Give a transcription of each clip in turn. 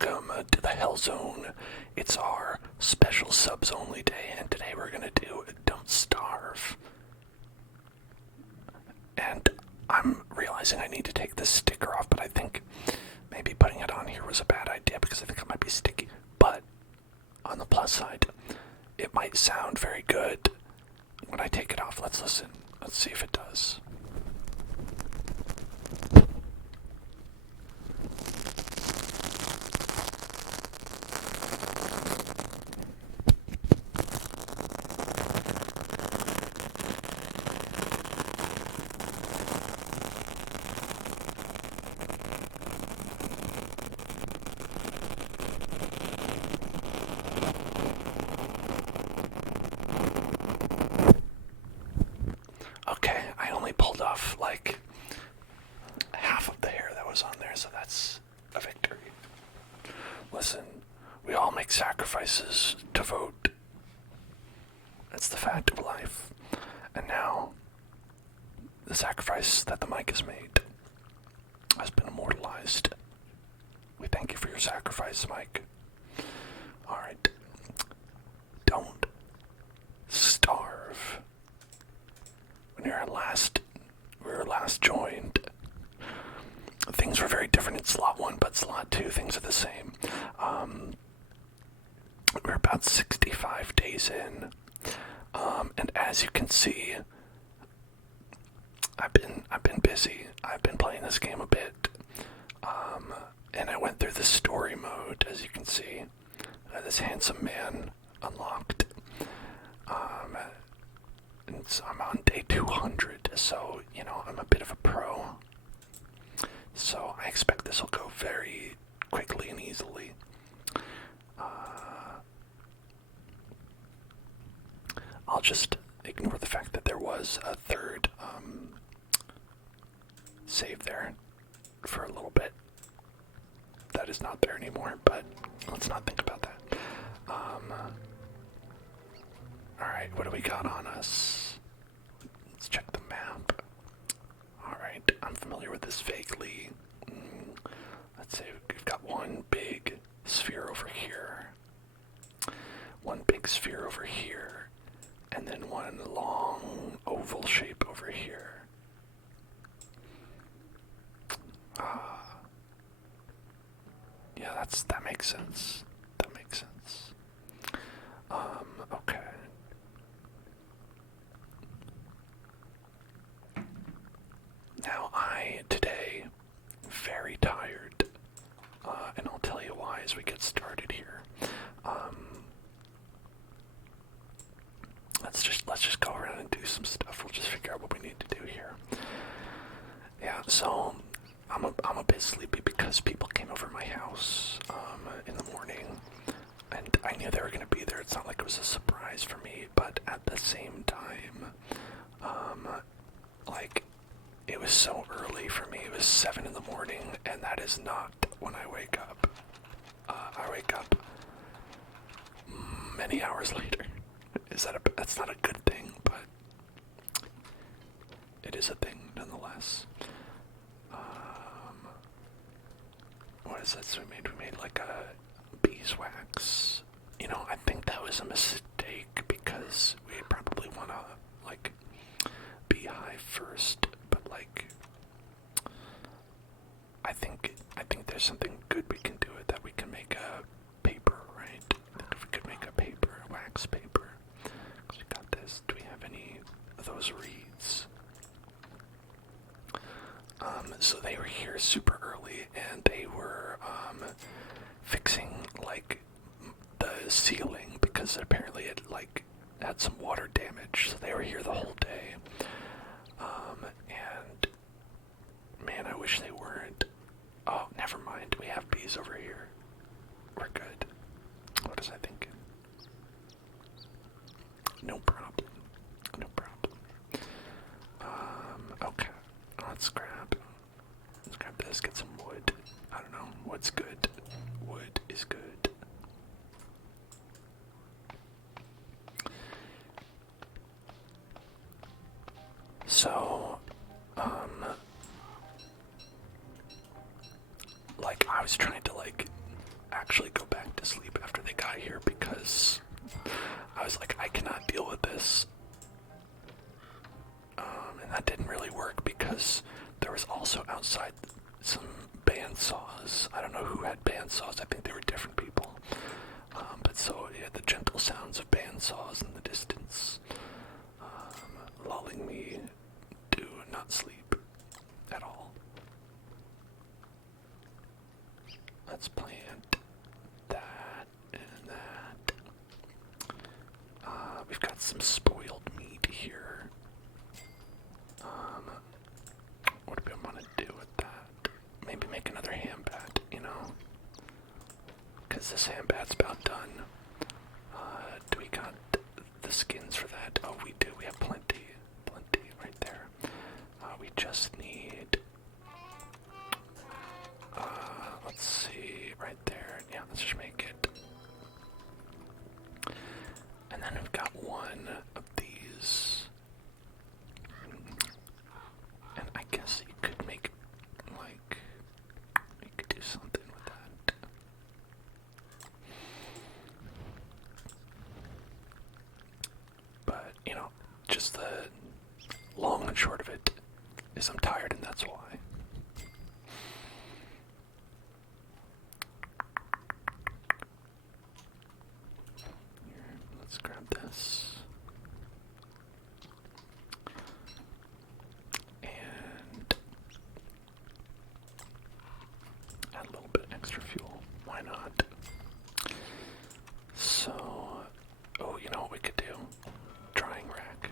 welcome to the Hell Zone. It's our special subs only day, and today we're gonna do Don't Starve. And I'm realizing I need to take this sticker off, but I think maybe putting it on here was a bad idea because I think it might be sticky. But on the plus side, it might sound very good when I take it off. Let's listen. Let's see if it does. Okay, I only pulled off like half of the hair that was on there, so that's a victory. Listen, we all make sacrifices to vote. It's the fact of life. And now, the sacrifice that the mic has made has been immortalized. We thank you for your sacrifice, Mike. Alright. Don't starve. When we were last joined, things were very different in slot 1, but slot 2, things are the same. We're about 65 days in, and as you can see, I've been busy. I've been playing this game a bit, and I went through the story mode, as you can see. This handsome man unlocked. And so I'm on day 200, so, you know, I'm a bit of a pro. So I expect this will go very quickly and easily. I'll just ignore the fact that there was a third save there for a little bit. That is not there anymore, but let's not think about that. Alright, what do we got on us? Let's check the map. Alright, I'm familiar with this vaguely. Let's say we've got one big sphere over here. One big sphere over here. And then one long oval shape over here. Yeah, that makes sense. That makes sense. Okay. Now today, very tired, and I'll tell you why as we get started here. Let's just go around and do some stuff. We'll just figure out what we need to do here. Yeah, so I'm a bit sleepy because people came over my house in the morning, and I knew they were gonna be there. It's not like it was a surprise for me, but at the same time, like, it was so early for me. It was 7 in the morning, and that is not when I wake up. I wake up many hours later. That's not a good thing, but it is a thing nonetheless. What is that? So we made like a beeswax. You know, I think that was a mistake because we probably want to like beehive first, but like I think there's something good we can do with that. We can make a paper, right? I think if we could make a paper, wax paper. Because we got this. Do we have any of those reeds? So they were here super early, and they were fixing like the ceiling because apparently it like had some water damage. So they were here the whole day. And man, I wish they weren't. Oh, never mind. We have bees over here. We're good. What was I thinking? No problem. No problem. Okay. Let's grab this, get some wood. I don't know. Wood's good. Wood is good. So, like, I was trying to, like, actually go back to sleep after they got here because I was like, I cannot deal with this. And that didn't really work because there was also outside some bandsaws. I don't know who had bandsaws. I think they were different people. But so you had the gentle sounds of bandsaws in the distance, lulling me to not sleep at all. Let's plant that and that. We've got some spoiled meat here. What do we want to do with that? Maybe make another ham bat, you know? Because this ham bat's about done. Do we got the skins for that? Oh, we do. We have plenty. Plenty right there. We just need... let's see. Right there. Yeah, let's just make it. And then we've got one of these. And I guess you could make, like, you could do something with that. But, you know, just the long and short of it is I'm tired and that's why. Here, let's grab this. And add a little bit extra fuel. Why not? So, oh, you know what we could do? Drying rack.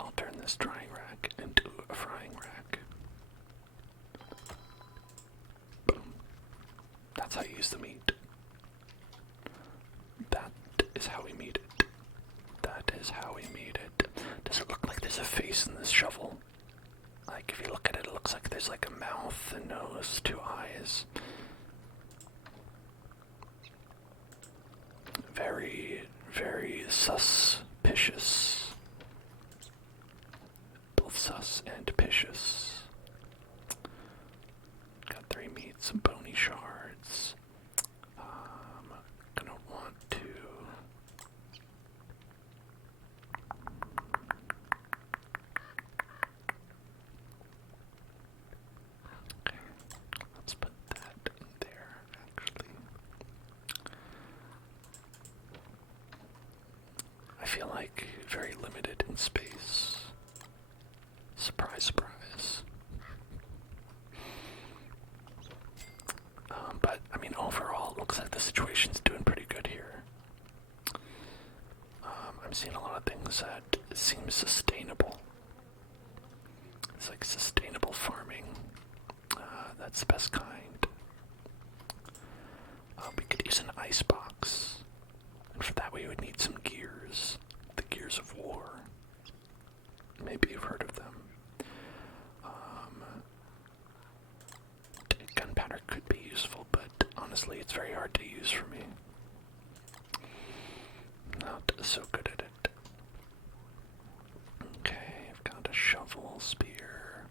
I'll turn this drying rack into a frying rack. Boom. That's how you use the meat. That is how we made it. That is how we made it. Does it look like there's a face in this shovel? Like, if you look at it, it looks like there's like a mouth, a nose, 2 eyes. Very, very suspicious. Both sus and picious. Got 3 meats, some bony shards. Gonna want to... Okay, let's put that in there, actually. I feel like very limited in space. Surprise, surprise. But, I mean, overall, it looks like the situation's doing pretty good here. I'm seeing a lot of things that seem sustainable. It's like sustainable farming. That's the best kind. We could use an ice box. And for that we would need some gears. The gears of war. Maybe you've heard of them. Gunpowder could be useful, but honestly it's very hard to use for me. Not so good at it. Okay, I've got a shovel, spear,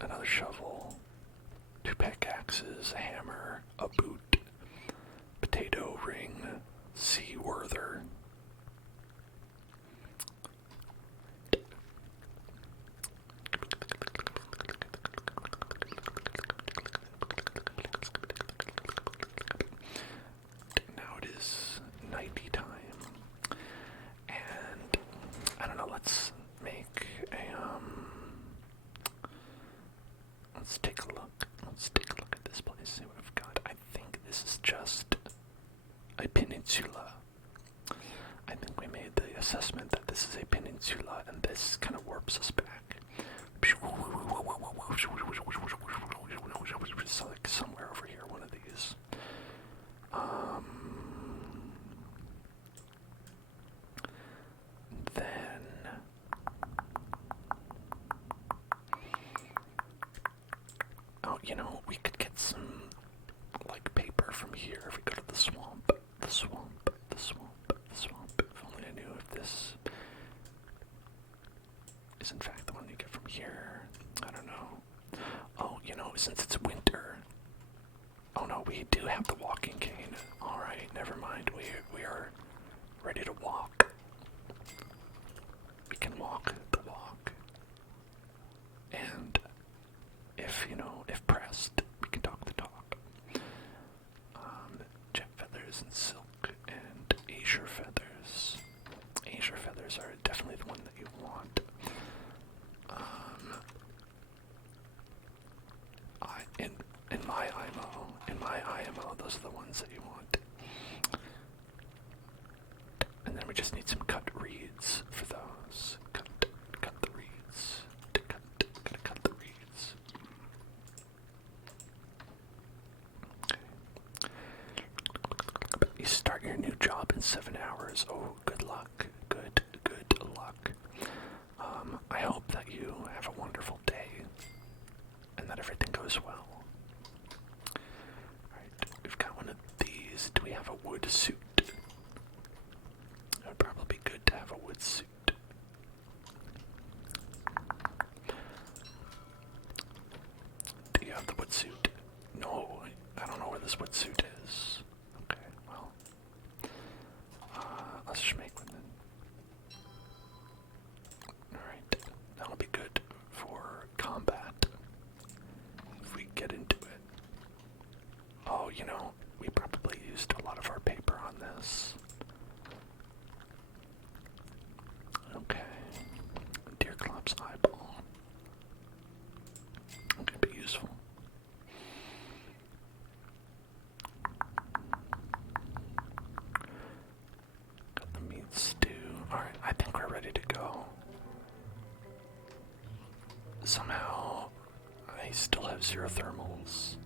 another shovel, 2 pickaxes, a hammer, a boot, potato ring, sea worther. Now it is nighty time, and I don't know, let's make a, let's take a look. Let's take a look at this place, see what we've got. I think this is just a peninsula. I think we made the assessment that this is a peninsula, and this kind of warps us back. It's like somewhere over here, one of these. Then oh, you know, we could get some like paper from here if we go to the swamp. The swamp, the swamp, the swamp. If only I knew if this is in fact the one you get from here. I don't know. Oh, you know, since it's winter. Oh no, we do have the walking cane. Alright, never mind. We are ready to walk. We can walk the walk. And if pressed, we can talk the talk. Jet feathers and silk and azure feathers. Azure feathers are definitely the one that you want. In my IMO, those are the ones that you want. And then we just need some cut reeds for those. Cut the reeds. Gotta cut the reeds. Okay. You start your new job in 7 hours. Oh, good luck. Good luck. I hope that you have a wonderful day and that everything goes well. Alright, we've got one of these. Do we have a wood suit? It would probably be good to have a wood suit. Do you have the wood suit? No, I don't know where this wood suit is. Okay, well, let's just make one then. Alright, that'll be good for combat if we get into it. Oh, we probably used a lot of our paper on this. Okay. Deerclops eyeball. Okay, be useful. Got the meat stew. Alright, I think we're ready to go. Somehow, I still have 0 thermals.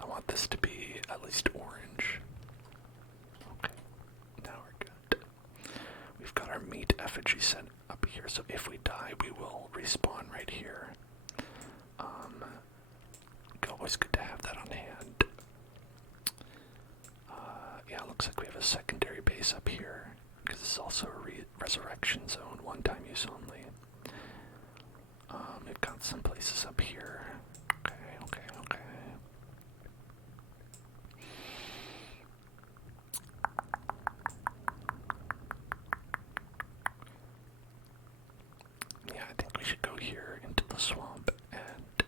I want this to be at least orange. Okay, now we're good. We've got our meat effigy set up here, so if we die, we will respawn right here. Always good to have that on hand. Yeah, looks like we have a secondary base up here, because this is also a resurrection zone, one-time use only. We've got some places up here. Okay. Yeah, I think we should go here into the swamp and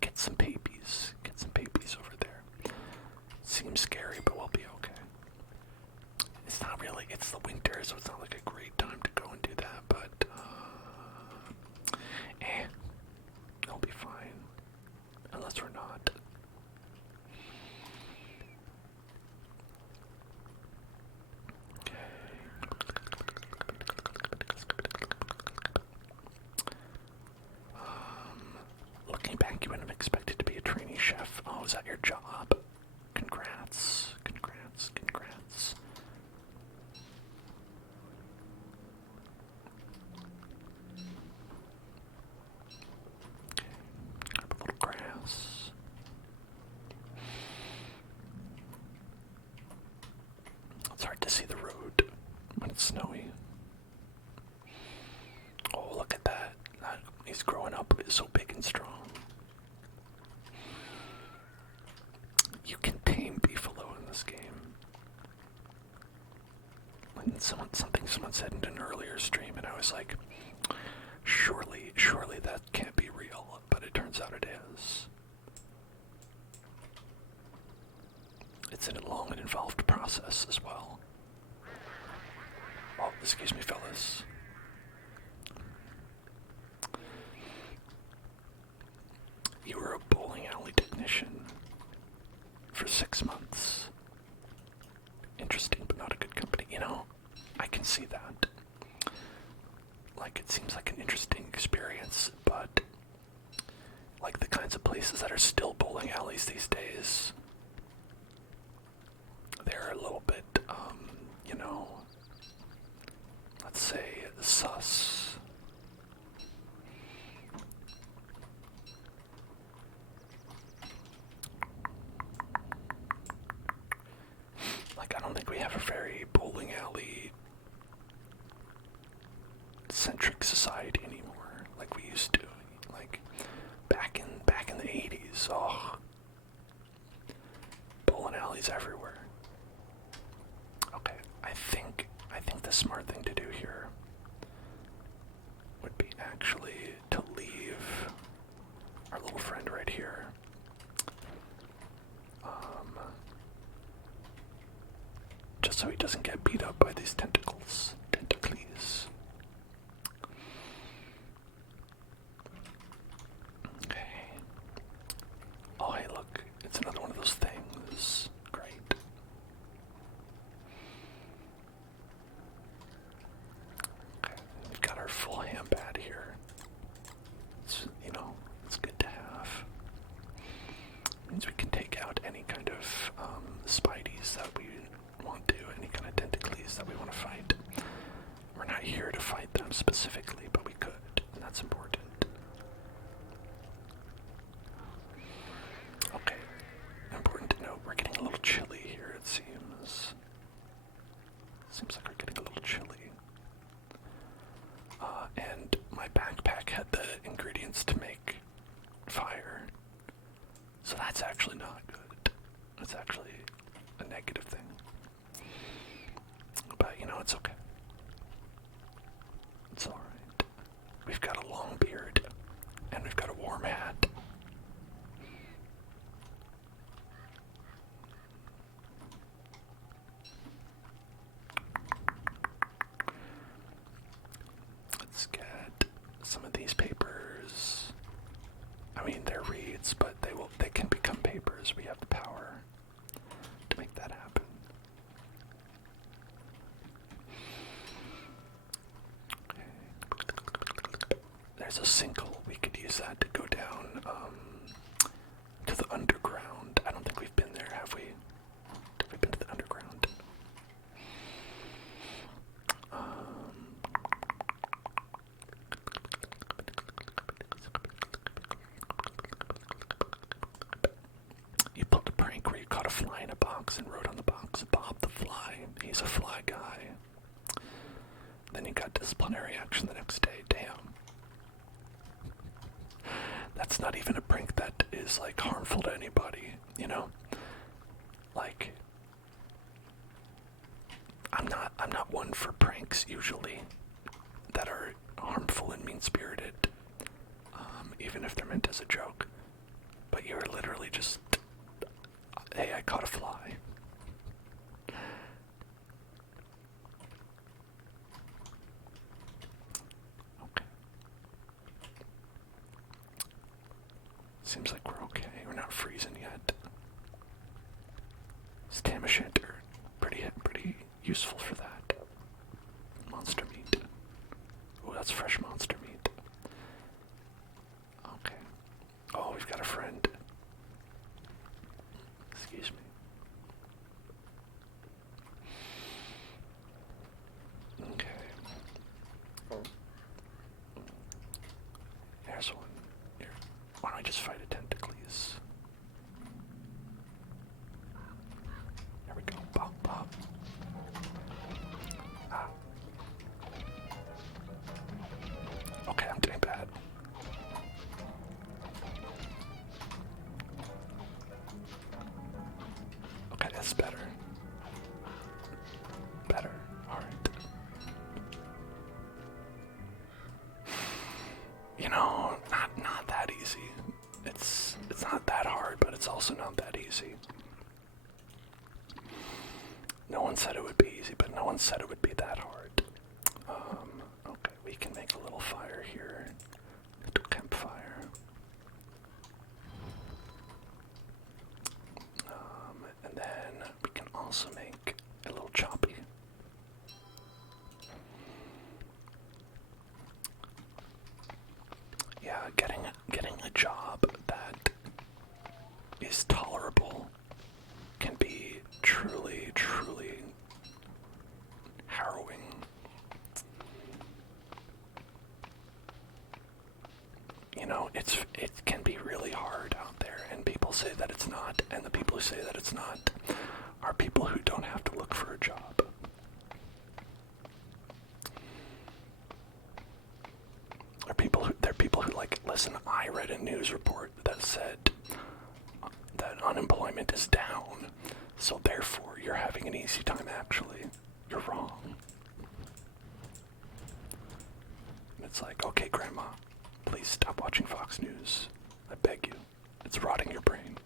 get some babies. Get some babies over there. Seems scary, but we'll be okay. It's not really, it's the winter, so it's not like a great time to go and do that, but, it'll be fine. Unless we're not. Okay. Looking back, you wouldn't have expected to be a trainee chef. Oh, is that your job? Congrats. Okay, grab a little grass. It's hard to see the road when it's snowy. Oh, look at that. He's growing up so big and strong. You can tame beefalo in this game. And someone said in an earlier stream, and I was like, surely that can't be real, but it turns out it is. It's a long and involved process as well. Oh, excuse me, fellas. You were a bowling alley technician for 6 months. Interesting, but not a good company. I can see that. Like, it seems like an interesting experience, but like the kinds of places that are still bowling alleys these days, they're a little bit, let's say, sus. Like, I don't think we have a very bowling alley centric society anymore, like we used to. Like back in the 80s, so he doesn't get beat up by these tentacles. Tentacles. Okay. Oh, hey, look. It's another one of those things. Great. Okay. We've got our full ham pad here. It's, it's good to have. Means we can take out any kind of spideys that we want to, any kind of tentacles that we want to fight. We're not here to fight them specifically, but we could, and that's important. Okay, important to note, we're getting a little chilly here, it seems. Seems like we're getting a little chilly. And my backpack had the ingredients to make fire. So that's actually not good. That's actually a negative thing. But, it's okay. It's alright. We've got a long beard, and we've got a warm hat. Let's get some of these papers. I mean, they're reeds, but they can become papers. We have the power to make that happen. Okay. There's a sinkhole. We could use that to go down to the underground. I don't think we've been there, have we? Have we been to the underground? You pulled a prank where you caught a fly in a box and wrote on the box, Bob the Fly. He's a fly guy. Then you got disciplinary action the next day. Damn. That's not even a prank that is, like, harmful to anybody, Like, I'm not one for pranks, usually, that are harmful and mean-spirited, even if they're meant as a joke. But you were literally just, hey, I caught a fly. Okay. Seems like we're okay. We're not freezing yet. This tam o' shanter, pretty useful for that. Monster meat. Oh, that's fresh monster meat. Okay. Oh, we've got a friend. Excuse me. Okay. There's one. Here. Why don't I just fight a tentacles? There we go. Bop, bop. Ah. Okay, I'm doing bad. Okay, that's better. Better. Alright. Not that easy. It's not that hard, but it's also not that easy. No one said it would be easy, but no one said it would be that hard. Okay, we can make a little fire here. Little campfire. And then we can also make a little choppy. Yeah, getting a job that is tolerable can be truly harrowing. It can be really hard out there, and people say that it's not, and the people who say that it's not are people who don't have to look for a job. They're people who like, listen, I read a news report that said that unemployment is down, so therefore you're having an easy time. Actually, you're wrong. And it's like, okay, Grandma, please stop watching Fox News. I beg you. It's rotting your brain.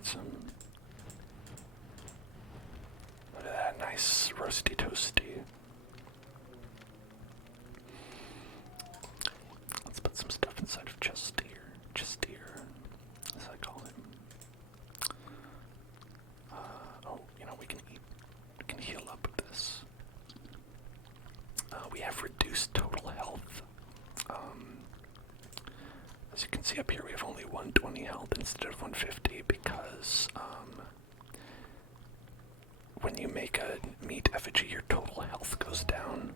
need some. Look at that nice roasty toasty. Let's put some stuff inside of Chestier, as I call him. Oh, you know, we can heal up with this. We have reduced total health. As you can see up here, we have only 120 health instead of 150 because when you make a meat effigy, your total health goes down,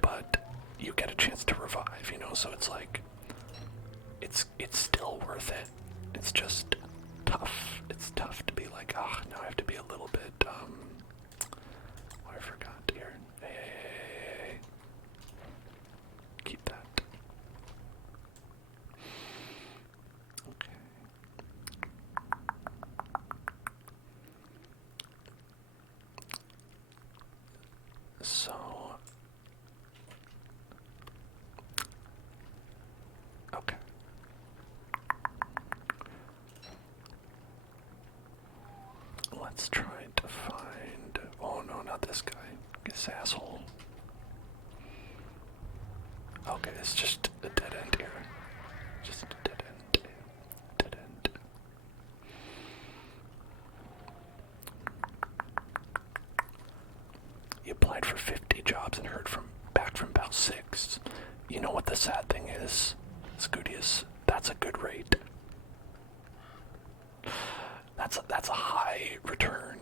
but you get a chance to revive, you know, so it's like, it's still worth it. It's just tough. It's tough to be like, now I have to be a little bit, what I forgot here. Hey. Keep that. Okay. So, okay. Let's try to find, oh no, not this guy, this asshole. Okay, it's just a dead end here. Just a dead end. Dead end. You applied for 50 jobs and heard back from about 6. You know what the sad thing is, Scoodius? That's a good rate. That's a high return.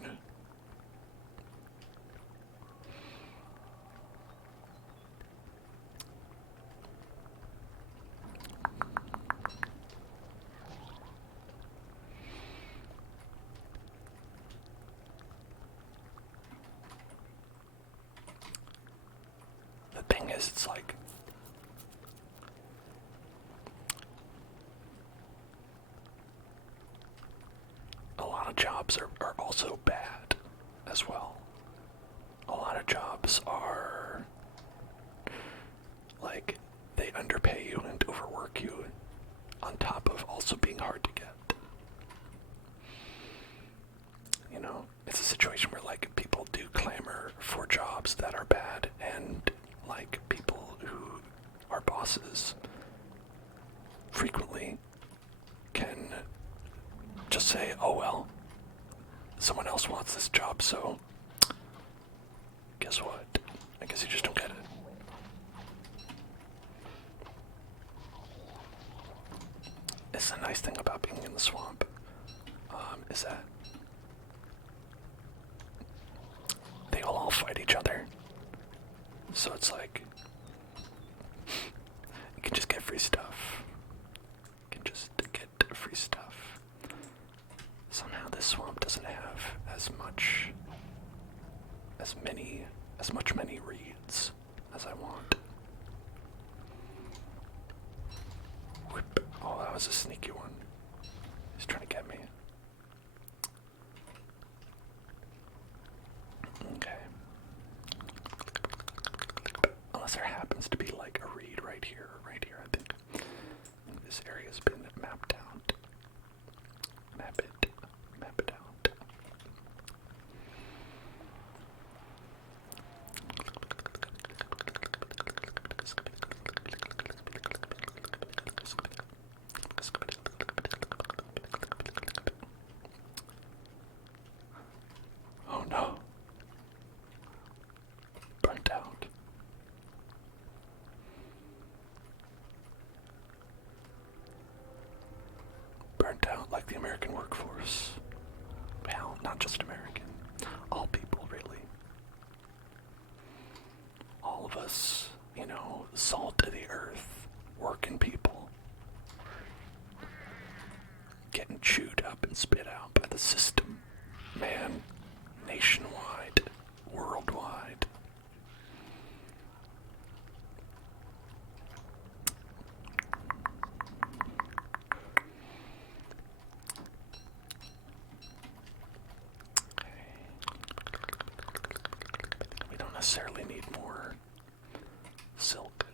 The thing is, it's like, a lot of jobs are also bad as well. A lot of jobs are like, they underpay you and overwork you on top of also being hard to get. You know, it's a situation where like people do clamor for jobs that are bad, and like people who are bosses frequently can just say, oh well, someone else wants this job, so guess what? I guess you just don't get it. It's a nice thing about being in the swamp, is that they will all fight each other. So it's like, you can just get free stuff. You can just get free stuff. Somehow this swamp doesn't have as many reeds as I want. Whip. Oh, that was a sneaky one. He's trying to get me. Okay. Unless there happens to be like a reed right here, I think. This area's been mapped out. Map it out. Oh no. Burnt out. Burnt out like the American workforce. Well, not just American. All people, really. All of us, you know, salt of the earth, working people. Getting chewed up and spit out by the system. Man, nationwide, worldwide. We don't necessarily need more silk.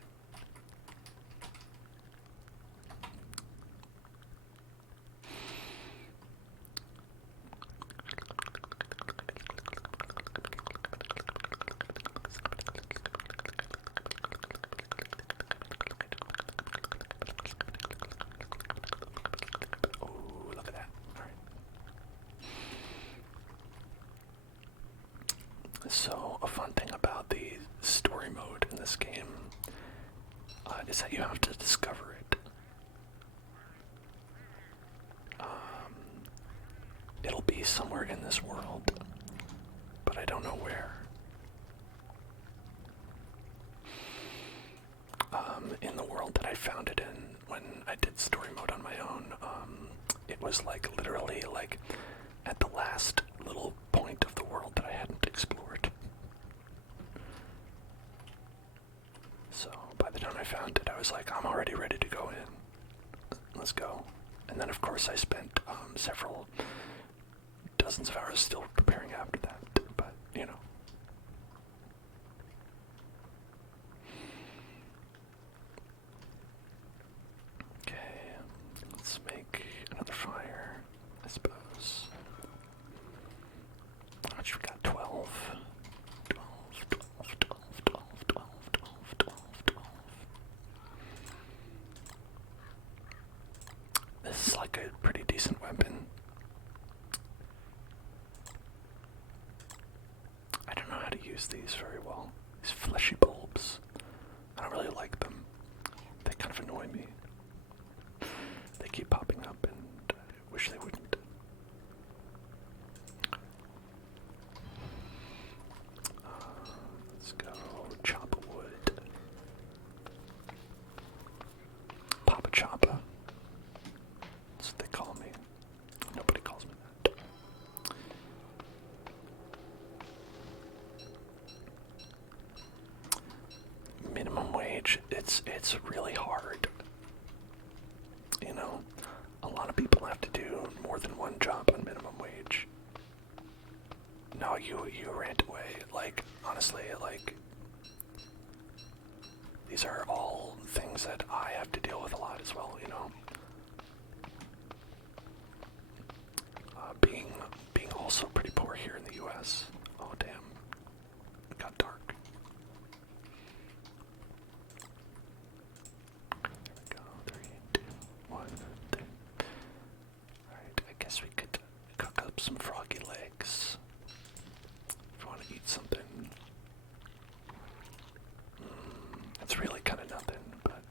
Also, a fun thing about the story mode in this game is that you have to discover it. It'll be somewhere in this world, but I don't know where. In the world that I found it in when I did story mode on my own, it was like literally like at the last little point of the world that I hadn't explored. So by the time I found it, I was like, I'm already ready to go in. Let's go. And then of course I spent several dozens of hours still preparing after that, but you know. Okay, let's make another fire, I suppose. How much we got? 12. 12, 12, 12, 12, 12, 12, 12, 12. This is like a pretty decent weapon. I don't know how to use these very well. These fleshy bulbs. I don't really like them. They kind of annoy me. They keep popping up and I wish they wouldn't. Let's go chop wood. Papa Choppa. That's what they call me. Nobody calls me that. Minimum wage, it's really hard. You know, a lot of people have to do more than one job on minimum wage. No, you rant away. Like, honestly, like, these are all things that I have to deal with a lot as well, you know. Being also pretty poor here in the US. Oh, damn. It got dark. There we go. 3, 2, 1. Alright, I guess we could cook up some froggy legs. If you want to eat something. It's really kind of nothing, but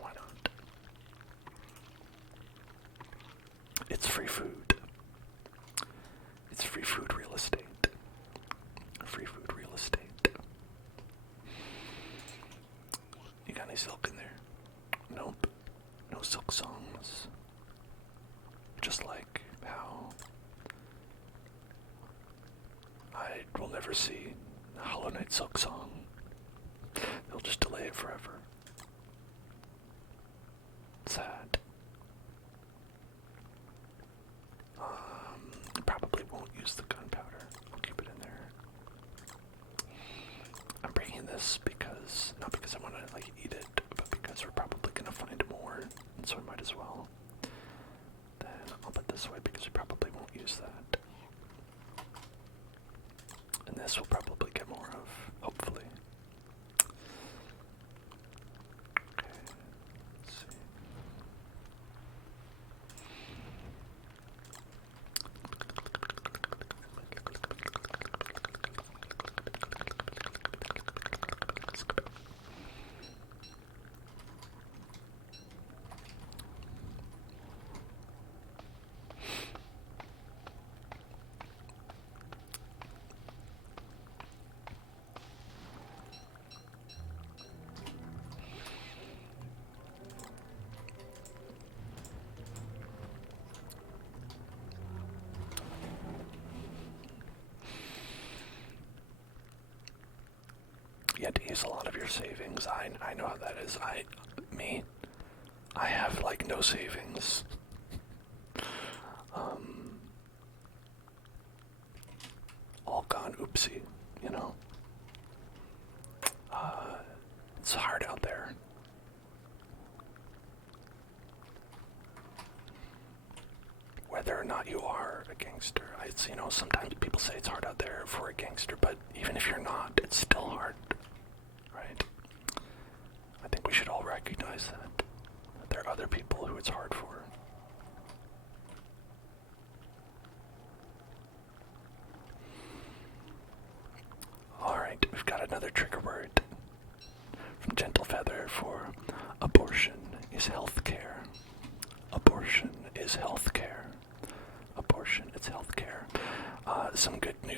why not? It's free food. It's free food real estate. Free food real estate. You got any silk in there? Nope. No silk songs. Just like how I will never see a Hollow Knight silk song. They'll just delay it forever. Sad. Probably won't use the gunpowder. I'll keep it in there. I'm bringing this because, not because I want to like eat it, but because we're probably gonna find more, and so I might as well. Then I'll put this away because we probably won't use that. And this we'll probably get more of, hopefully. Okay, let's see. You had to use a lot of your savings. I know how that is. I have like no savings. All gone, oopsie, you know. It's hard out there. Whether or not you are a gangster, it's, you know, sometimes people say it's hard out there for a gangster, but even if you're not, it's still hard, right? I think we should all recognize that there are other people who it's hard for.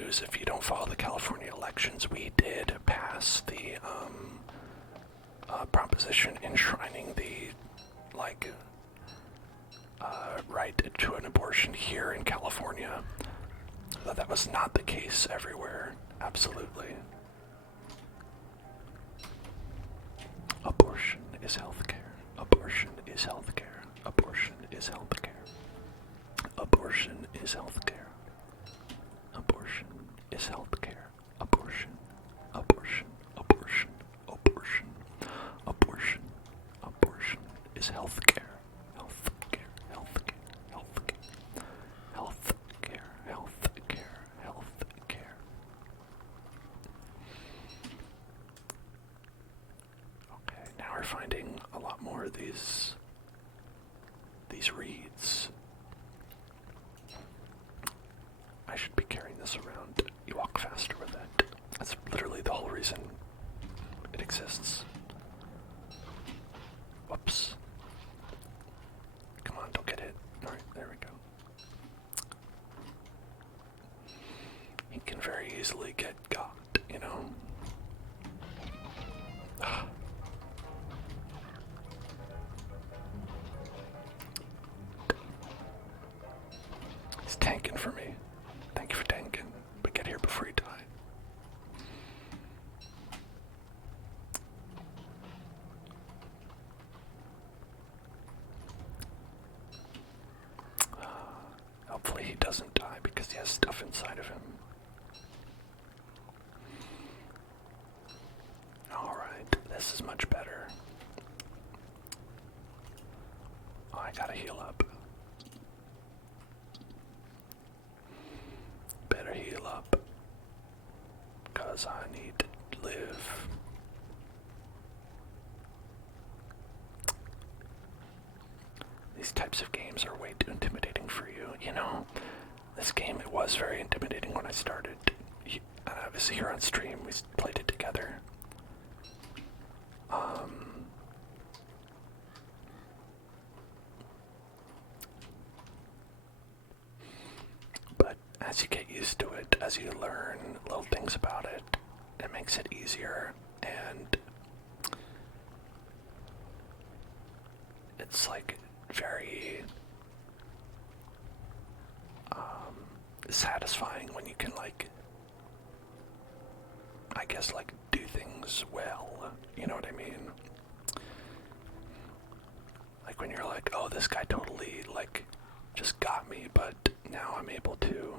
news. If you don't follow the California elections, we did pass the proposition enshrining the right to an abortion here in California. Though that was not the case everywhere. Absolutely. Abortion is healthcare. Abortion is healthcare. Abortion is healthcare. Abortion is healthcare. Abortion is healthcare. Abortion. Abortion. Abortion. Abortion. Abortion. Abortion is healthcare. Healthcare. Healthcare. Healthcare. Healthcare. Healthcare. Healthcare. Okay, now we're finding a lot more of these reeds. I should be carrying this around. You walk faster with it. That's literally the whole reason it exists. Whoops. Come on, don't get hit. Alright, there we go. He can very easily get got, you know? He's tanking for me. Thank you for tanking, but get here before you die. Hopefully he doesn't die because he has stuff inside of him. Alright, this is much better. Oh, I gotta heal up. Better heal up. Because I need to live. These types of games are way too intimidating for you. You know, this game, it was very intimidating when I started. And I was here on stream, we played it together. But as you get used to it, as you learn little things about it, it makes it easier, and it's like very satisfying when you can I guess do things well, you know what I mean? Like when you're like, oh, this guy totally just got me, but now I'm able to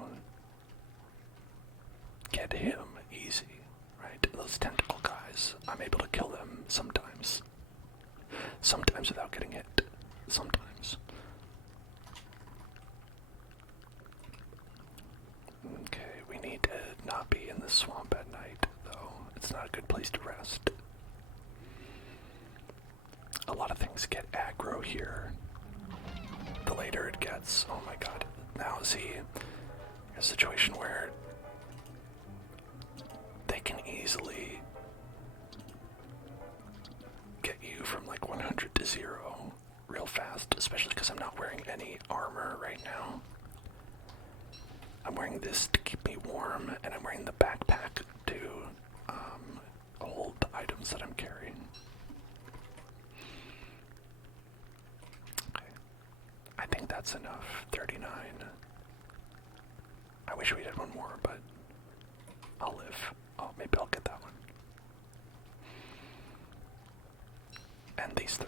get him easy, right? Those tentacle guys, I'm able to kill them sometimes. Sometimes without getting hit. Sometimes. Okay, we need to not be in the swamp at night, though. It's not a good place to rest. A lot of things get aggro here. The later it gets, oh my god. Now see, a situation where they can easily get you from 100 to 0 real fast, especially because I'm not wearing any armor right now. I'm wearing this to keep me warm, and I'm wearing the backpack to hold the items that I'm carrying. Okay, I think that's enough. 39. I wish we did one more, but I'll live. Oh, maybe I'll get that one. And these 3.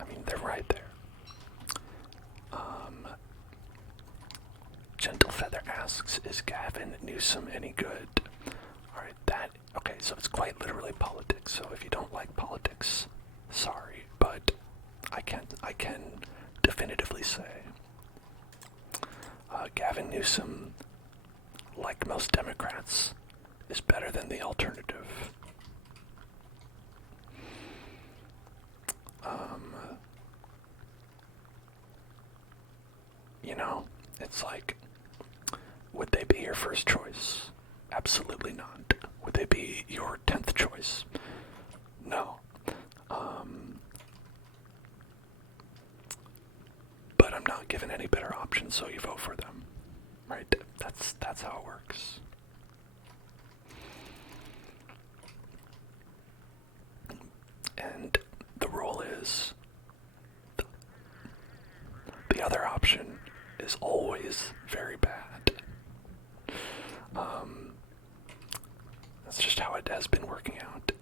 I mean, they're right there. Gentle Feather asks, is Gavin Newsom any good? Alright, okay, so it's quite literally politics, so if you don't like politics, sorry, but I can definitively say Gavin Newsom, like most Democrats, is better than the alternative. You know, it's like, would they be your first choice? Absolutely not. Would they be your 10th choice? No. But I'm not really given any better options, so you vote for them. Right? That's how it works. And the rule is the other option is always very bad. That's just how it has been working out.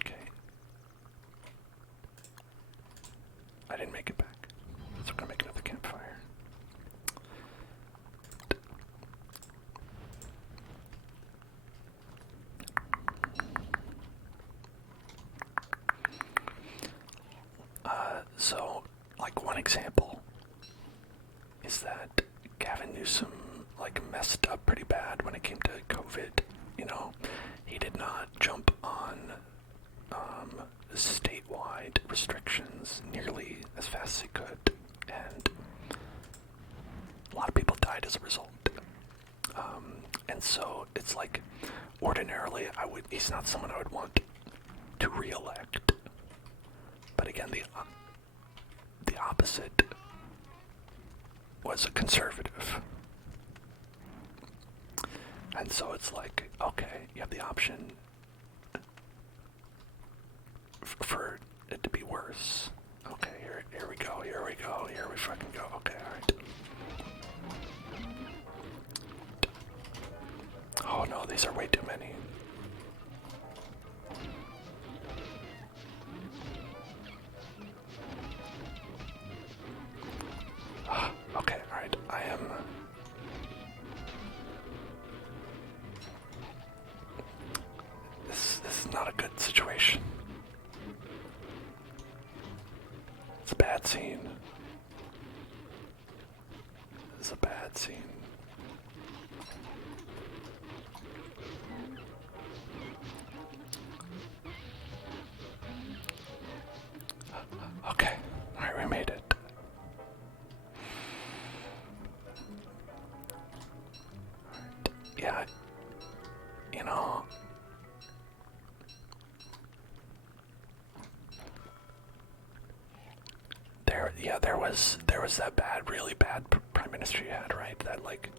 Okay. I didn't make it back. So we're gonna make another campfire. So, like, one example is that Gavin Newsom, like, messed up pretty bad when it came to COVID. You know, he did not jump on statewide restrictions nearly as fast as he could, and a lot of people died as a result. And so it's like, ordinarily, he's not someone I would want to re-elect. But again, the opposite was a conservative. And so it's like, okay, you have the option for it to be worse. Okay, here we go, here we fucking go. Okay, alright. Oh no, these are way too many. Okay, alright, I am... This is not a good situation. It's a bad scene. It's a bad scene. Okay, alright, we made it. Yeah, you know, there was that really bad prime minister you had, right? That like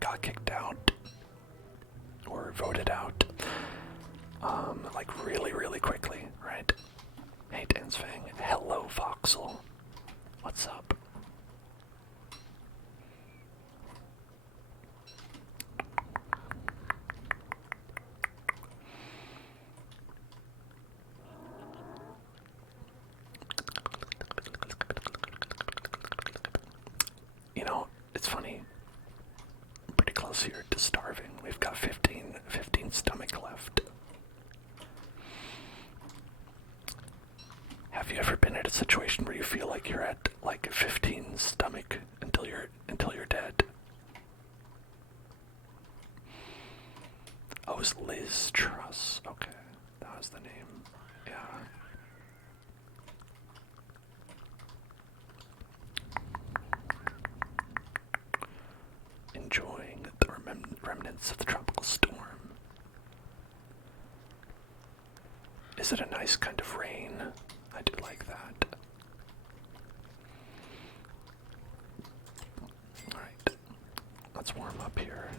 got kicked out or voted out, like really quickly, right? Hey, Dansfang, hello, Voxel, what's up? You know, it's funny. I'm pretty close here to starving. We've got 15 stomach left. Have you ever been in a situation where you feel like you're at like 15 stomach until you're dead? Oh, it was Liz Truss. Okay, that was the name. Yeah. Enjoying the remnants of the tropical storm. Is it a nice kind of rain? I do like that. Alright, let's warm up here.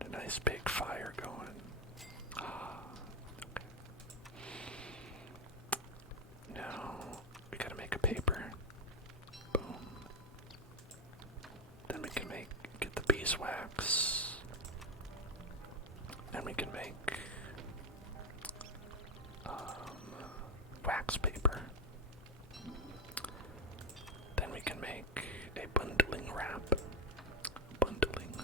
Got a nice big fire going. Okay. Now, we gotta make a paper. Boom. Then we can get the beeswax. Then we can make wax paper. Then we can make a bundling wrap. Bundling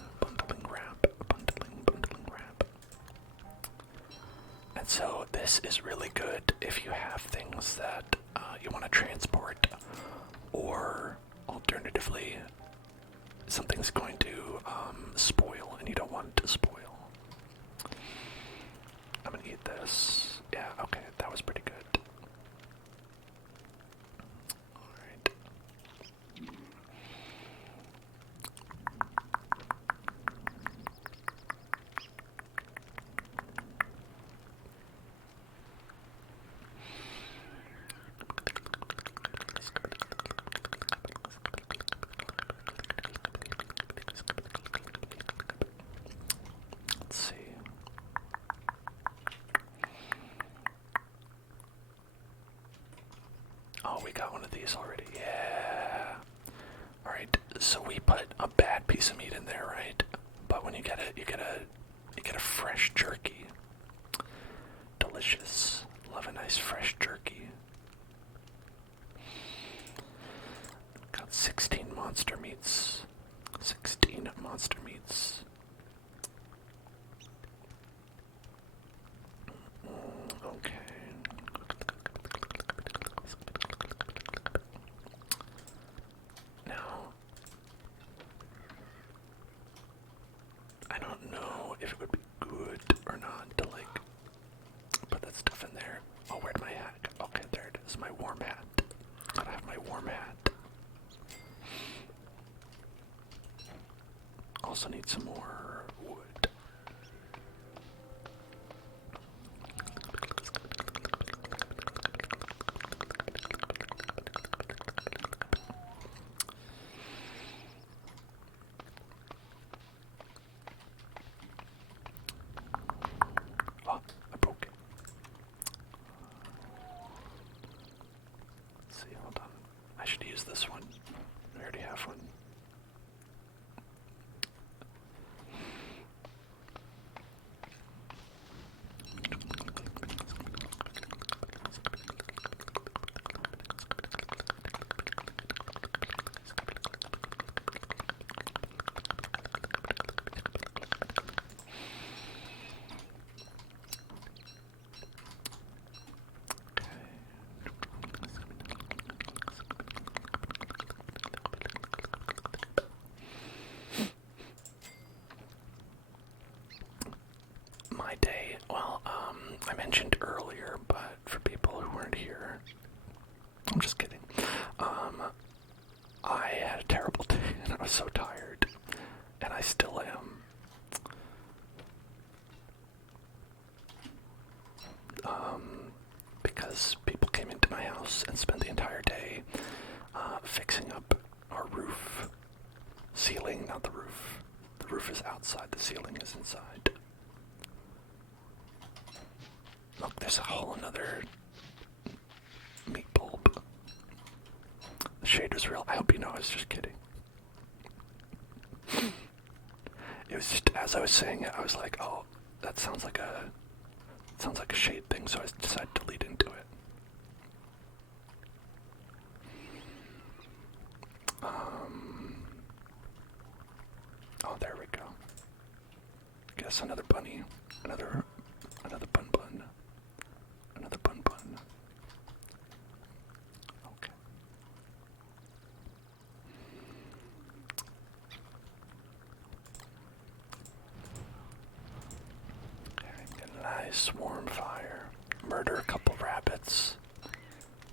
wrap. And so this is really good if you have things that you want to transport, or alternatively, something's going to spoil and you don't want it to spoil. I'm gonna eat this. Yeah, okay, that was pretty good. Alright. Oh, we got one of these already. Yeah. Alright, so we put a bad piece of meat in there, right? But when you get it, you get a fresh jerky. Delicious. Love a nice fresh jerky. Got 16 monster meats. 16 monster meats. Okay. Now, I don't know if it would be good or not to like put that stuff in there. Oh, where'd my hat go? Okay, there it is. My warm hat. Gotta have my warm hat. Also need some more wood. Oh, I broke it. Let's see, hold on. I should use this one. I already have one. My day, well, I mentioned earlier, but for people who weren't here, I'm just kidding. I had a terrible day and I was so tired, and I still am. Because people came into my house and spent the entire day fixing up our roof. Ceiling, not the roof. The roof is outside, the ceiling is inside. Look, there's a whole another meat bulb. The shader's real. I hope you know I was just kidding. It was just, as I was saying it, I was like, oh, that sounds like a shade thing, so I decided to lead into it. Oh, there we go. Guess another bunny. Another bun. Another bun. Okay. Get a nice warm fire. Murder a couple rabbits.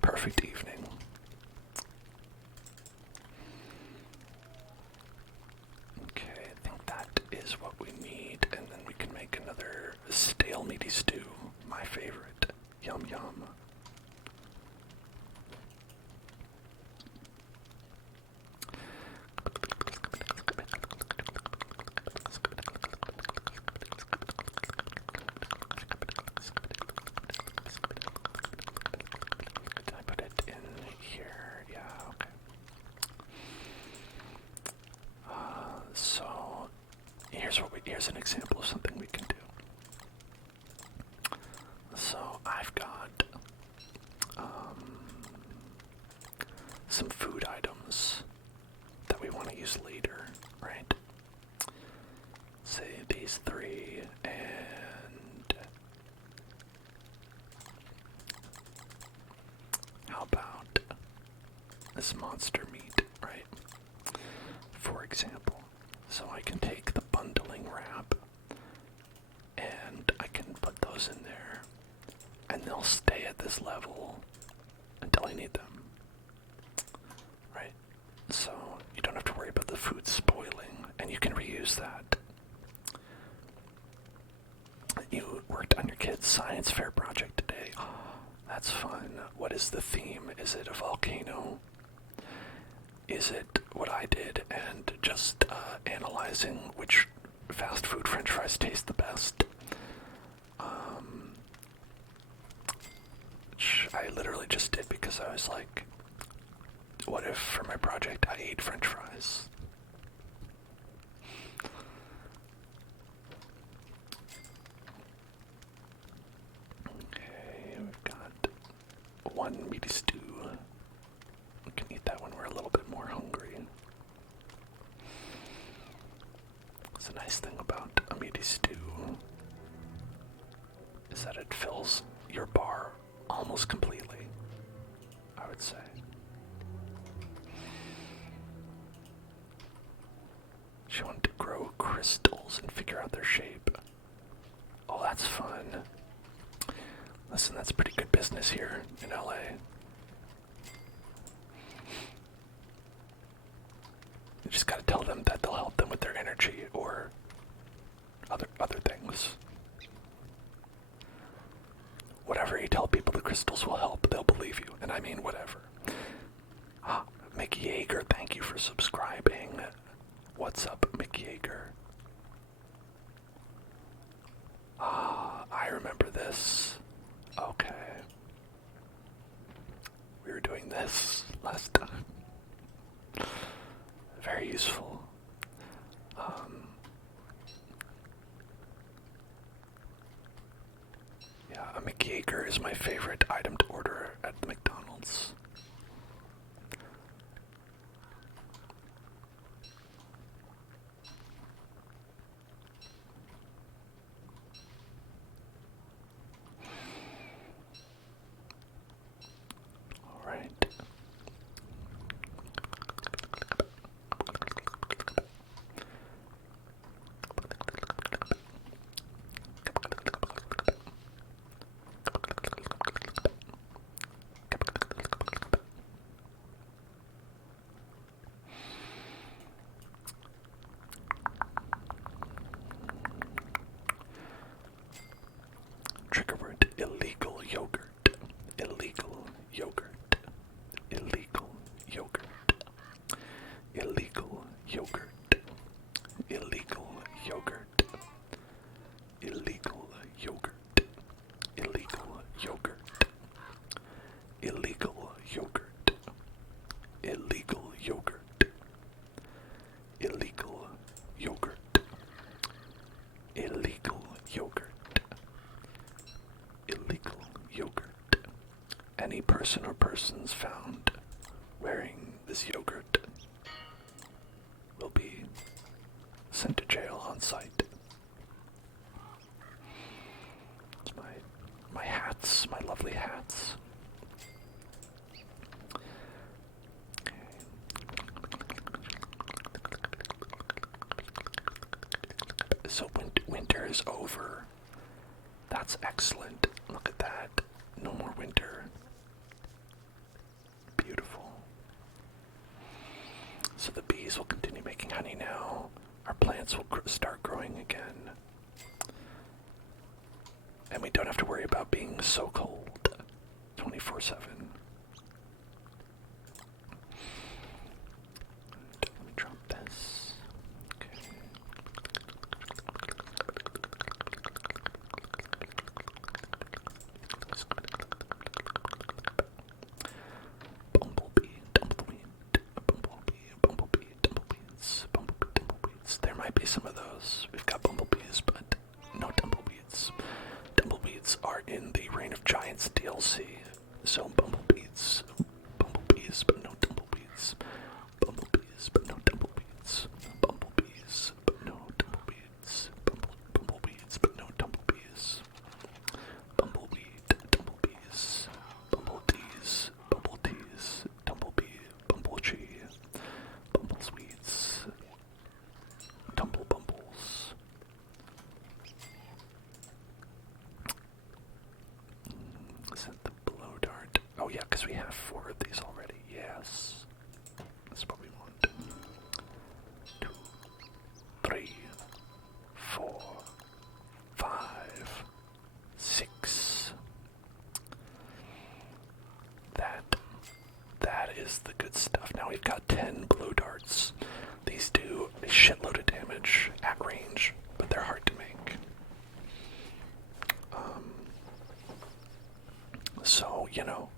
Perfect evening. Okay, I think that is what we need, and then we can make another stale meaty stew. My favorite. Yum yum. Did I put it in here? Yeah, okay. So here's an example of something we can do. So I've got some food items that we want to use later, right? Say these three, and how about this monster meat, right? For example, so I can take the bundling wrap and I can put those in there, and they'll stay at this level until I need them. Right? So you don't have to worry about the food spoiling, and you can reuse that. You worked on your kid's science fair project today. Oh, that's fun. What is the theme? Is it a volcano? Is it what I did and just analyzing which fast food french fries taste the best? Which I literally just did because I was like, What if for my project I ate French fries? Okay, we've got one meaty stew. We can eat that when we're a little bit more hungry. It's a nice thing about a meaty stew is that it fills your bar almost completely, I would say. She wanted to grow crystals and figure out their shape. Oh, that's fun. Listen, that's pretty good business here in LA. You just gotta tell them that they'll help them with their energy or other things. Whatever you tell people the crystals will help, they'll believe you. And I mean whatever. Mick Yeager, thank you for subscribing. What's up, Mick Yeager? I remember this. Okay. We were doing this last time. Very useful. Yeah, a McYager is my favorite item to order at the McDonald's. All right. Trigger word, illegal yogurt. Illegal yogurt. Illegal yogurt. Illegal yogurt. Illegal yogurt. Illegal yogurt. Illegal yogurt. Illegal yogurt. Illegal yogurt. Illegal yogurt. Illegal yogurt. Illegal yogurt. Any person or persons found wearing this yogurt will be sent to jail on sight. It's my hats, my lovely hats. So winter is over. That's excellent. Look at that. No more winter. Beautiful. So the bees will continue making honey now. Our plants will start growing again. And we don't have to worry about being so cold 24/7. Let me drop this. Okay. Bumblebee, tumbleweed, bumblebee, tumbleweeds, tumbleweeds. There might be some of those. We've got bumblebees, but no tumbleweeds. Tumbleweeds are in the Reign of Giants DLC. So bumblebees, but no tumbleweeds. Bumblebees, but no tumbleweeds. Bumblebees, but no tumbleweeds. Bumbleweeds, but no tumblebees. Bumbleweed, tumblebees. Bumbletees, bumbletees. Tumblebee, bumbletree. Bumblesweets. Tumble bumbles. Is that the blow dart? Oh yeah, because we have 4 of these already. Yes. That's what we want. 2, 3, 4, 5, 6. That is the good stuff. Now we've got 10 blow darts. These do a shitload of damage at range, but they're hard to make. So, you know,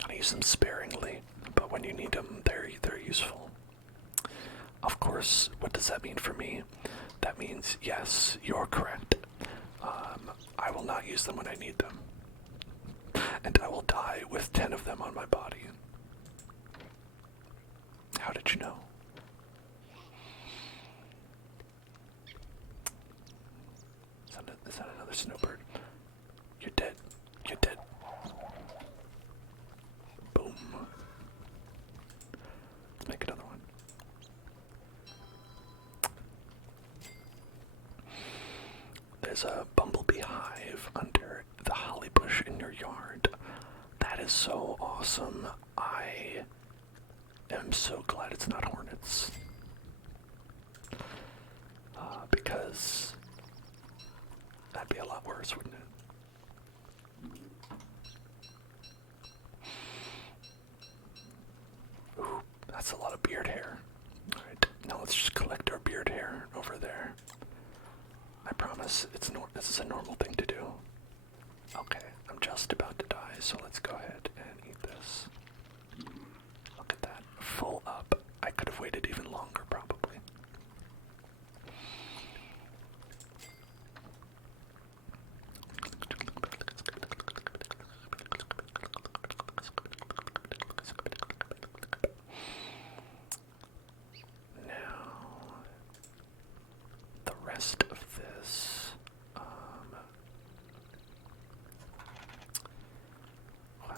gotta to use them sparingly, but when you need them, they're useful. Of course, what does that mean for me? That means, yes, you're correct. I will not use them when I need them. And I will die with 10 of them on my body. How did you know? Is that another snowbird? You're dead. You're dead. Boom. Let's make another one. There's a bumblebee hive under the holly bush in your yard. That is so awesome. I am so glad it's not hornets. Because that'd be a lot worse, wouldn't it? Ooh, that's a lot of beard hair. Alright, now let's just collect our beard hair over there. I promise this is a normal thing to do. Okay, I'm just about to die, so let's go ahead and eat this. Look at that, full up. I could have waited even longer, probably. Rest of this, what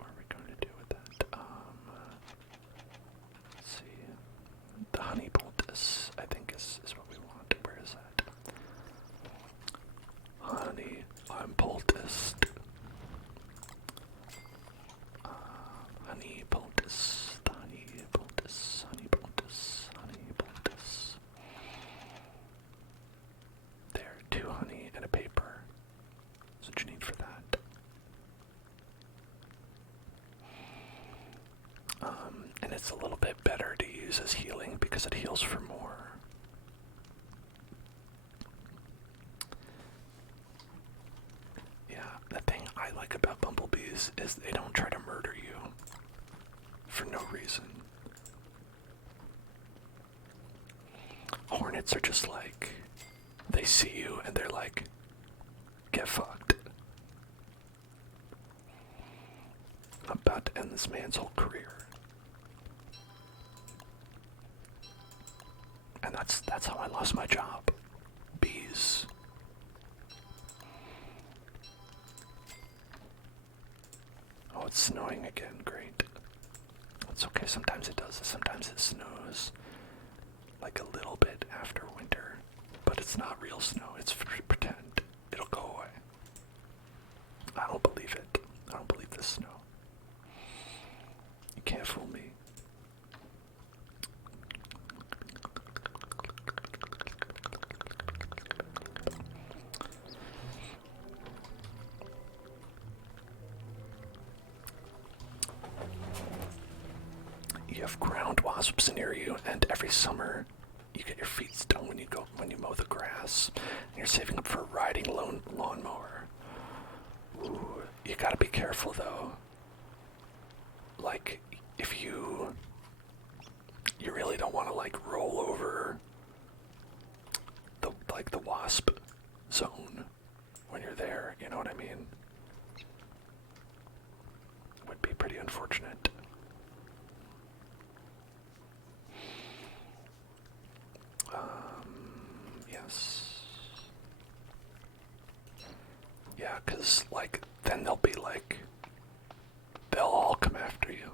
are we going to do with that? Let's see, the honey poultice, I think is what we want. Where is that? Honey, I'm poulticed. Honey poultice, honey poultice, honey poultice, honey poultice. There, 2 honey and a paper. That's what you need for that. And it's a little bit better to use as healing because it heals for more. Yeah, the thing I like about bumblebees is they don't try to murder you for no reason. Hornets are just like, they see you and they're like, get fucked. I'm about to end this man's whole career. And that's how I lost my job. Bees. Oh, it's snowing again, great. It's okay, sometimes it does. Sometimes it snows like a little bit after winter. But it's not real snow, it's pretend. It'll go away. I don't believe it. I don't believe this snow. You can't fool me. You have ground wasps near you, and every summer you get your feet stung when you mow the grass, and you're saving up for a riding lawnmower. Ooh, you gotta be careful though. Like, if you really don't want to like roll over the wasp zone when you're there, you know what I mean? Would be pretty unfortunate. Yes. Yeah, 'cause like then they'll be like, they'll all come after you.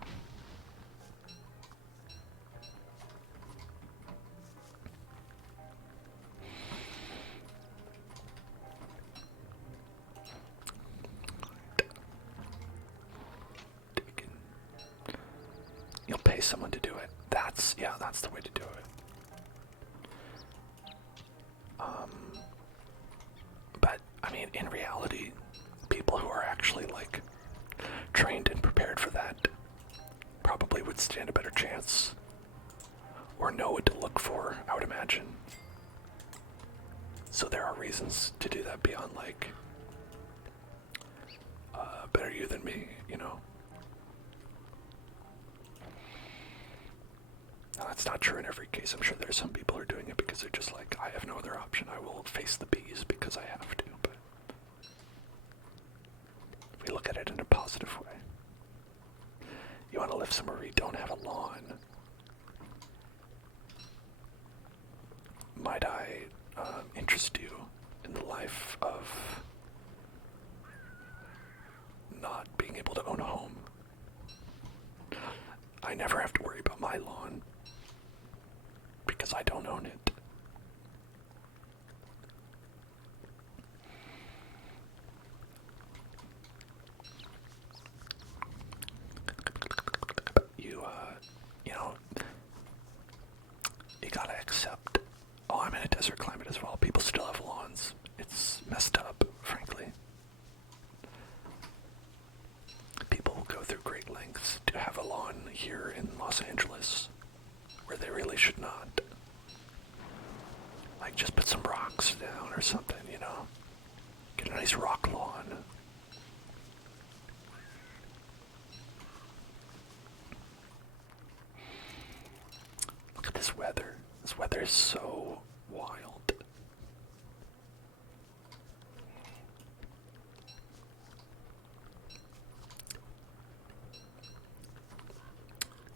You'll pay someone to do it. That's the way to do it. But I mean, in reality, people who are actually like trained and prepared for that probably would stand a better chance, or know what to look for, I would imagine. So there are reasons to do that beyond like better you than me, you know. It's not true in every case. I'm sure there's some people who are doing it because they're just like, I have no other option. I will face the bees because I have to. But if we look at it in a positive way, you want to live somewhere where you don't have a lawn. Might I interest you in the life of not being able to own a home? I never have to worry about my lawn because I don't own it. You gotta accept. Oh, I'm in a desert climate as well. People still have lawns. It's messed up, frankly. People will go through great lengths to have a lawn here in Los Angeles where they really should not. Like, just put some rocks down or something, you know? Get a nice rock lawn. Look at this weather. This weather is so wild.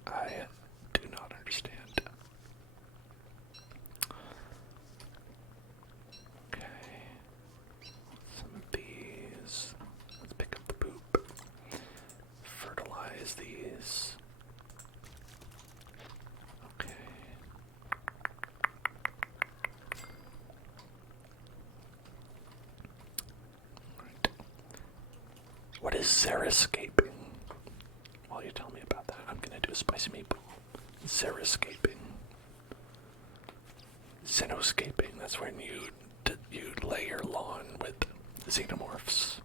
I do not understand. Okay. Some of these. Let's pick up the poop. Fertilize these. Okay. Right. What is xeriscaping? While you tell me about that, I'm gonna do a spicy meatball. Xeriscaping. Xenoscaping, that's when you lay your lawn with xenomorphs.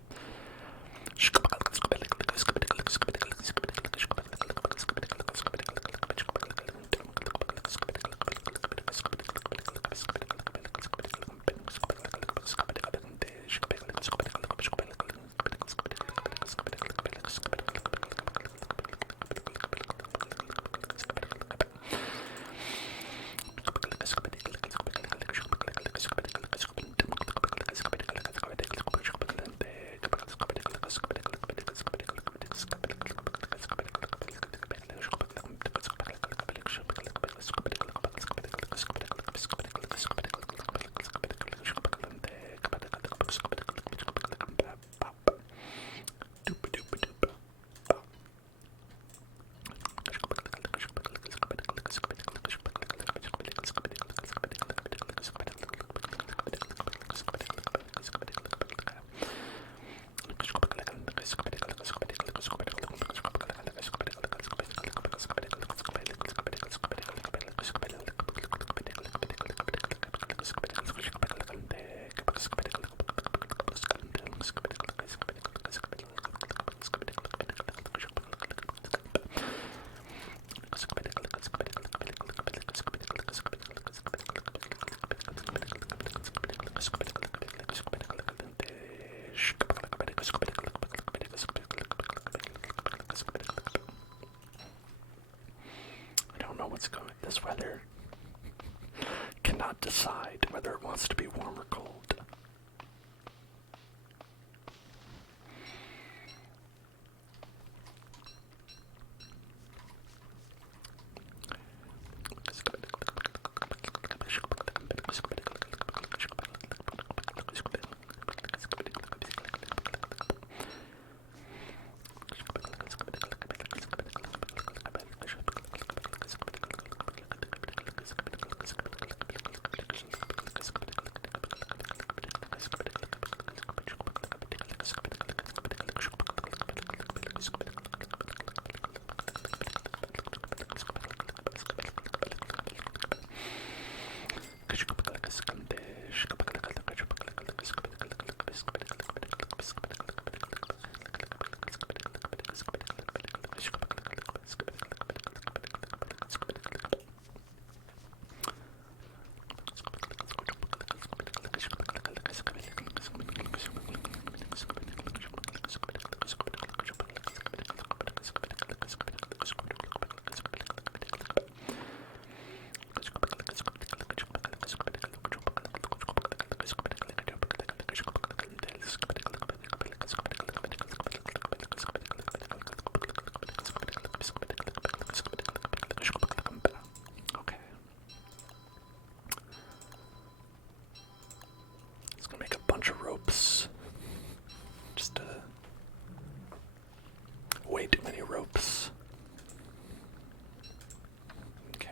This weather cannot decide whether it wants to be warm or cold. ropes. Okay.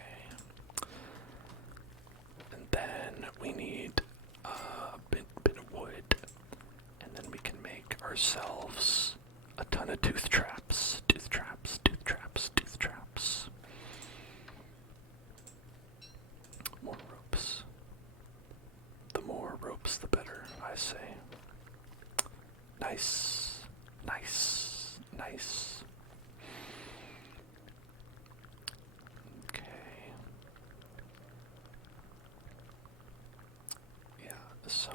And then we need a bit of wood. And then we can make ourselves a ton of tooth traps. Tooth traps, tooth traps, tooth traps. More ropes. The more ropes, the better, I say. Nice, nice, nice. Okay. Yeah, so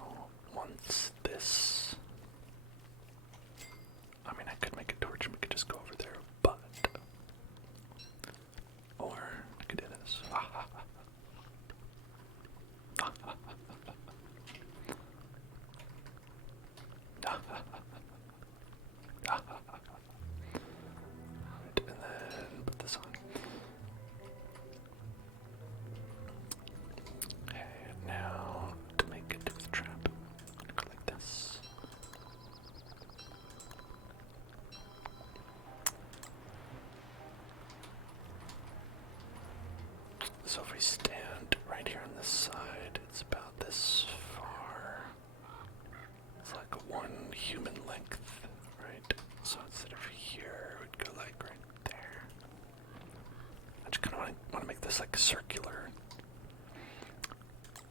once this... I mean, I could make a torch and we could just go over there, but... Or I could do this. And then put this on. Okay, now to make a tooth trap, I'm gonna go like this. So if we stand right here on this side, it's about this far. It's like one human length, right? So instead of here, we'd go like right there. I just kind of want to make this like circular.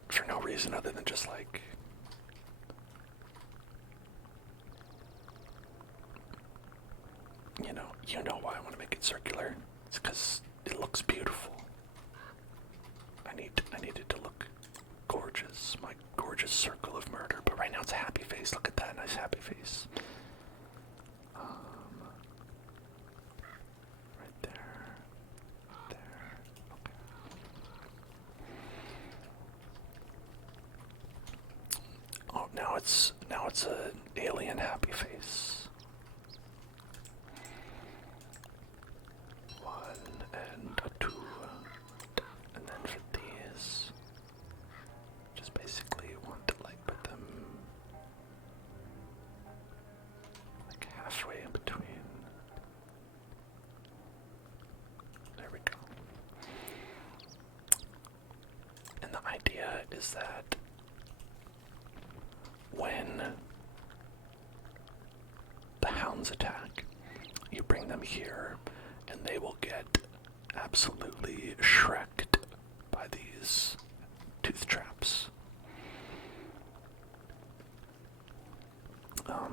For no reason other than just like... You know why I want to make it circular. It's because it looks beautiful. I need it to look gorgeous. My gorgeous circle of murder. But right now it's a happy face. Look at that nice happy face. Right there. There. Okay. Oh, now it's an alien happy face. One and a two. And then for these, just basically want to like put them like halfway in between. There we go. And the idea is that when the hounds attack, you bring them here and they will get absolutely shreked by these tooth traps.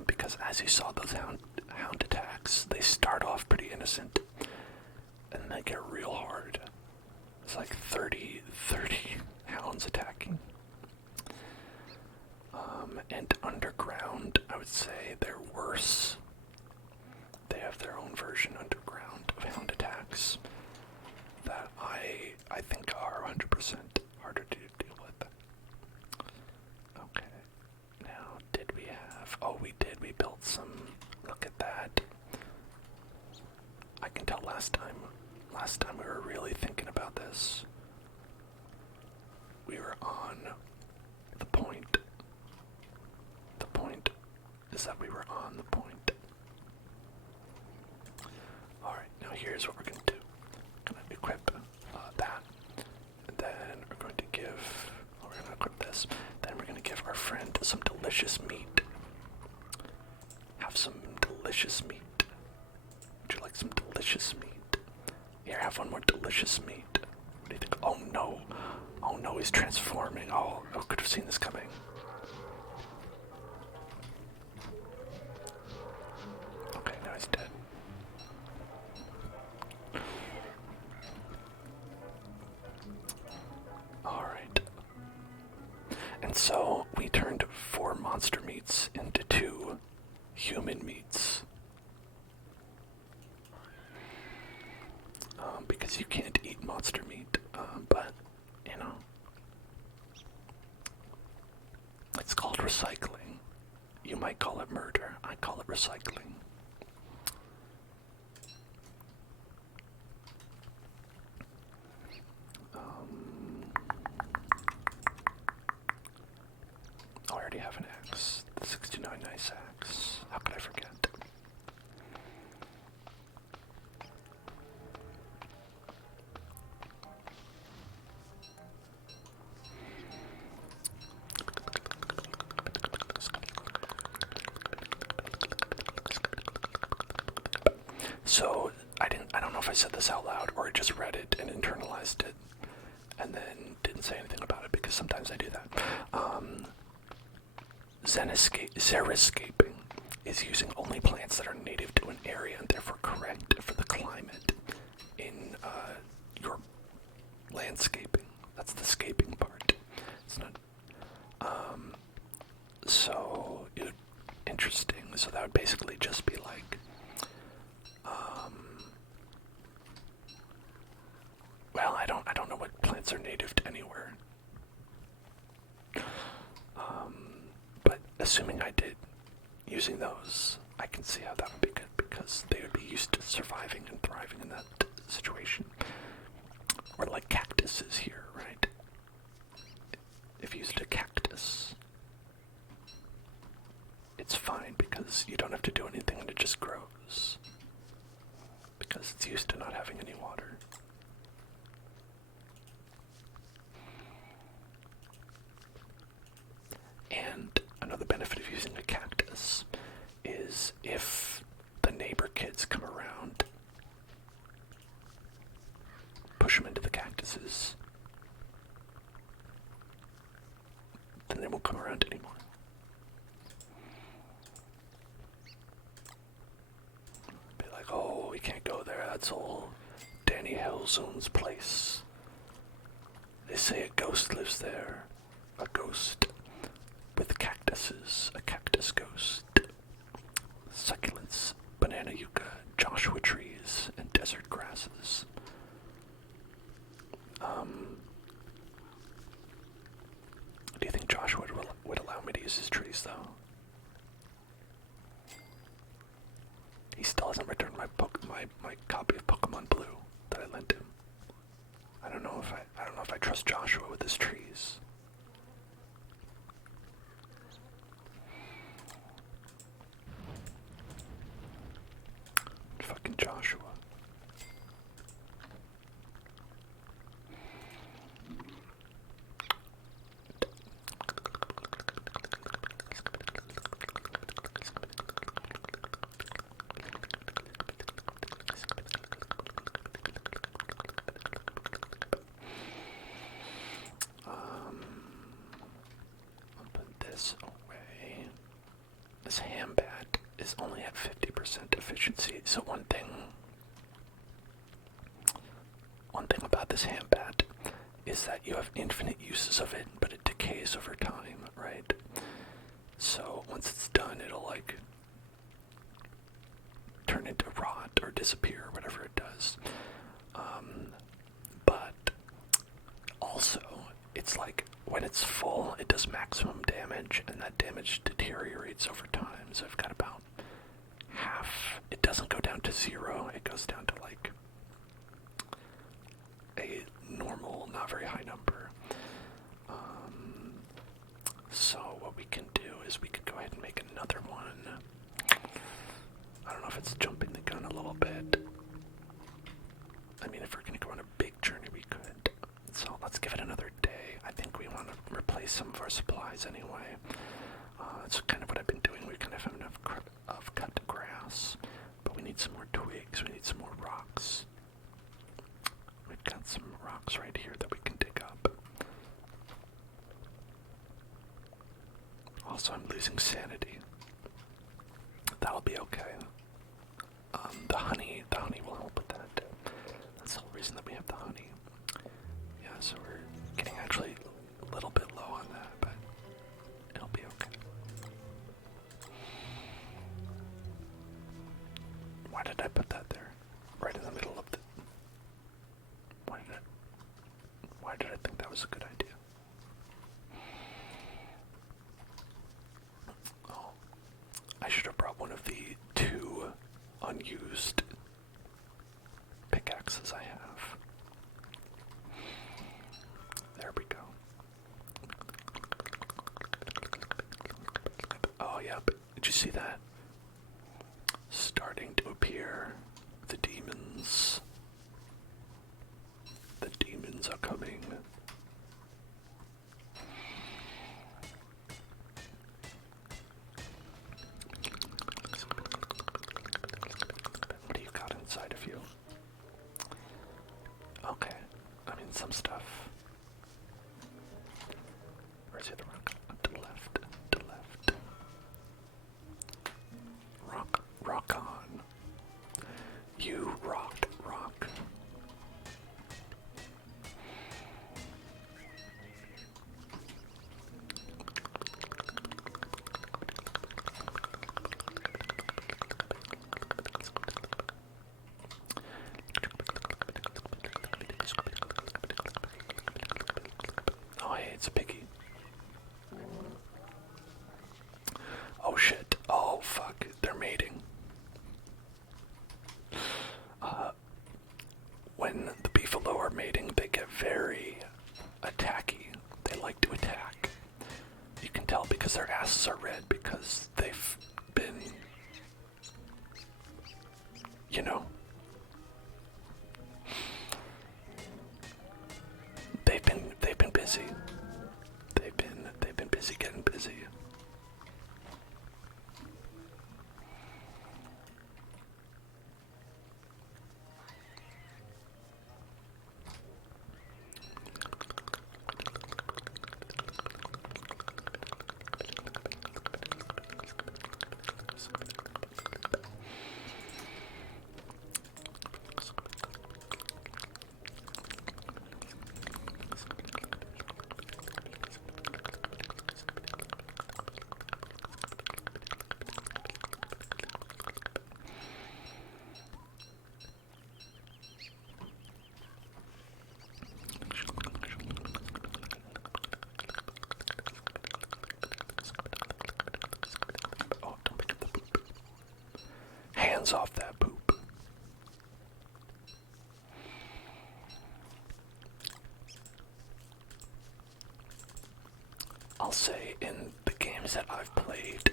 Because as you saw those hound attacks, they start off pretty innocent and they get real hard. It's like 30 hounds attacking. And underground, I would say they're worse. They have their own version underground of hound attacks that I think are 100% harder to deal with. Okay. Now, did we have... Oh, we did. We built some... Look at that. I can tell last time we were really thinking about this. We were on the point. The point is that we were on the point. Alright, now here's what we're going to do. We're going to equip that. And then we're going to equip this. Then we're going to give our friend some delicious meat. Have some delicious meat. Would you like some delicious meat? Here, have one more delicious meat. What do you think? Oh no. Oh no, he's transforming. Oh, I could have seen this coming. Okay, now he's dead. Alright. And so we turned 4 monster meats into 2 human meats. Because you can't eat monster meat, but, you know, it's called recycling. You might call it murder. I call it recycling. I already have an axe. The 69 nice axe. How could I forget? So I don't know if I said this out loud or I just read it and internalized it and then didn't say anything about it because sometimes I do that. Xeriscaping is using only plants that are native to an area and therefore correct for the climate in your landscaping. That's the scaping part. It's not. So interesting. So that would basically just be like, well, I don't know what plants are native to anywhere. But assuming I did using those, I can see how that would be good because they would be used to surviving and thriving in that situation. Or like cactuses here, right? If you used a cactus, it's fine because you don't have to do anything and it just grows. Because it's used to not having any water. And another benefit of using a cactus is if the neighbor kids come around, push them into the cactuses, then they won't come around anymore. Be like, oh, we can't go there, that's all Danny Hellzone's place. They say a ghost lives there. A ghost with cactuses, a cactus ghost. Succulents, banana yucca, Joshua trees, and desert grasses. Do you think Joshua would allow me to use his trees, though? He still hasn't returned my copy of Pokemon Blue that I lent him. I don't know if I trust Joshua with his trees. Fucking Joshua. I'll put this away. This ham bat is only at 50% efficiency, so one thing about this ham bat is that you have infinite uses of it, but it decays over time, right? So once it's done, it'll like turn into rot or disappear, whatever it does. But also, it's like when it's full, it does maximum damage, and that damage deteriorates over time. So I've got about half. It doesn't go down to 0. It goes down to like a normal, not very high number. So what we can do is we can go ahead and make another one. I don't know if it's jumping the gun a little bit. I mean, if we're going to go on a big journey, we could. So let's give it another day. I think we want to replace some of our supplies anyway. That's kind of what I've been doing. We kind of have enough of cut grass, but we need some more twigs. We need some more rocks. We've got some rocks right here that we can dig up. Also, I'm losing sanity. That'll be okay. The honey will help with that. That's the whole reason that we have the honey. Yeah, so we're getting actually a little bit low on that, but it'll be okay. Why did I put that there? Right in the middle of the... Why did I think that was a good idea? Oh, I should have brought one of the 2 unused pickaxes I have. There we go. Oh yeah, but did you see that? Starting to appear. The demons. The demons are coming. What houses are red because they've been, you know, they've been busy. They've been busy getting busy. Hands off that poop. I'll say in the games that I've played,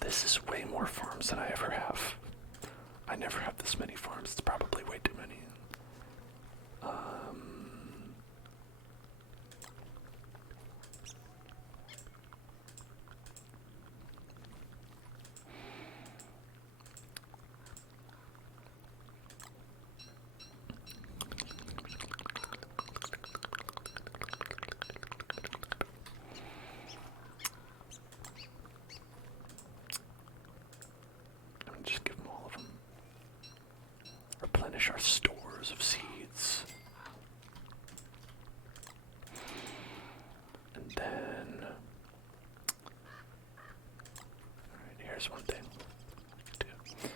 this is way more farms than I ever have. I never have this many farms. It's probably way too many. Just give them all of them. Replenish our stores of seeds. And then, alright, here's one thing we can do.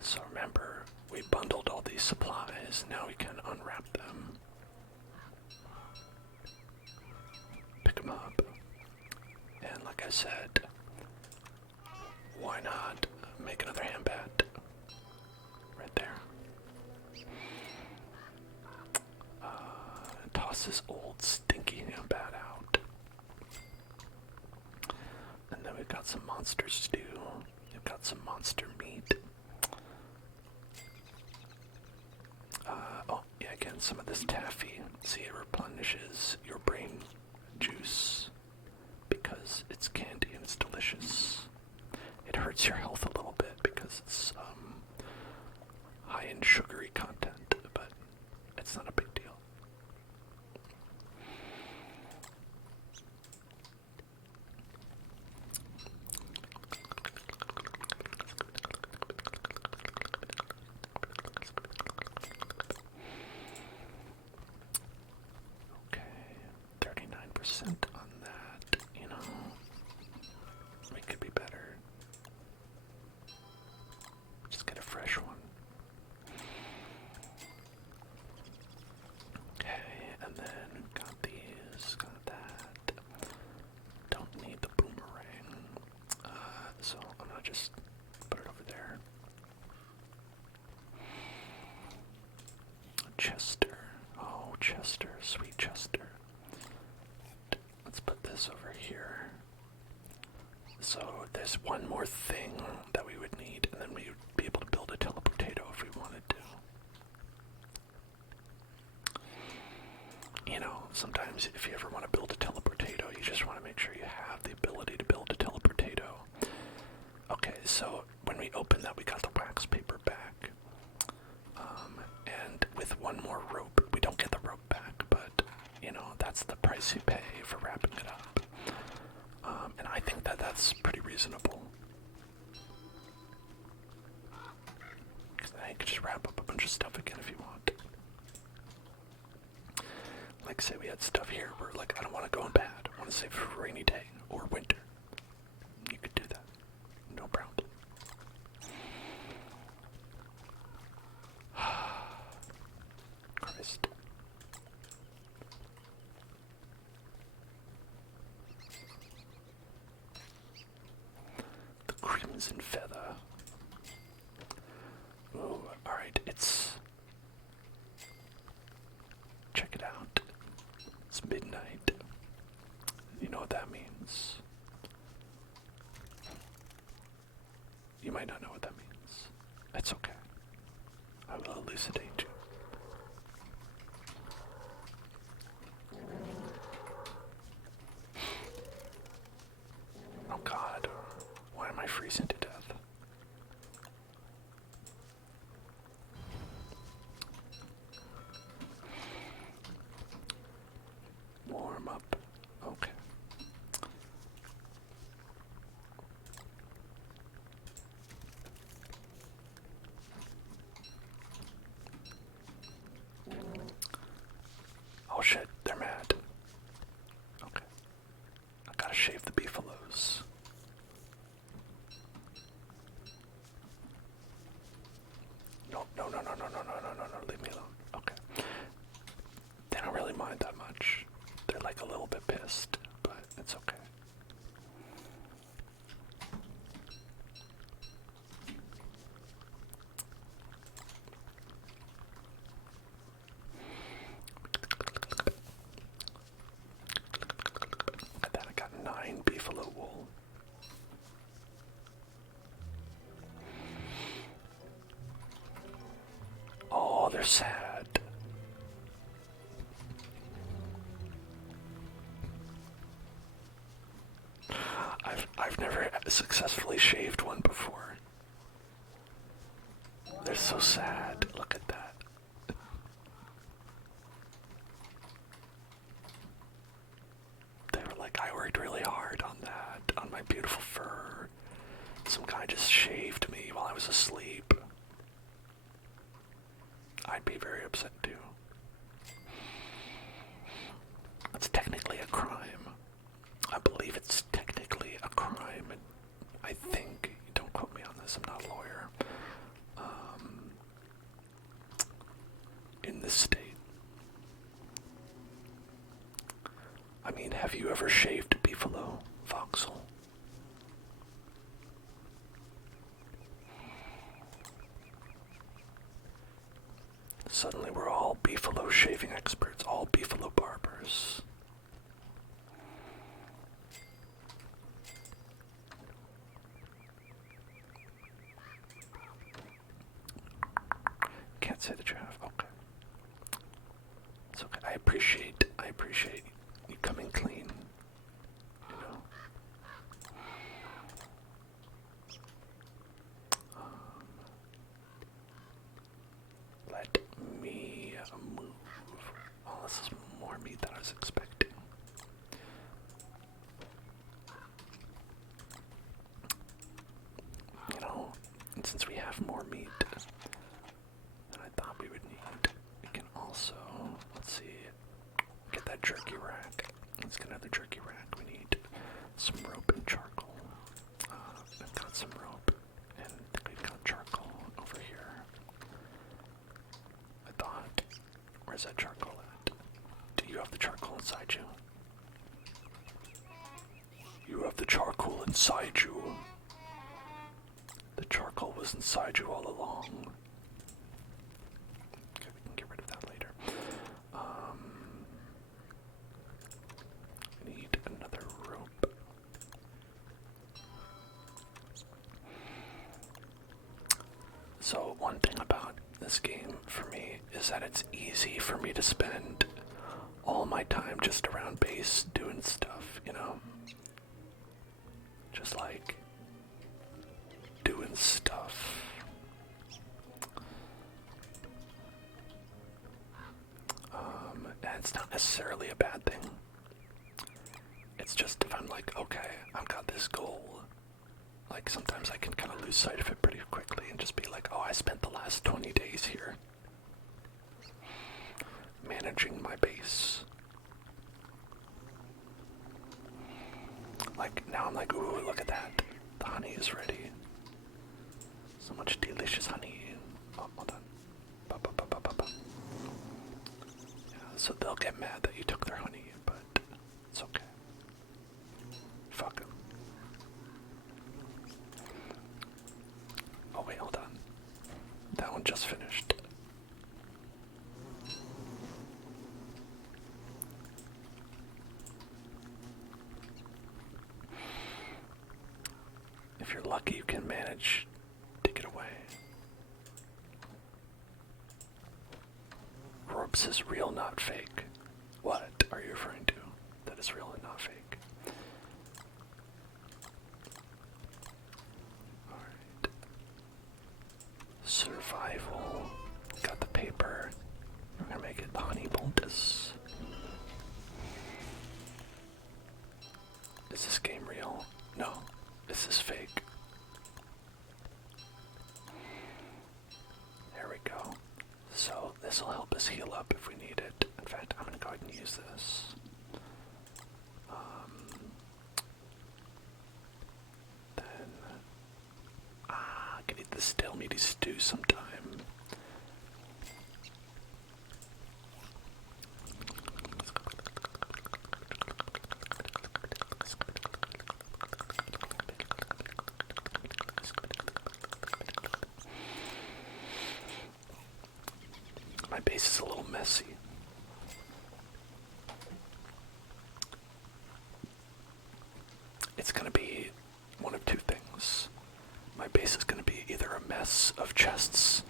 So remember, we bundled all these supplies. Now we can unwrap them. Pick them up. And like I said, why not make another hand bat? Right there. Toss this old stinky hand bat out. And then we've got some monster stew. We've got some monster meat. Oh, yeah, again, some of this taffy. See, it replenishes your brain juice because it's candy and it's delicious. It hurts your health a little bit because it's high in sugary content, but it's not a big deal. Okay, 39% on that, you know. We could be better. Just get a fresh one. Okay, and then got these, got that. Don't need the boomerang. So I'm gonna just put it over there. Chester. Oh, Chester, sweet Chester. Let's put this over here. So there's one more thing that we would need, and then we would be able to build a teleportato if we wanted to. You know, sometimes if you ever want to build a teleportato, you just want to make sure you have the ability to build a teleportato. Okay, so when we open that, we got the wax paper back. And with one more rope, we don't get the rope back, but, you know, that's the price you pay for wrapping it up. And I think that that's pretty reasonable. Because now you can just wrap up a bunch of stuff again if you want. Like, say we had stuff here where, like, I don't want to go in bad. I want to save it for a rainy day or winter. You could do that. No problem. Christ. The crimson feather. Ooh, alright, it's... Check it out. It's midnight. You know what that means. It's okay. I will elucidate you. Oh God, why am I freezing to death? Warm up. Okay. Oh shit, they're mad. Okay. I gotta shave the beefaloes. No, no, no, no, no, no, no, no, no, no, leave me alone. Okay. They don't really mind that much. They're like a little bit pissed, but it's okay. Look at that, I got 9 beefalo wool. Oh, they're sad. I've never successfully shaved one before. They're so sad. Look at that. They were like, I worked really hard on that, on my beautiful fur. Some guy just shaved me while I was asleep. I'd be very upset too. It's technically a crime. I believe it's technically a crime. I think, don't quote me on this, I'm not a lawyer. In this state. I mean, have you ever shaved a beefalo, Voxel? Suddenly we're all beefalo shaving experts, all beefalo barbers. Can't say that you have. Okay. It's okay. I appreciate you coming clean. You know. Let me move. Oh, this is more meat than I was expecting. You know, and since we have more meat than I thought we would need, we can also, let's see, get that jerky rack. Let's get another jerky rack. We need some rope and charcoal. I've got some rope, and we've got charcoal over here. I thought, where's that charcoal at? Do you have the charcoal inside you? You have the charcoal inside you. The charcoal was inside you all along. Okay, we can get rid of that later. Need another rope. So one thing about this game for me is that it's easy for me to spend all my time just around base doing stuff, you know? Just like doing stuff. And it's not necessarily a bad thing. It's just if I'm like, okay, I've got this goal. Like sometimes I can kind of lose sight of it pretty quickly and just be like, oh, I spent the last 20 days here managing my base. Like now I'm like, ooh, look at that. The honey is ready. So much delicious honey. Oh, hold on. Ba, ba, ba, ba, ba, ba. Yeah, so they'll get mad that you took their honey, but it's okay. Fuck them. Oh wait, hold on. That one just finished. If you're lucky, you can manage to get away. is real, not fake. What are you referring to? That is real and not fake. Alright. Survival. Got the paper. We're gonna make it honey poultice. Is this game real? No. This is fake. There we go. So this will help us heal up if we need it. In fact, I'm gonna go ahead and use this. Then I can eat the stale meaty stew sometime. My base is a little messy. It's gonna be one of two things. My base is gonna be either a mess of chests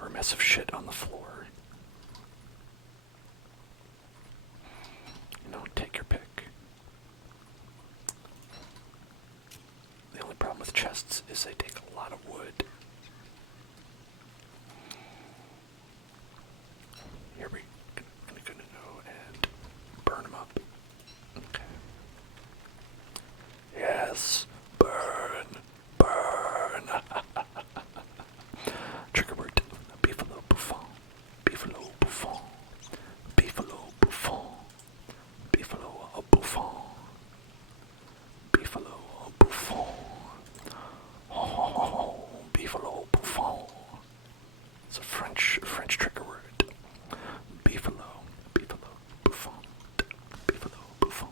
or a mess of shit on the floor. You know, take your pick. The only problem with chests is they take a lot of wood. Here we're gonna go and burn them up. Okay. Yes, burn, burn. Trigger word: beefalo bouffon, beefalo bouffon, beefalo bouffon, beefalo bouffon, beefalo bouffon. Oh, beefalo bouffon. It's a French trigger word. Beefalo, beefalo bouffon, beefalo bouffon,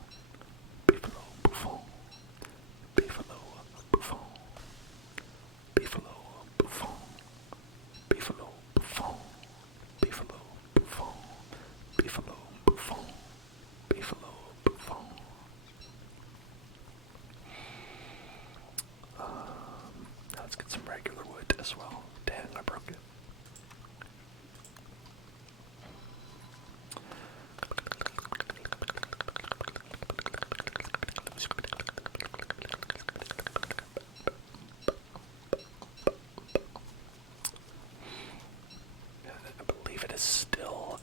beefalo bouffon, beefalo bouffon, beefalo bouffon, beefalo bouffon, beefalo bouffon, beefalo bouffon, beefalo bouffon. Now let's get some regular wood as well. Dang, I broke it. I believe it is still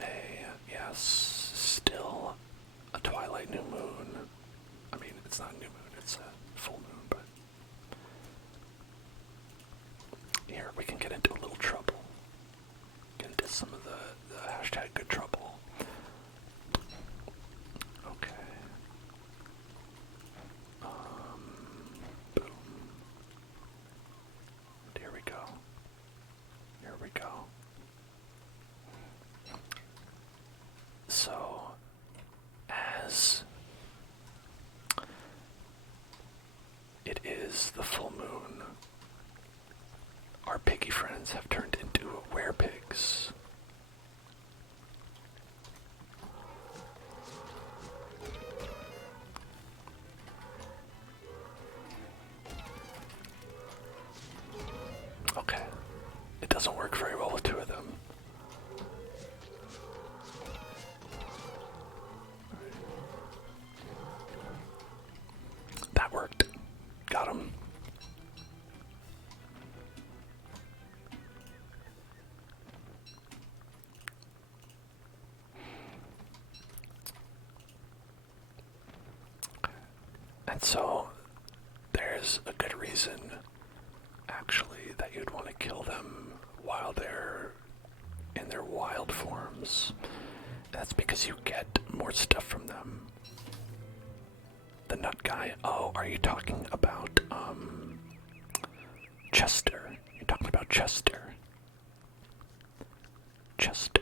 still a twilight new moon. I mean, it's not a new moon, it's a full moon, but here we can get into a little trouble. Get into some of the hashtag good trouble. Okay. Boom. Here we go. Here we go. So, as it is the full moon, our piggy friends have turned into werepigs. Okay. It doesn't work very well with two of them. That worked. Got him. And so, there's a good reason, actually, that you'd want to kill them while they're in their wild forms. That's because you get more stuff from them. The nut guy. Oh, are you talking about, Chester? You're talking about Chester. Chester.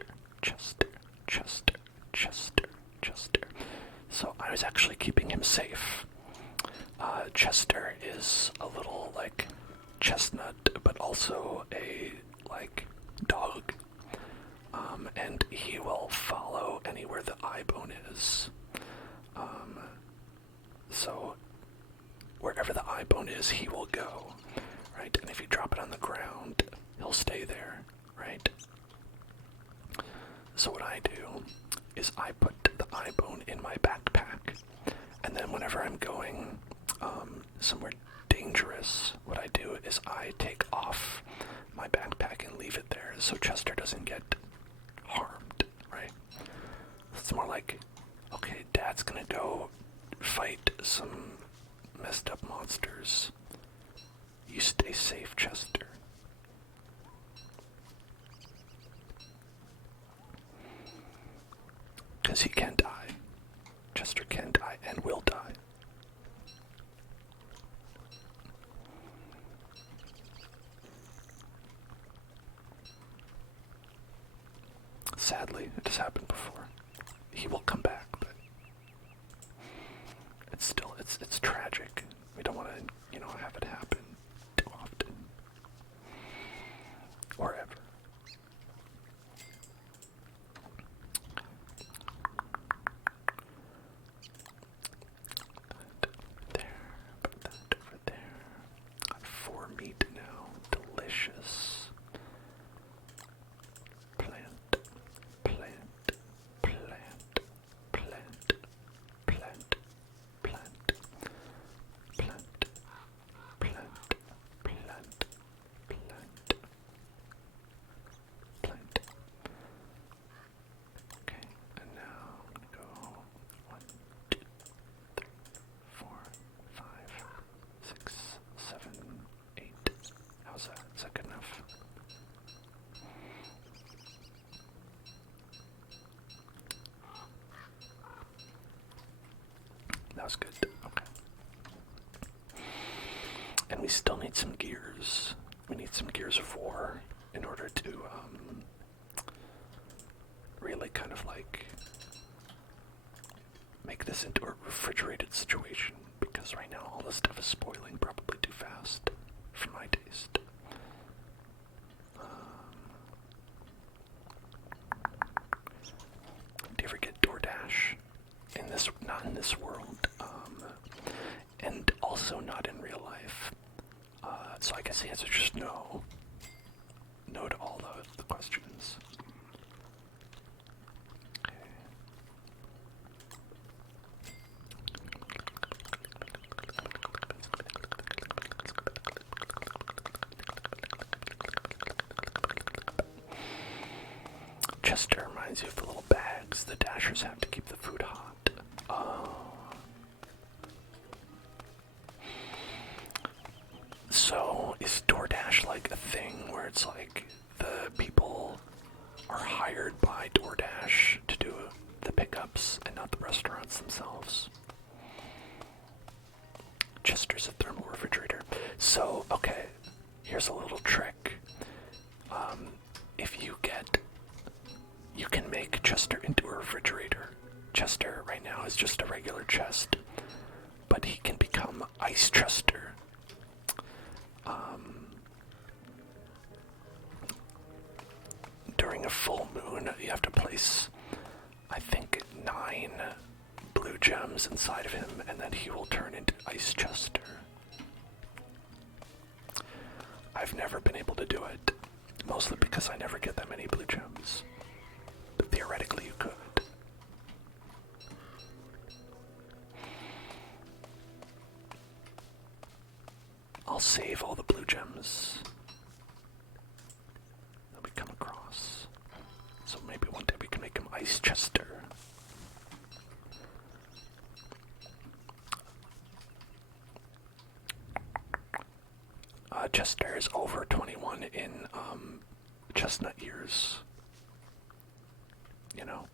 So I was actually keeping him safe. Chester is a little, like, chestnut, but also a, like, dog. And he will follow anywhere the eye bone is. So wherever the eye bone is, he will go, right? And if you drop it on the ground, he'll stay there, right? So what I do where I'm going, somewhere dangerous, what I do is I take off my backpack and leave it there so Chester doesn't get harmed, right? It's more like, okay, Dad's gonna go fight some messed up monsters. You stay safe, Chester. Because he can die. Chester can die and will die. Sadly, it has happened before. He will come back, but it's still, it's tragic. We don't want to, have it happen too often. Or ever. There, put that over there. Got 4 meat now. Delicious. Plant, plant, plant, plant, plant, plant, plant, plant, plant, plant, plant. Okay, and now I'm gonna go 1, 2, 3, 4, 5, 6, 7, 8. How's that? Is that good enough? That was good. Okay. And we still need some gears. We need some gears of war in order to really kind of like make this into a refrigerated situation, because right now all this stuff is spoiling probably too fast for my taste. Do you ever get DoorDash? Not in this world, and also not in real life. So I guess the answer is just no. No to all the questions. Okay. Chester reminds you of the little bags the Dashers have to keep the food hot. Oh. So, is DoorDash like a thing where it's like the people are hired by DoorDash to do the pickups and not the restaurants themselves? Chester's a thermal refrigerator. So, okay, here's a little trick. If you can make Chester into a refrigerator. Chester right now is just a regular chest, but he can become Ice Chester. During a full moon, you have to place, I think, 9 blue gems inside of him, and then he will turn into Ice Chester. I've never been able to do it, mostly because I never get that many blue gems. But theoretically, you could. I'll save all the blue gems that we come across. So maybe one day we can make him Ice Chester. Chester is over 21 in chestnut years. You know?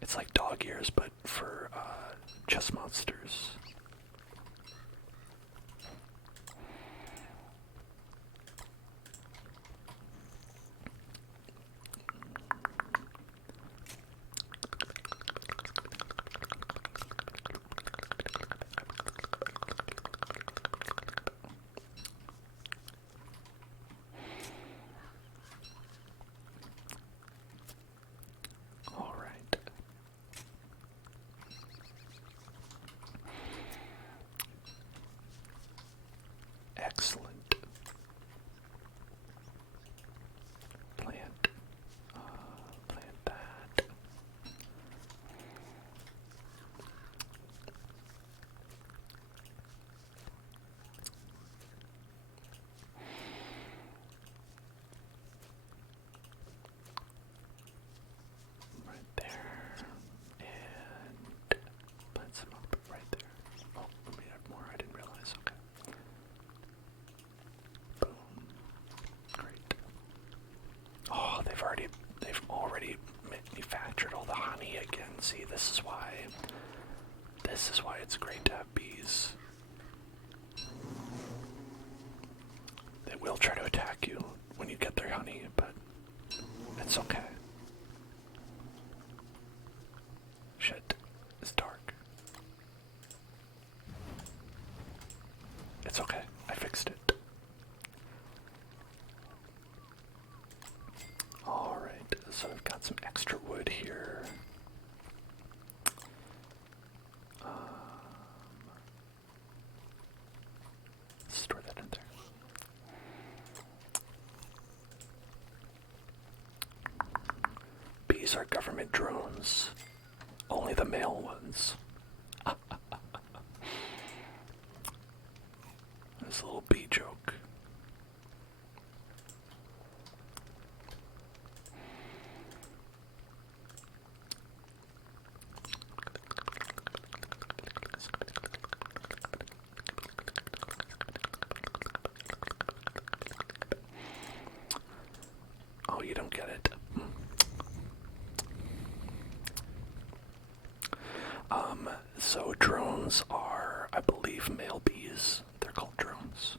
It's like dog years, but for chest monsters. See, this is why. This is why it's great to have bees. They will try to attack you when you get their honey, but it's okay. Shit, it's dark. It's okay, I fixed it. Alright, so I've got some extra wood here. Store that in there. Bees are government drones. Only the male ones. This little bee joke. Oh, you don't get it. So drones are, I believe, male bees. They're called drones.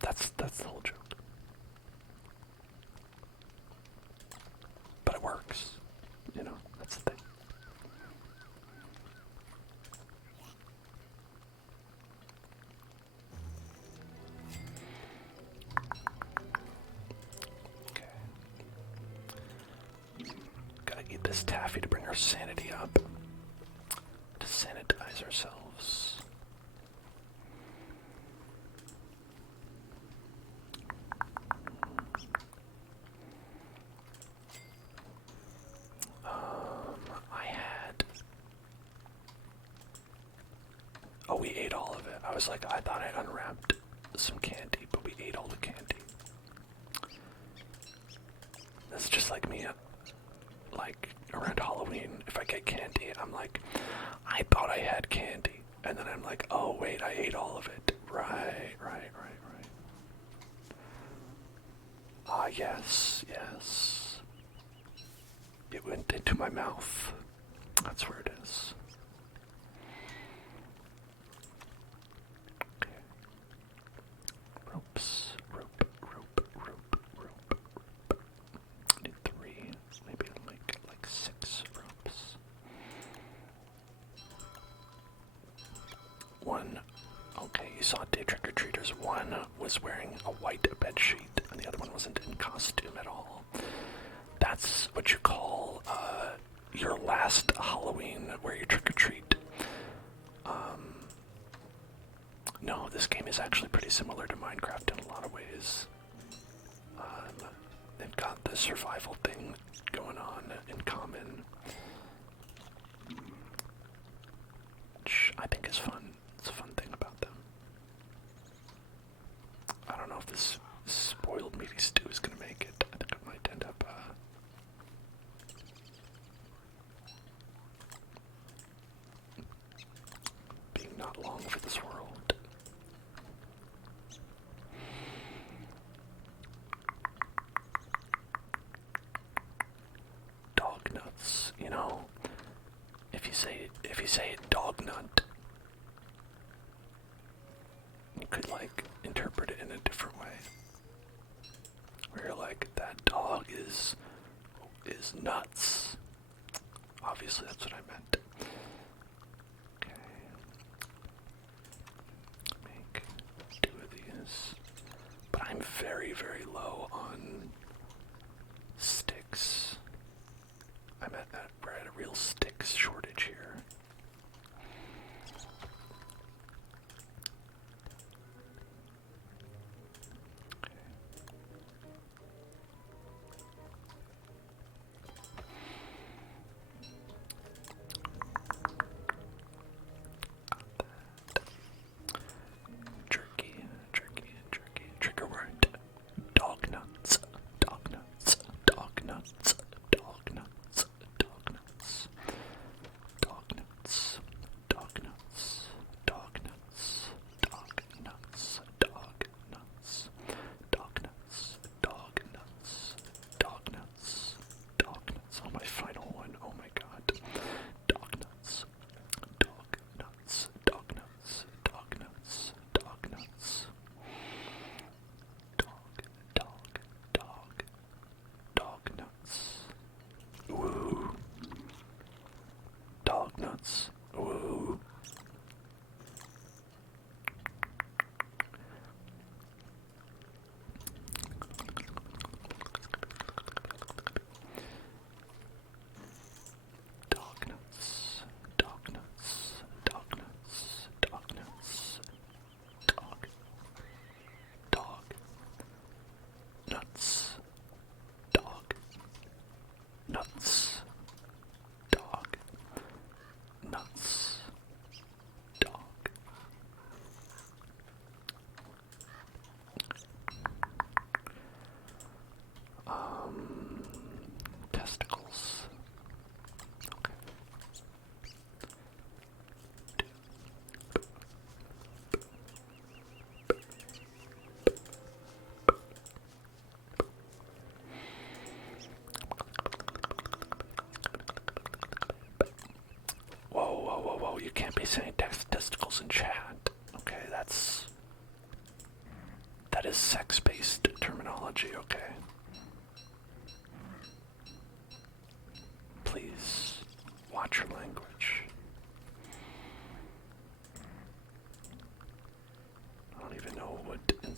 That's the whole joke. But it works. You know, that's the thing. Eat this taffy to bring our sanity up. To sanitize ourselves. I had... Oh, we ate all of it. I was like, I thought I unwrapped some candy, but we ate all the candy. That's just like me. Like, around Halloween, if I get candy, I'm like, I thought I had candy. And then I'm like, oh, wait, I ate all of it. Right. Ah, yes. It went into my mouth. That's where it is. Okay. Ropes. Rope. I need 3. Maybe like 6 ropes. 1. Okay, you saw day trick-or-treaters. 1 was wearing a white bed sheet, and the other one wasn't in costume at all. That's what you call your last Halloween where you trick-or-treat. No, this game is actually pretty similar to Minecraft in a lot of ways. They've got the survival thing going on in common, which I think is fun. It's a fun thing about them. I don't know if this spoiled meaty stew is gonna make it. I think it might end up being not long for this world. Dog nuts, you know. If you say dog nut, you could like interpret it in a different way. Where you're like, that dog is nuts. Obviously that's what I meant. Okay. Make 2 of these. But I'm very, very low on sticks. We're at a real sticks shortage here. Jerky. Trigger word. Dog nut.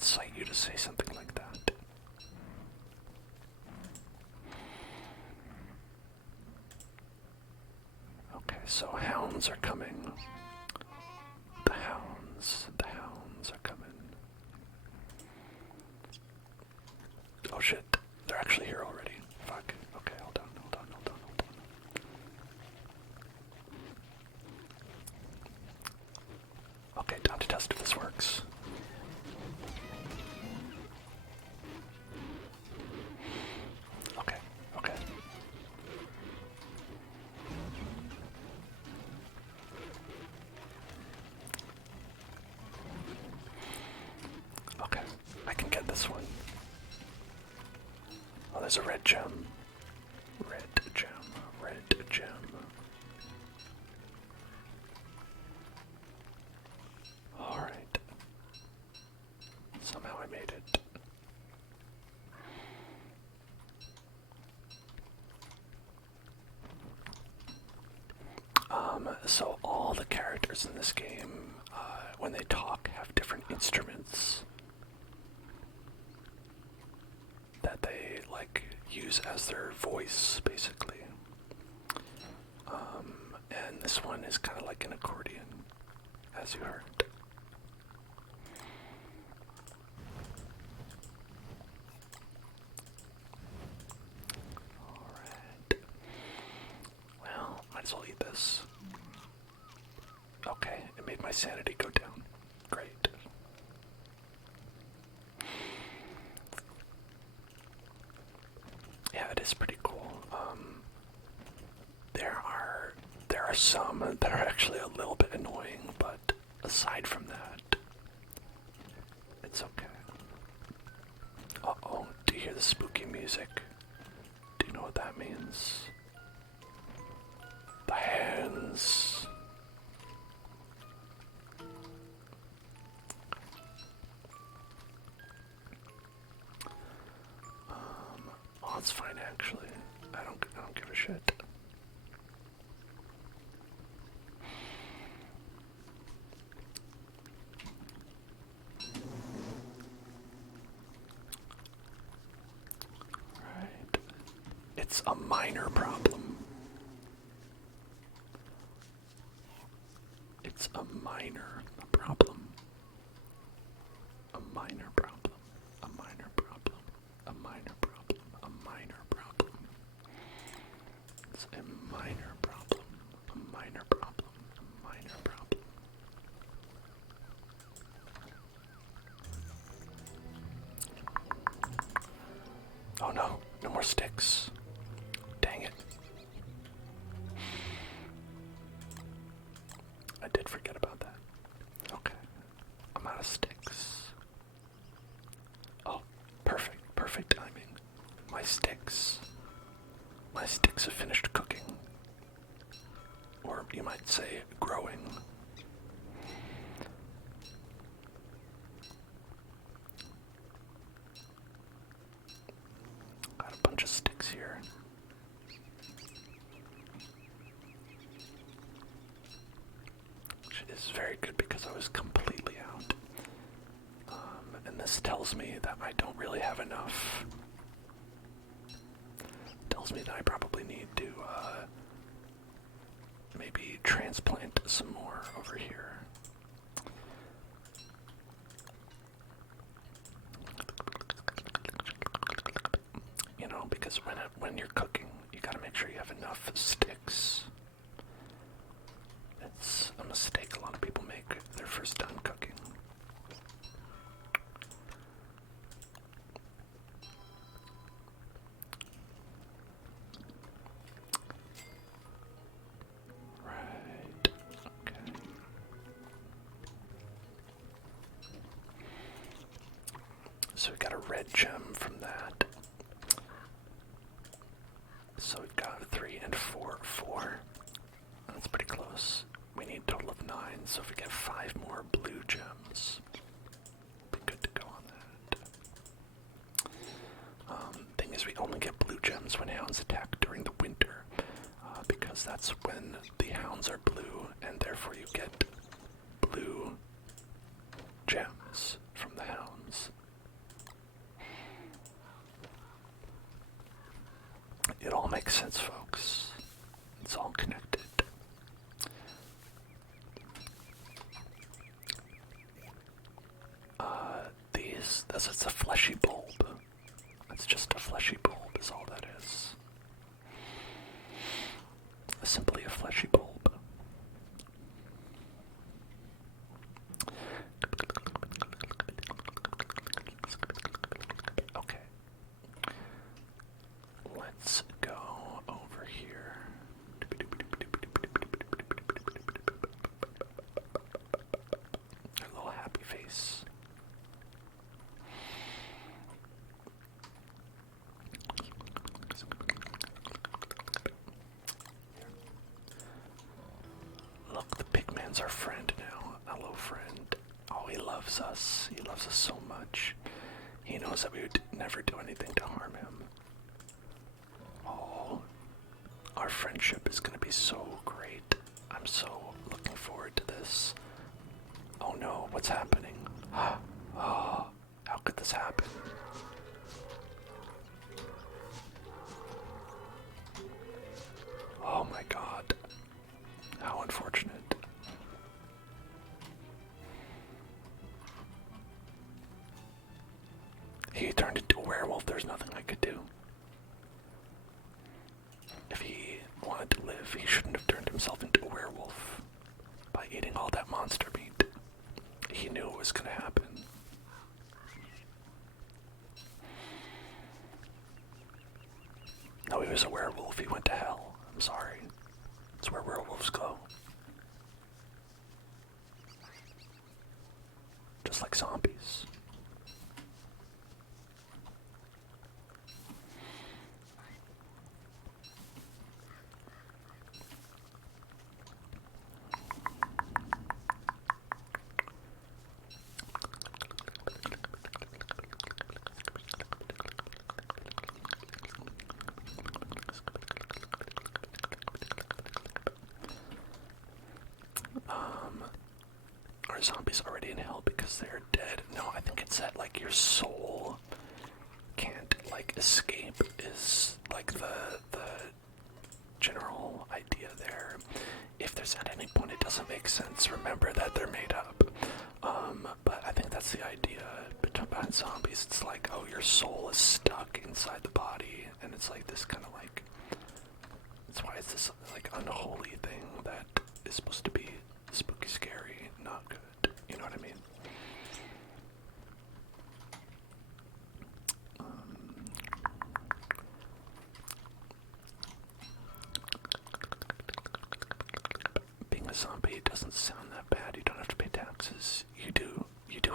incite you to say something like that. Okay, so hounds are coming. The hounds are coming. Oh shit, they're actually here already. Fuck. Okay, hold on. Okay, time to test if this works. Okay. Okay, I can get this one. Oh, there's a red gem. Red gem. Alright. Somehow I made it. So all the characters in this game, when they talk, have different instruments that they use as their voice, basically. And this one is kind of like an accordion, as you heard. Alright. Well, might as well eat this. Okay, it made my sanity go down. Great. Yeah, it is pretty cool. There are some that are actually a little bit annoying, but aside from that, it's okay. Uh-oh, do you hear the spooky music? Do you know what that means? The hands. Oh, it's fine actually. I don't give a shit. Right. It's a minor problem. It's a minor problem. A minor problem. A minor problem. A minor problem. A minor problem. It's a minor problem. A minor problem. A minor problem. Oh no, no more sticks. Dang it. I did forget about that. Okay. I'm out of sticks. Oh, perfect timing. My sticks have finished cooking. Or you might say growing. Got a bunch of sticks here. Which is very good because I was completely out. And this tells me that I don't really have enough. Tells me that I probably need to maybe transplant some more over here. You know, because when you're cooking, you gotta make sure you have enough sticks. It's a mistake a lot of people make their first time cooking. Right. Okay. So we got a red gem from that. So we've got 3 and 4. 4. That's pretty close. We need a total of 9, so if we get 5 more blue gems, we'll be good to go on that. Thing is, we only get blue gems when hounds attack during the winter, because that's when the hounds are blue, and therefore you get blue gems from the hounds. That's a fleshy bulb. It's just a fleshy bulb is all that is. Simply a fleshy bulb. Okay. Let's go over here. A little happy face. Look, the big man's our friend now. Hello, friend. Oh, he loves us. He loves us so much. He knows that we would never do anything to harm him. Oh, our friendship is going to be so great. I'm so looking forward to this. Oh no, what's happening? Oh, how could this happen? Oh my god. How unfortunate. He turned into a werewolf. There's nothing I could do. If he wanted to live, he shouldn't have turned himself into a werewolf by eating all that monster meat. He knew it was going to happen. No, he was a werewolf. He went to hell. I'm sorry. It's where werewolves go. Just like zombies. Are zombies already in hell because they're dead? No, I think it's that, like, your soul can't, like, escape is, like, the general idea there. If there's at any point it doesn't make sense, remember that they're made up. But I think that's the idea behind zombies. It's like, oh, your soul is stuck inside the body, and it's like this kind of, like, that's why it's this, like, unholy thing that is supposed to be spooky, scary, not good. You know what I mean? Being a zombie doesn't sound that bad. You don't have to pay taxes. You do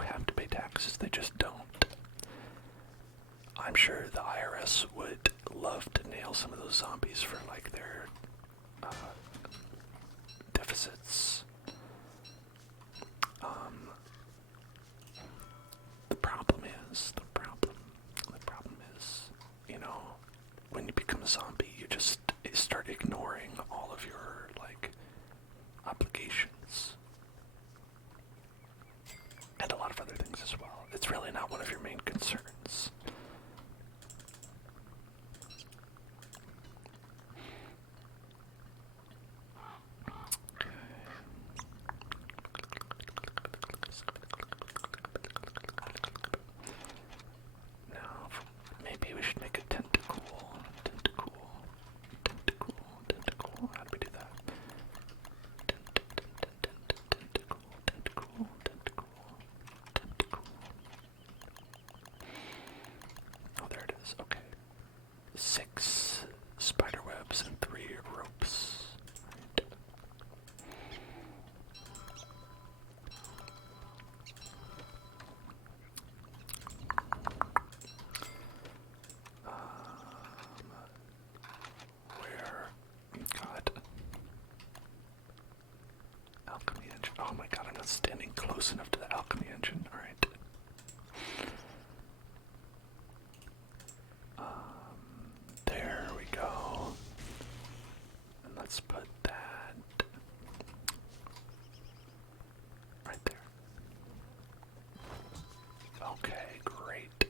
have to pay taxes. They just don't. I'm sure the IRS would love to nail some of those zombies for, like, their deficits. The problem is, you know, when you become a zombie, you just start ignoring all of your, like, obligations. And a lot of other things as well. It's really not one of your main concerns. Now, maybe we should make a tentacle. How do we do that? Tentacle. Oh, there it is. Okay. 6 spider webs and 3 ropes. Right. Where? God. Alchemy engine. Oh my god, I'm not standing close enough to the alchemy engine. Alright. There we go. And let's put that right there. Okay, great.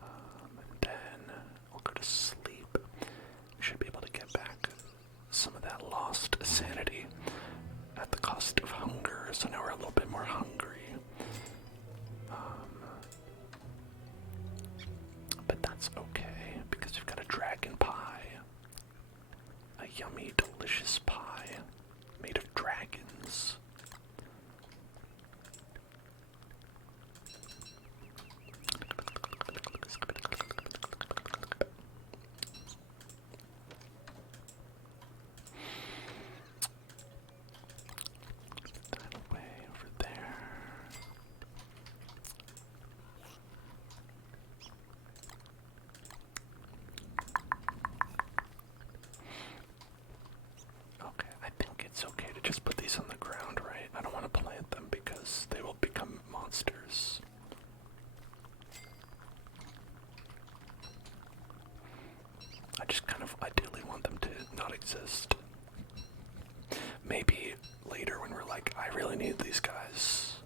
And then we'll go to sleep. exist. Maybe later when we're like, I really need these guys.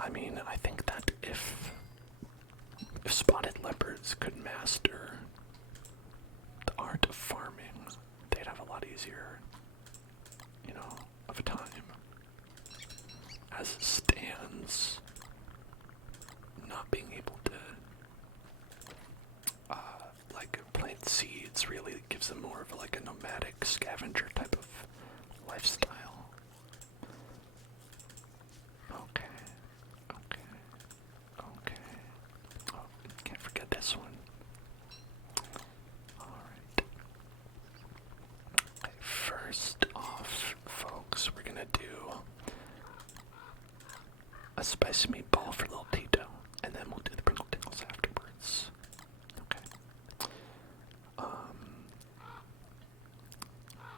I mean, I think that if spotted leopards could master the art of farming, they'd have a lot easier, of a time. As it stands, not being able to, plant seeds really gives them more of a nomadic scavenger type of lifestyle. Okay. Oh, can't forget this one. Alright. Okay, first off, folks, we're gonna do a spicy meatball for little Tito, and then we'll do the Pringle Tingles afterwards. Okay.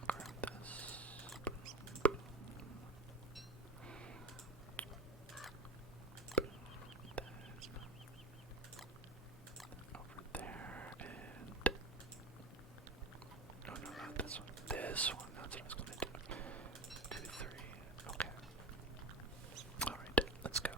Grab this. Over there, and no, not this one. This one, that's what I was gonna do. 2, 3, okay. Alright, let's go.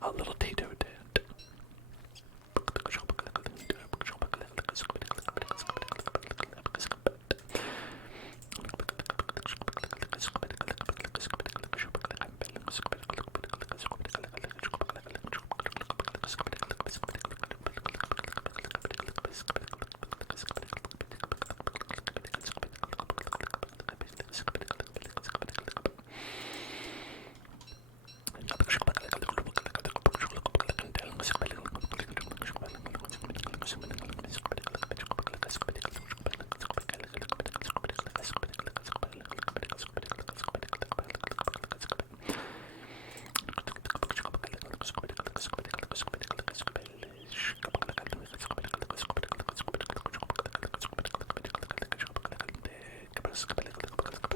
A little Tito did.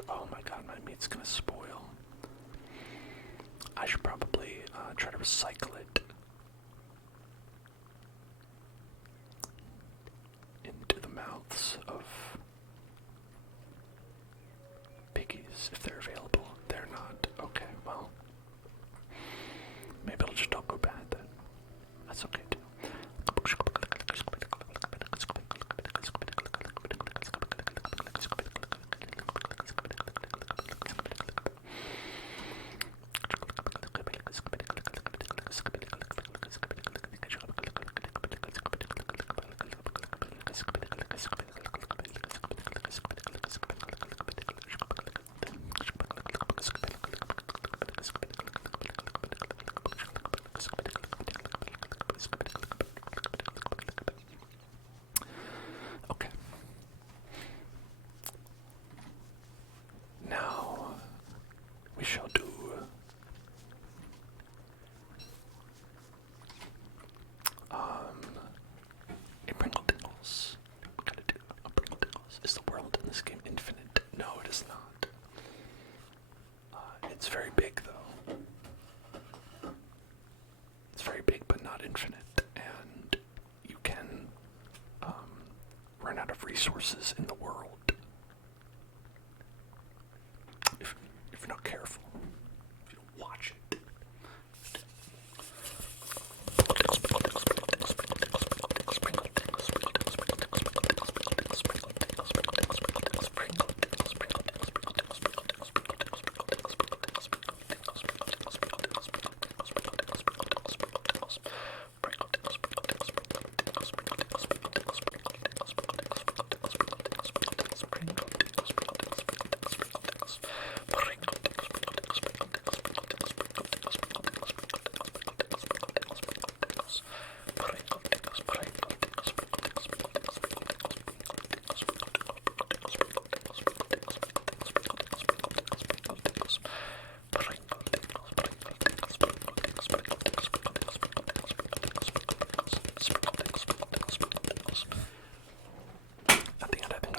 Oh my god, my meat's gonna spoil. I should probably try to recycle it into the mouths of piggies if they're available. They're not. Okay, well, maybe it'll just all go bad then. That's okay too. Okay. Now we shall do a Pringle Tingles. We gotta do a Pringle Tingles. Is the world in this game infinite? No, it is not. It's very big though. It's very big but not infinite, and you can run out of resources in the world if you're not careful, if you don't watch it.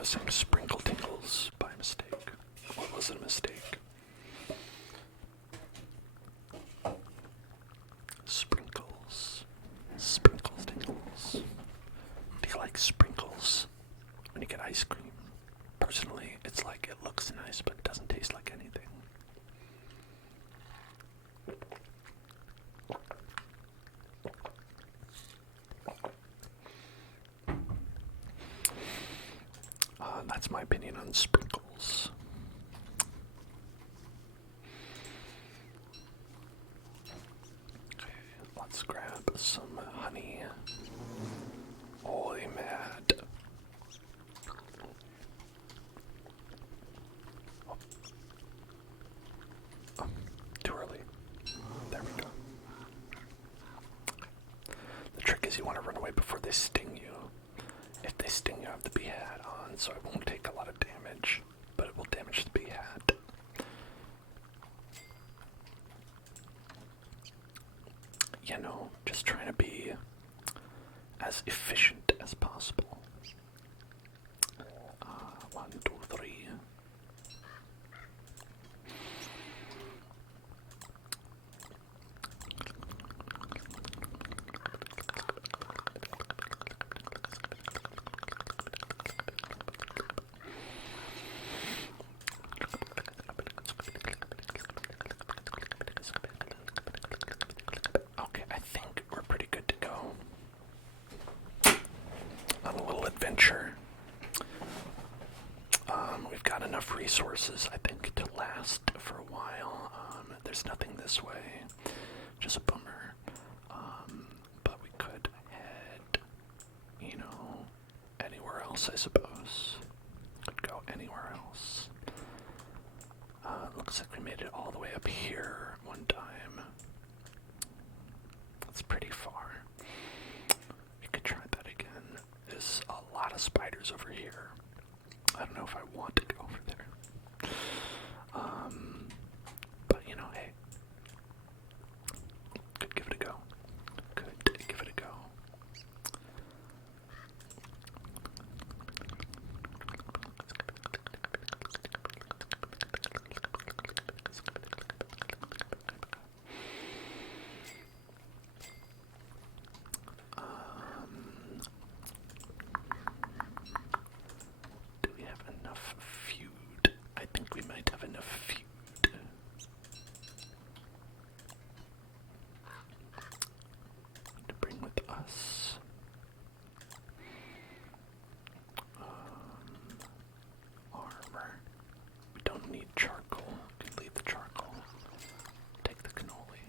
was saying sprinkle tingles by mistake. What was a mistake? Sprinkles. Sprinkles tingles. Do you like sprinkles when you get ice cream? Personally, it's like it looks nice, but it doesn't taste like anything. That's my opinion on sprinkles. Okay, let's grab some honey. Holy mad. Oh, too early. There we go. The trick is you want to run away before they sting you. If they sting, you have the bee hat on, so it won't take a lot of damage, but it will damage the bee hat. You know, just trying to be as efficient as possible. 1, 2, 3. Okay, I think we're pretty good to go on a little adventure. We've got enough resources, I think, to last for a while. There's nothing this way, just a bummer. But we could head, anywhere else, I suppose. Could go anywhere else. Looks like we made it all the way up here one time. That's pretty far. We could try that again. There's a lot of spiders over here. I don't know if I want to go over there. But hey. Could give it a go. Could give it a go. Do we have enough feud? I think we might have enough feud. To bring with us. Armor. We don't need charcoal. We can leave the charcoal. Take the cannoli.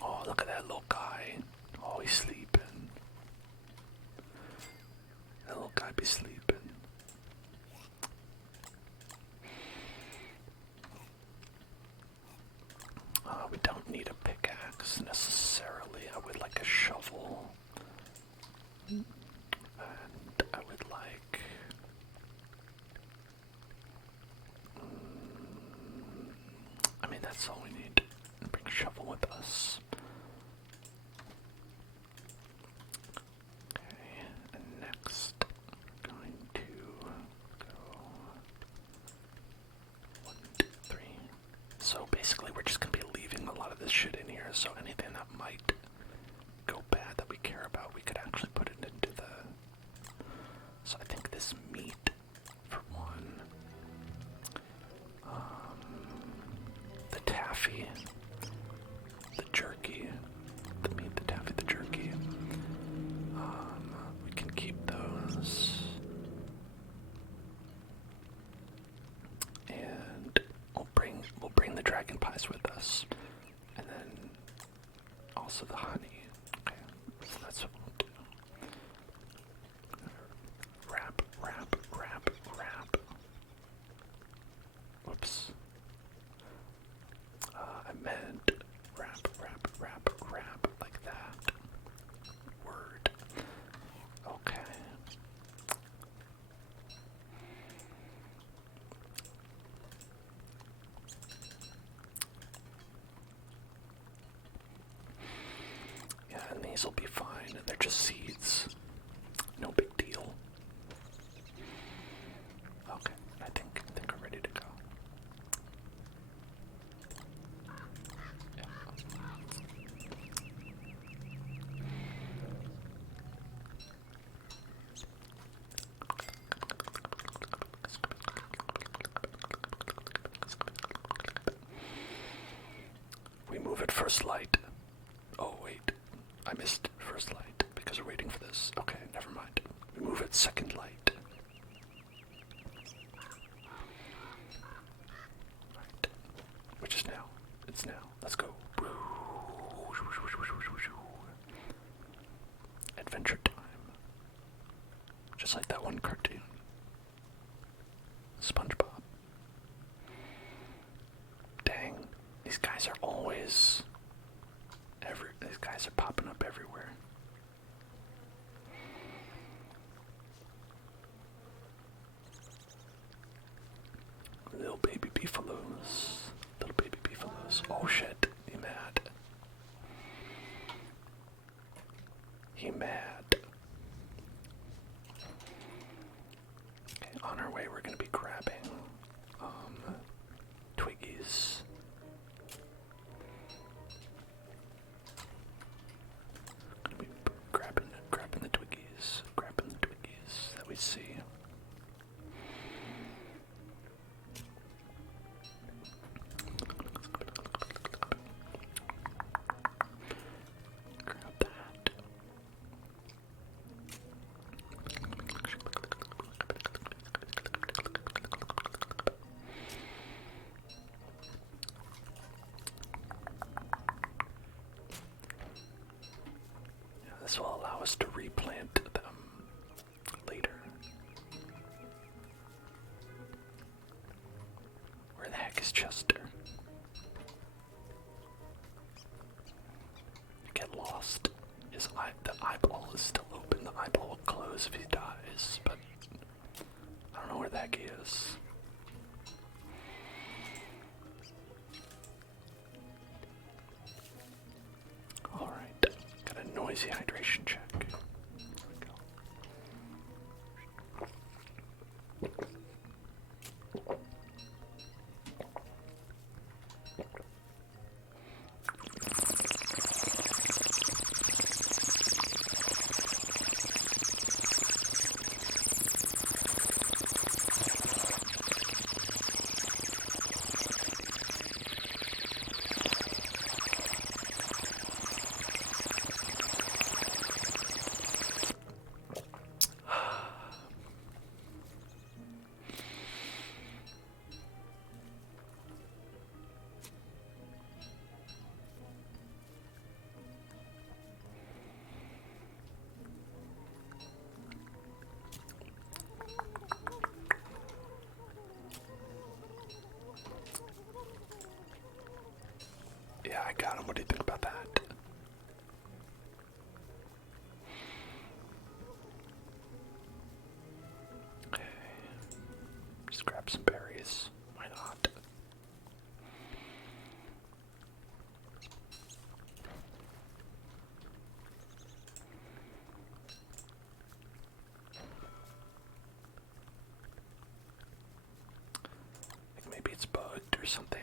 Oh, look at that little guy. Oh, he's sleeping. That little guy be sleeping. We don't need a pickaxe necessarily. I would like a shovel. And I would like... I mean, that's all we need. Bring a shovel with us. Okay, and next, going to go 1, 2, 3. So basically, we're just gonna be leaving a lot of this shit in here. So anything that might go bad that we care about, we could actually put it into the. So I think this meat, for one, the taffy, the jerky, the meat, the taffy, the jerky. We can keep those. And we'll bring the dragon pies with us. And then also the honey. Okay, so that's what we'll do. Wrap, wrap, wrap, wrap. Whoops. I meant wrap, wrap, wrap, wrap, like that. Word. Okay. Yeah, and these will be fine. They're just seeds. first light. Oh wait, I missed first light because we're waiting for this. Okay, never mind. We move at second light. Right. Which is now. It's now. Let's go. Adventure time. Just like that one cartoon. SpongeBob. Dang, these guys are always these guys are popping up everywhere. Little baby beefaloes. Little baby beefaloes. Oh shit, he mad. He mad. Okay, on our way we're gonna be grabbing twiggies. Gonna be grabbing the twiggies, that we see. Grab that. This will allow us to replant them later. Where the heck is Chester? Get lost. The eyeball is still open. The eyeball will close if he dies, but I don't know where the heck he is. Alright, got a noisy hydration check. There we go. Yeah, I got him. What do you think about that? Okay. Just grab some berries. Why not? I think maybe it's bugged or something.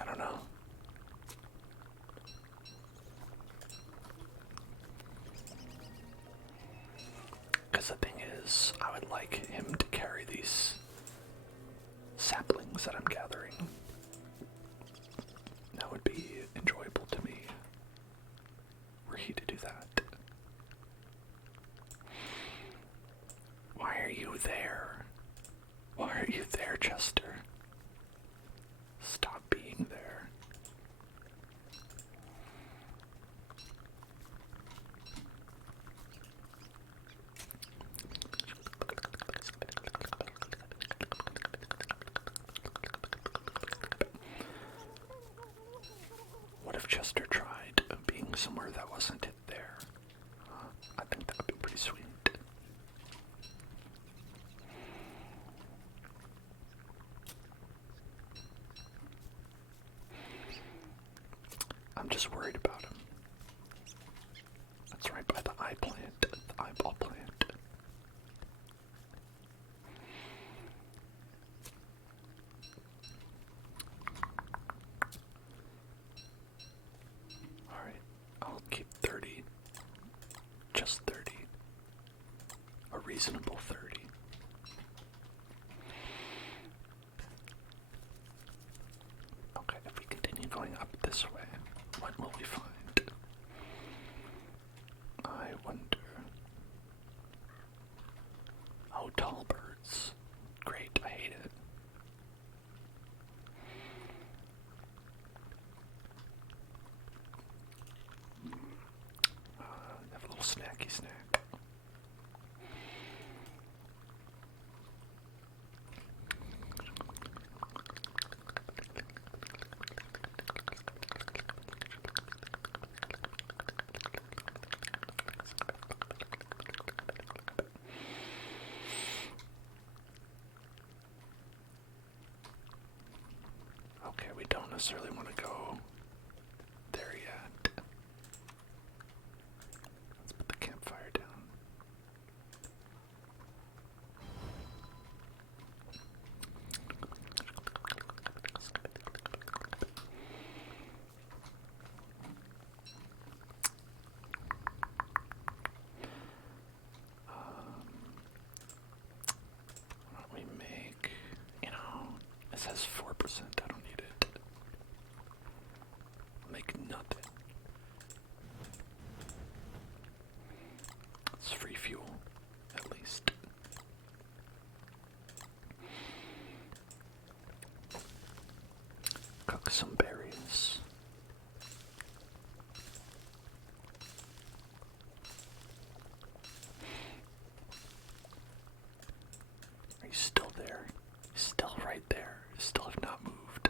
I don't know. Because the thing is, I would like him to carry these saplings that I'm gathering. That would be enjoyable to me, were he to do that. Why are you there? Why are you there, Chester? Stop being there. What if Chester tried being somewhere that wasn't it there? I think that would be pretty sweet. I'm just worried about him. That's right by the eye plant, the eyeball plant. Alright, I'll keep 30. Just 30. A reasonable 30. necessarily want to go there yet. Let's put the campfire down. Why don't we make, it says 4%, I don't need it. Make nothing. It's free fuel, at least. Cook some berries. Are you still there? You're still right there. You still have not moved.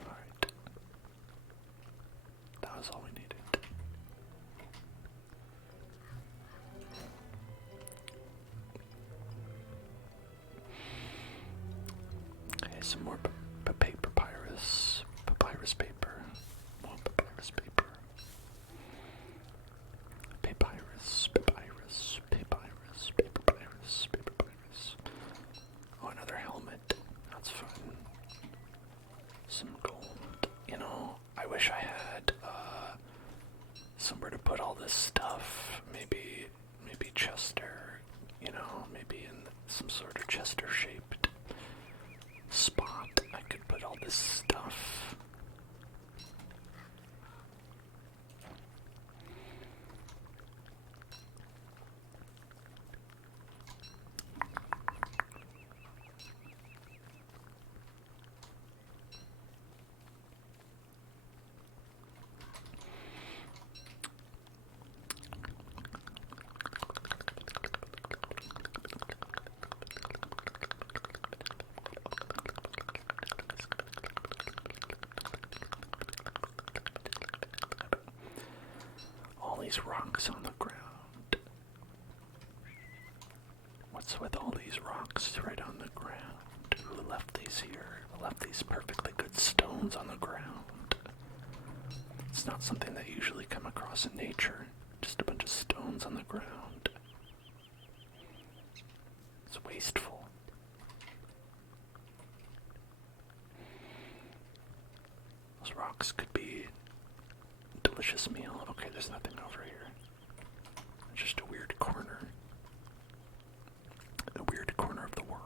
Alright. That was all we needed. Okay, some more papyrus paper, more papyrus paper, papyrus. Oh, another helmet. That's fun. Some gold. I wish I had somewhere to put all this stuff. Maybe Chester. Maybe in some sort of Chester-shaped spot I could put all this stuff. All these rocks on the ground. What's with all these rocks right on the ground? Who left these here? Who left these perfectly good stones on the ground? It's not something that you usually come across in nature. Just a bunch of stones on the ground. It's wasteful. Those rocks could be a delicious meal. Okay, there's nothing over here. It's just a weird corner. A weird corner of the world.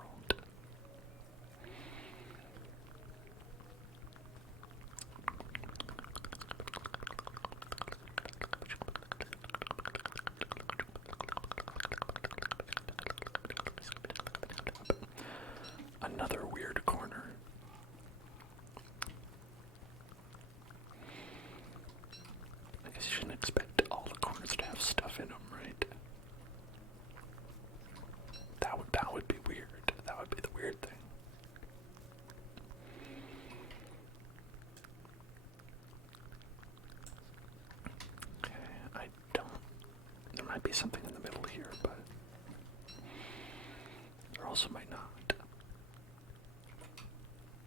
Another weird corner. I guess you shouldn't expect all the corners to have stuff in them, right? That would be weird. That would be the weird thing. Okay, there might be something in the middle here, but there also might not.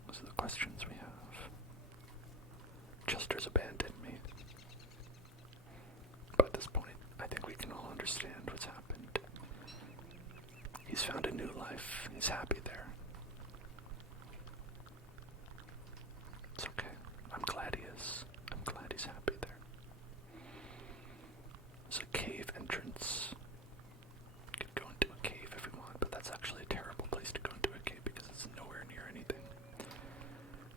Those are the questions we have. Chester's abandoned me. But at this point, I think we can all understand what's happened. He's found a new life. He's happy there. It's okay. I'm glad he is. I'm glad he's happy there. There's a cave entrance. You could go into a cave if you want, but that's actually a terrible place to go into a cave because it's nowhere near anything.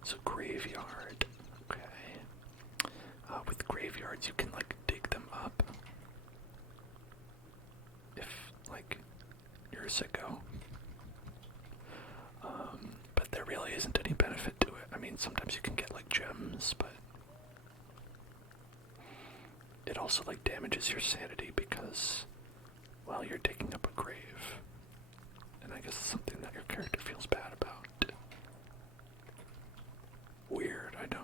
It's a graveyard. Okay. With graveyards, you can, dig them up. If, you're a sicko. But there really isn't any benefit to it. I mean, sometimes you can get, gems, but it also, damages your sanity because, well, you're digging up a grave. And I guess it's something that your character feels bad about. Weird, I know.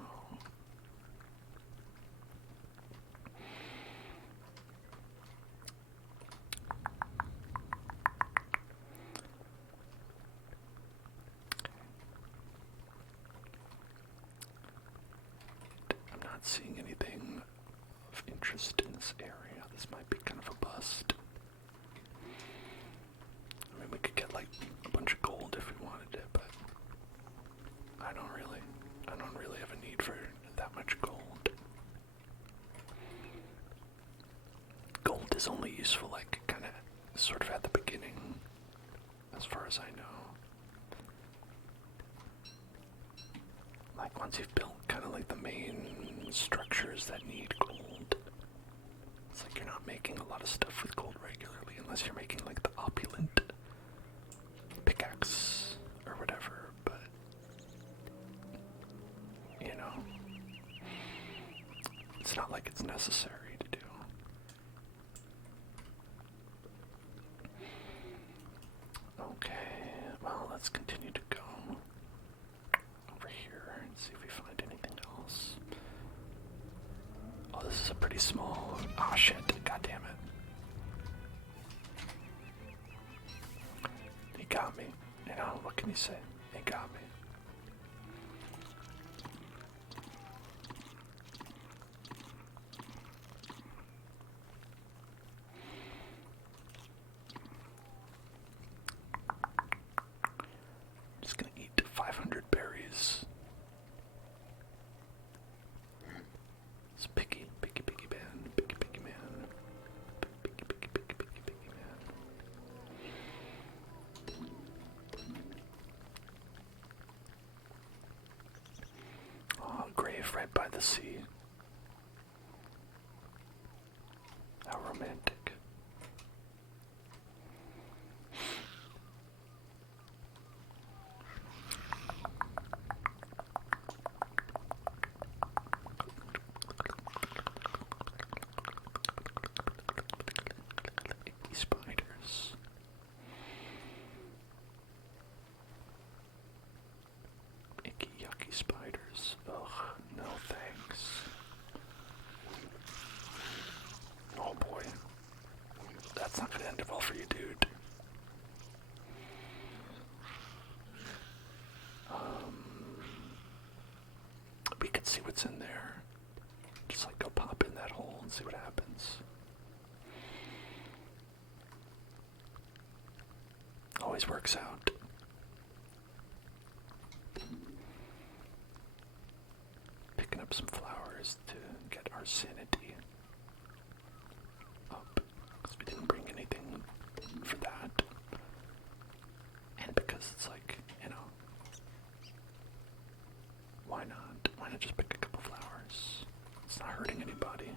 is only useful, like, kind of, sort of at the beginning, as far as I know. Like, once you've built kind of like the main structures that need gold, it's like you're not making a lot of stuff with gold regularly, unless you're making like the opulent pickaxe or whatever, but, you know, it's not like it's necessary to do. Okay, well, let's continue to go over here and see if we find anything else. Oh, this is a pretty small... Oh, shit. God damn it. He got me. You know, what can you say? He got me. Just gonna eat 500 berries. It's picky, picky, picky man, picky, picky man, picky, picky, picky, picky, picky man. Oh, grave right by the sea. How romantic. Spiders. Icky, yucky spiders. Ugh, no thanks. Oh boy. That's not gonna end well for you, dude. We could see what's in there. Just like go pop in that hole and see what happens. Always works out. Picking up some flowers to get our sanity up, because we didn't bring anything for that. And because it's like, you know, why not? Why not just pick a couple flowers? It's not hurting anybody.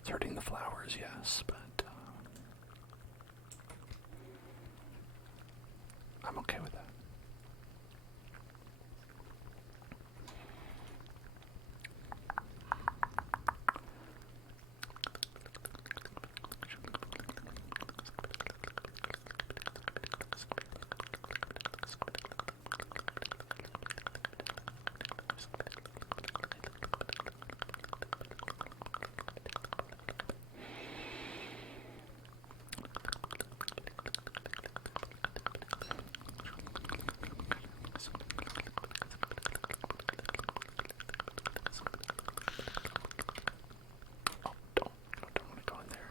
It's hurting the flowers, yes, but I'm okay with that. Don't want to go in there.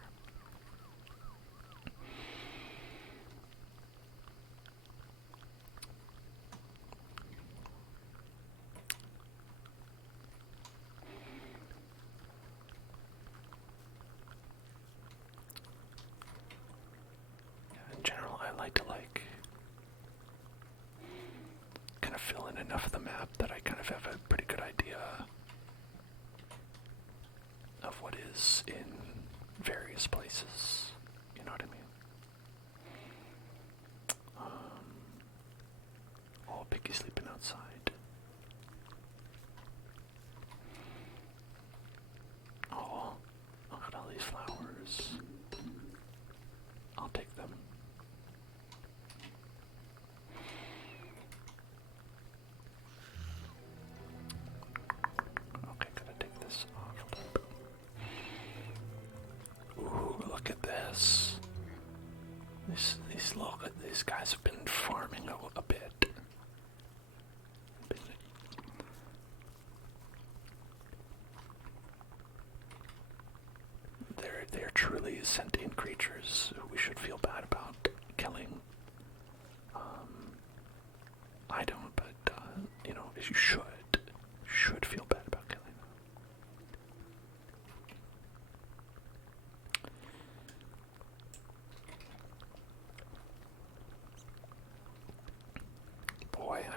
In general, I like to kind of fill in enough of the map that I kind of have a pretty good idea of what is in various places. You know what I mean? Oh, Piggy sleeping outside. Oh, look at all these flowers. I'll take them. Okay, gotta take this off. Ooh, look at this. These guys have been farming a bit. They're truly sentient creatures who we should feel bad about killing. I don't, but you know, you should feel bad about killing them.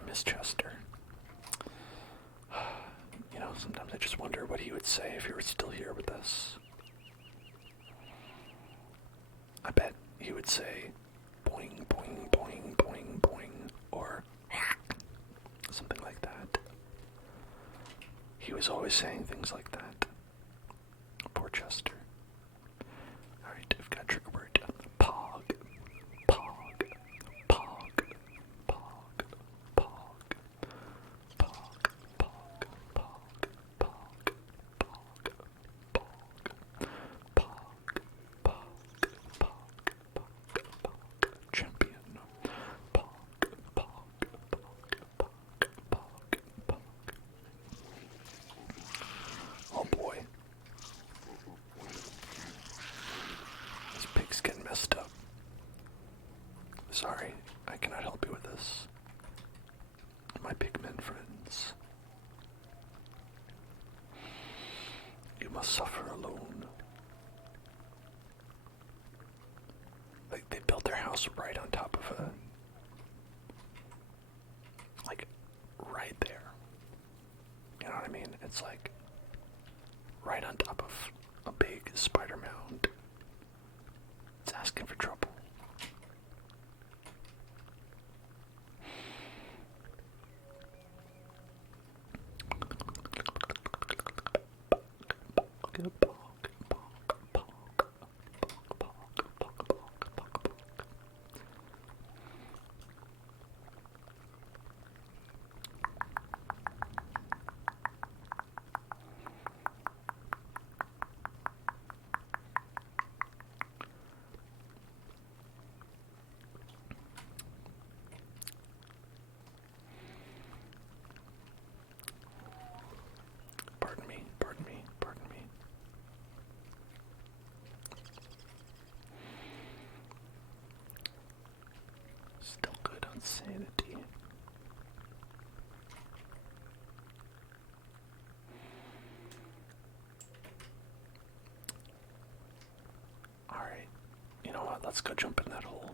miss Chester. You know, sometimes I just wonder what he would say if he were still here with us. I bet he would say, boing, boing, boing, boing, boing, or something like that. He was always saying things like that. Poor Chester. Alright, I've got a trigger word. Pog. Pog. Pog. Pog. Pog. Pog. Pog. Pog. Pog. Pog. Pog. Pog. Pog. Champion. Pog. Pog. Pog. Pog. Pog. Oh boy. This pig's getting messed up. Sorry, I cannot help you with this. My pigmen friends. You must suffer alone. Like, they built their house right on top of a... like, right there. You know what I mean? It's like right on top of a big spider mound. It's asking for trouble. Pardon me, pardon me, pardon me. Still good on sanity. Alright, you know what, let's go jump in that hole.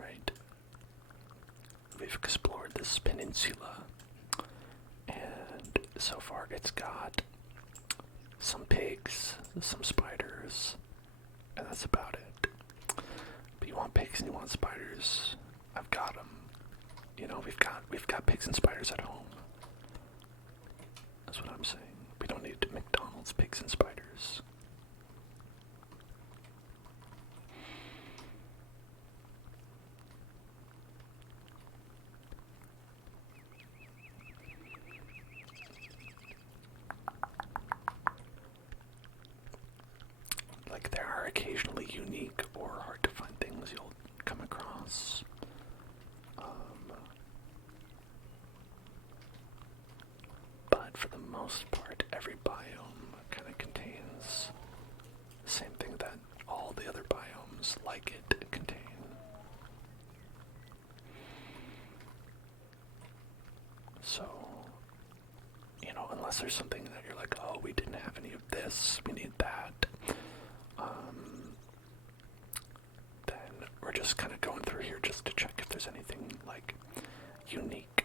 Right. We've explored this peninsula, and so far it's got some pigs, some spiders, and that's about it. But you want pigs and you want spiders, I've got them. You know, we've got pigs and spiders at home. That's what I'm saying. We don't need McDonald's pigs and spiders. Like, there are occasionally unique or hard to find things you'll come across. But for the most part, every biome kind of contains the same thing that all the other biomes like it contain. So, you know, unless there's something that you're like, oh, we didn't have any of this, we need that, then we're just kind of going through here just to check if there's anything, like, unique,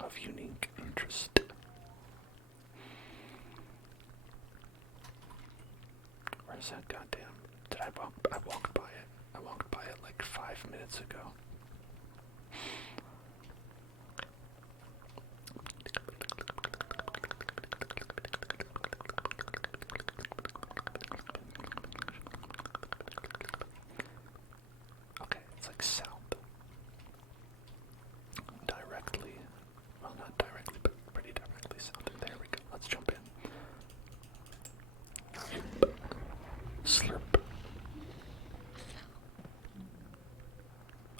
of unique interest. Where's that goddamn... Did I walked by it. I walked by it like 5 minutes ago. Okay, it's like south. Directly. Well, not directly, but pretty directly south. There we go. Let's jump in. Slurp.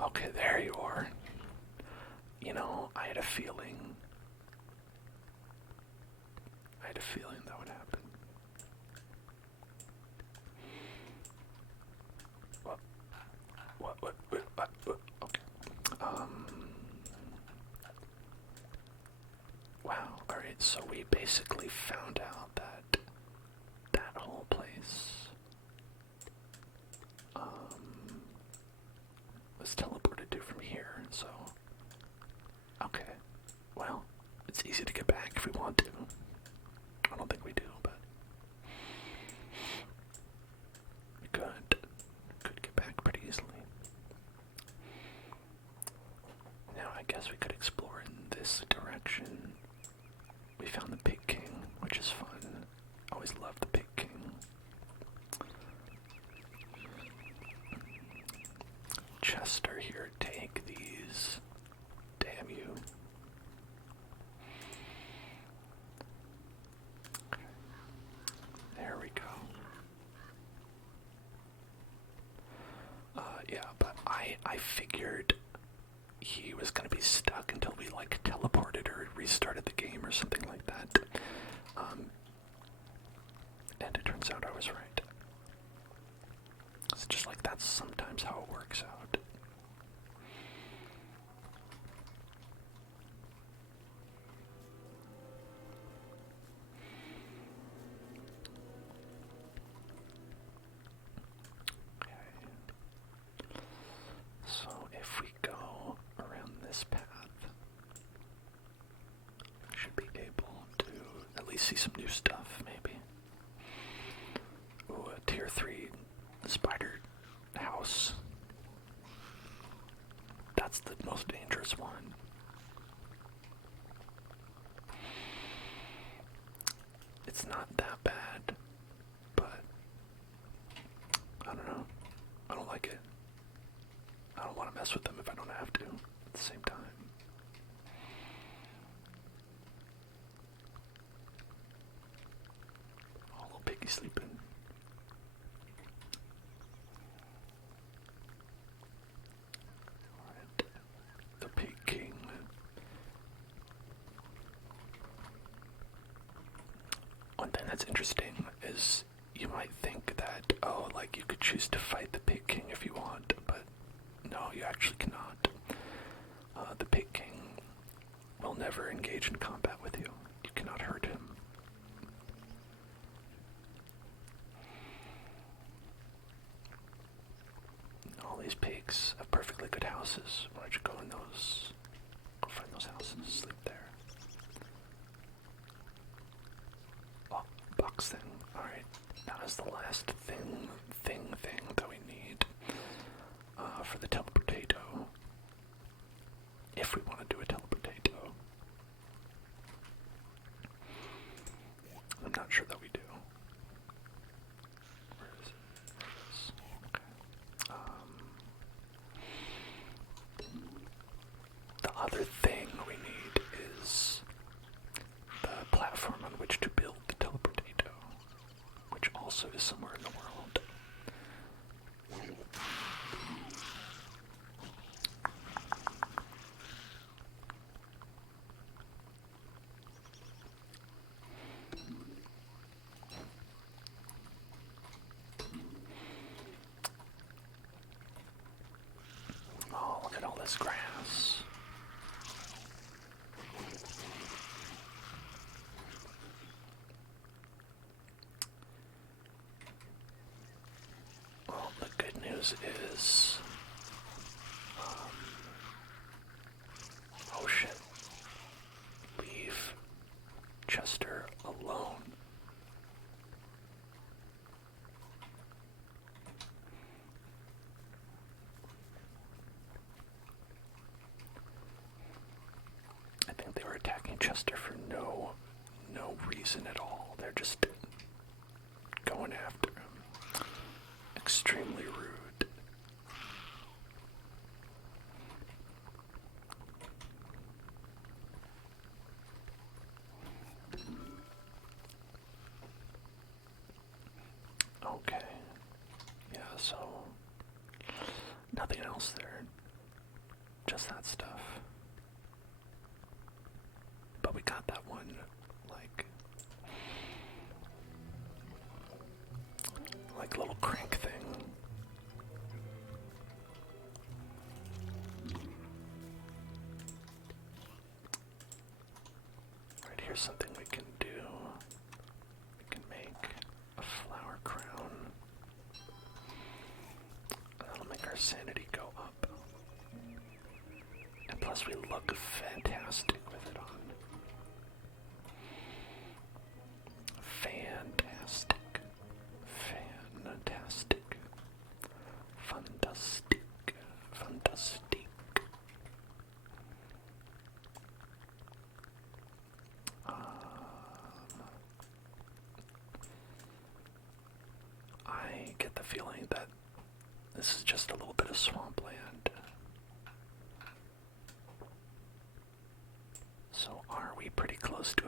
Okay, there you are. You know, I had a feeling that would happen. What? Okay. Wow, alright, so we basically found out that whole place was teleported to from here, so... Okay. Well, it's easy to get back if we want to. I don't think we do, but... We could get back pretty easily. Now I guess we could explore in this direction. We found the Pig King, which is fun. Always loved the Pig King. Chester here, take these. Damn you. Okay. There we go. Yeah, but I figured he was gonna be stuck until we like teleported or restarted the game or something like that. And it turns out I was right. It's just like that's sometimes how it works out. Okay. So if we go around this path, I should be able to at least see some new stuff, maybe. Ooh, a tier 3 spider house. That's the most dangerous one. It's not that bad, but I don't know. I don't like it. I don't want to mess with them if I don't have to at the same time. Oh, little piggy sleeping. Alright. The Pig King. One thing that's interesting is you might think that, oh, like you could choose to fight the Pig King if you want, but no, you actually cannot. The Pig King will never engage in combat with you. You cannot hurt him. All these pigs have perfectly good houses. Why don't you go in those? Go find those houses, sleep there. Oh, box thing. Alright, that is the last thing that we need for the teleportato. If we want to do a teleportato. I'm not sure that we do. Where is it? There it is. Okay. The other thing we need is the platform on which to build the teleportato, which also is somewhere in the world. Oh, look at all this grass. Well, the good news is, oh shit, leave Chester alone. I think they were attacking Chester for no reason at all. They're just going after him. Extremely rude. Okay. Yeah, so nothing else there. Just that stuff. But we got that one, like little crank thing. Right, here's something we can do. We can make a flower crown. And that'll make our sanity go up. Plus, we look fantastic with it on. Fantastic. Fantastic. Fantastic. Fantastic. I get the feeling that this is just a little bit of swampland. So are we pretty close to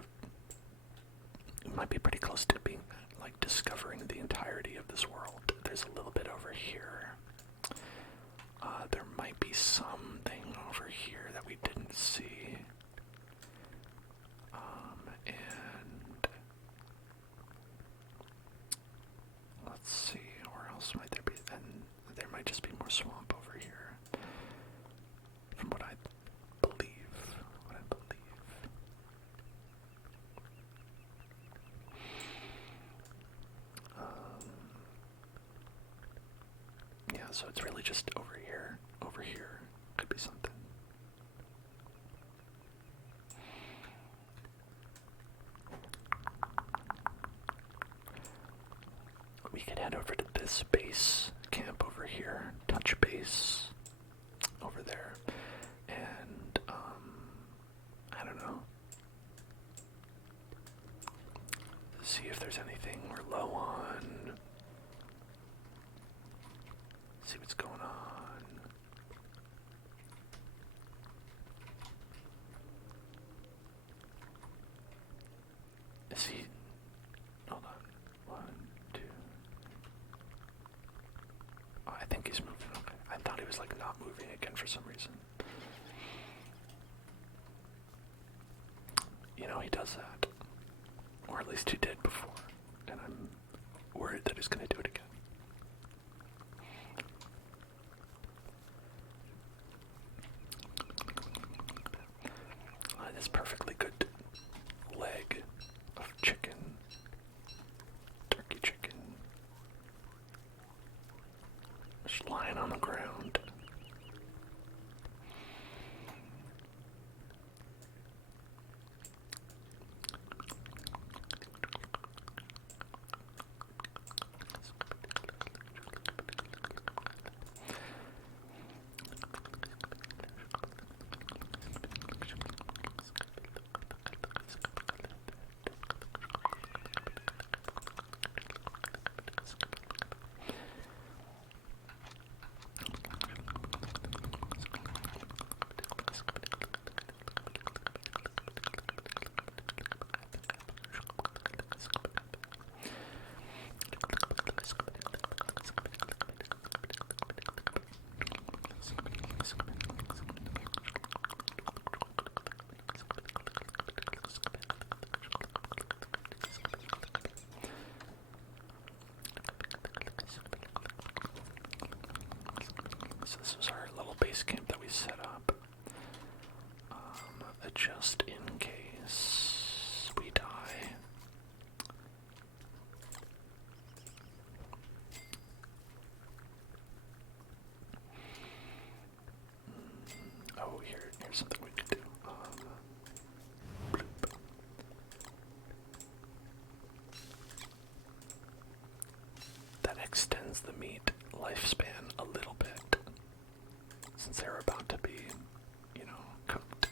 we might be pretty close to being like discovering the entirety of this world. There's a little bit over here. There might be something over here that we didn't see. And let's see, where else might there be? And there might just be more swamp over here. From what I believe. Yeah, so it's really just over here. Over here could be something. We could head over to this base camp over here, touch base over there, and I don't know. See if there's anything we're low on. See what's going on. Is he? Hold on. 1, 2. Oh, I think he's moving. Okay. I thought he was like not moving again for some reason. You know, he does that. Or at least he did before. And I'm worried that he's going to do it again. This perfectly good leg of chicken. Turkey chicken. Just lying on the ground. So this was our little base camp that we set up, just in case we die. Oh, here's something we could do. Bloop. That extends the meat lifespan a little bit, since they're about to be, cooked.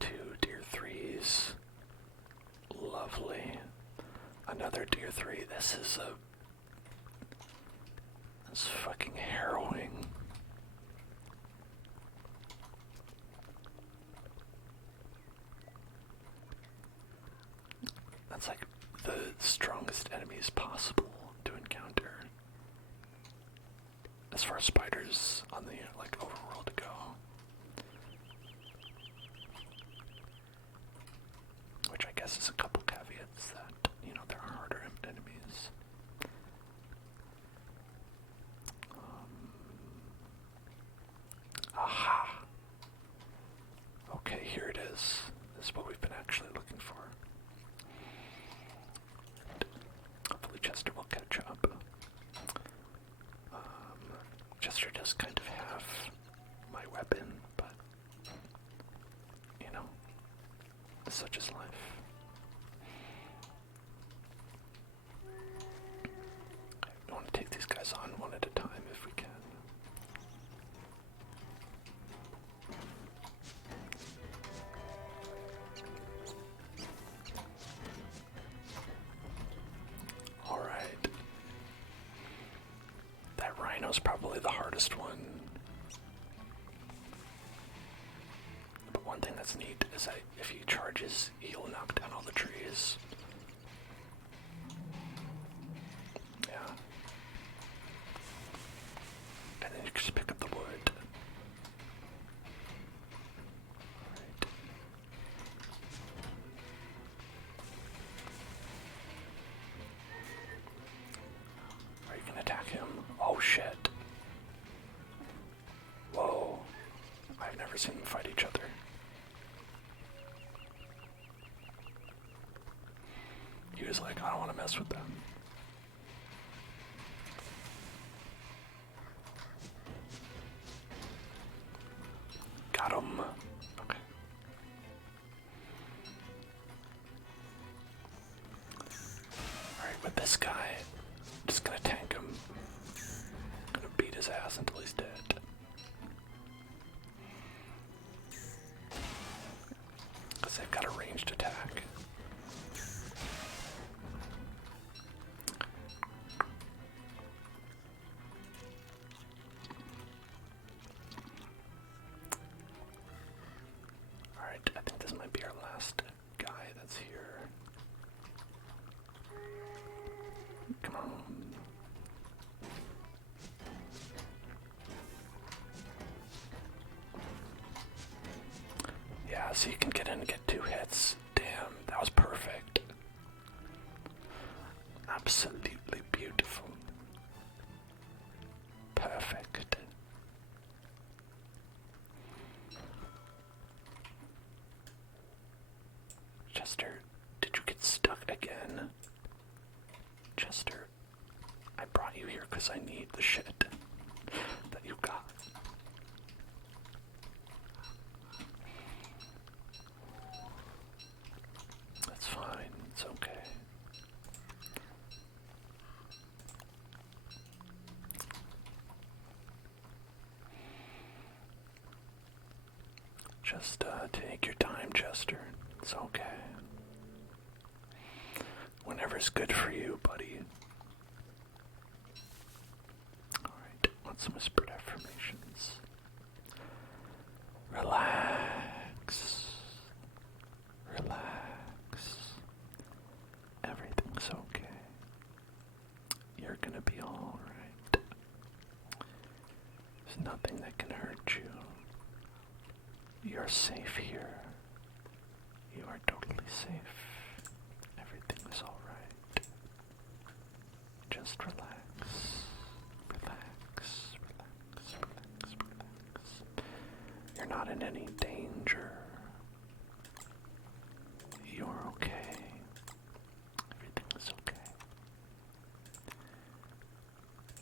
Two tier 3s. Lovely. Another tier 3. This is fucking harrowing. That's like the strongest enemies possible to encounter. As far as spiders on the overworld go. Which I guess is a couple caveats that, there are harder enemies. Aha! Okay, here it is. This is what we've been actually looking for. I'll catch up. Jester does kind of have my weapon, but, you know, such is life. We want to take these guys on one at a time if we can. Alright. That rhino's probably the hardest one. But one thing that's neat is that if he charges, he'll knock down all the trees. Yeah. And then you just pick up the wood. Alright. Are you gonna attack him? Oh shit. Whoa. I've never seen them fight each other. He was like, I don't want to mess with them. Got him. Okay. Alright, with this guy, I'm just gonna tank him. I'm gonna beat his ass until he's dead. Because they've got a ranged attack. Alright, I think this might be our last guy that's here. Come on. Yeah, so you can get in and get 2 hits. Damn, that was perfect. Absolutely beautiful. Perfect. Chester, did you get stuck again? Chester, I brought you here because I need the shit that you got. That's fine, it's okay. Just take your time, Chester. It's okay. Whenever's good for you, buddy. Alright, let's whispered affirmations. Relax. Relax. Everything's okay. You're gonna be alright. There's nothing that can hurt you. You're safe here. You are totally safe. Everything is alright. Just relax. Relax. Relax. Relax. Relax. You're not in any danger. You're okay. Everything is okay.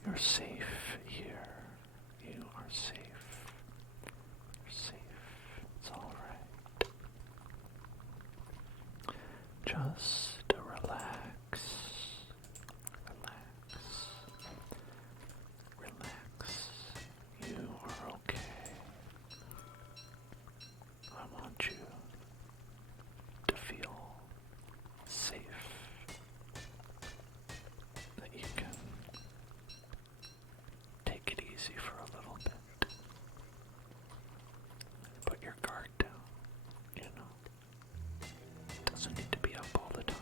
You're safe here. You are safe. You're safe. It's alright. Just relax. Relax. Relax. You are okay. I want you to feel safe. That you can take it easy for a little bit. Put your guard down, you know. Doesn't need to be up all the time.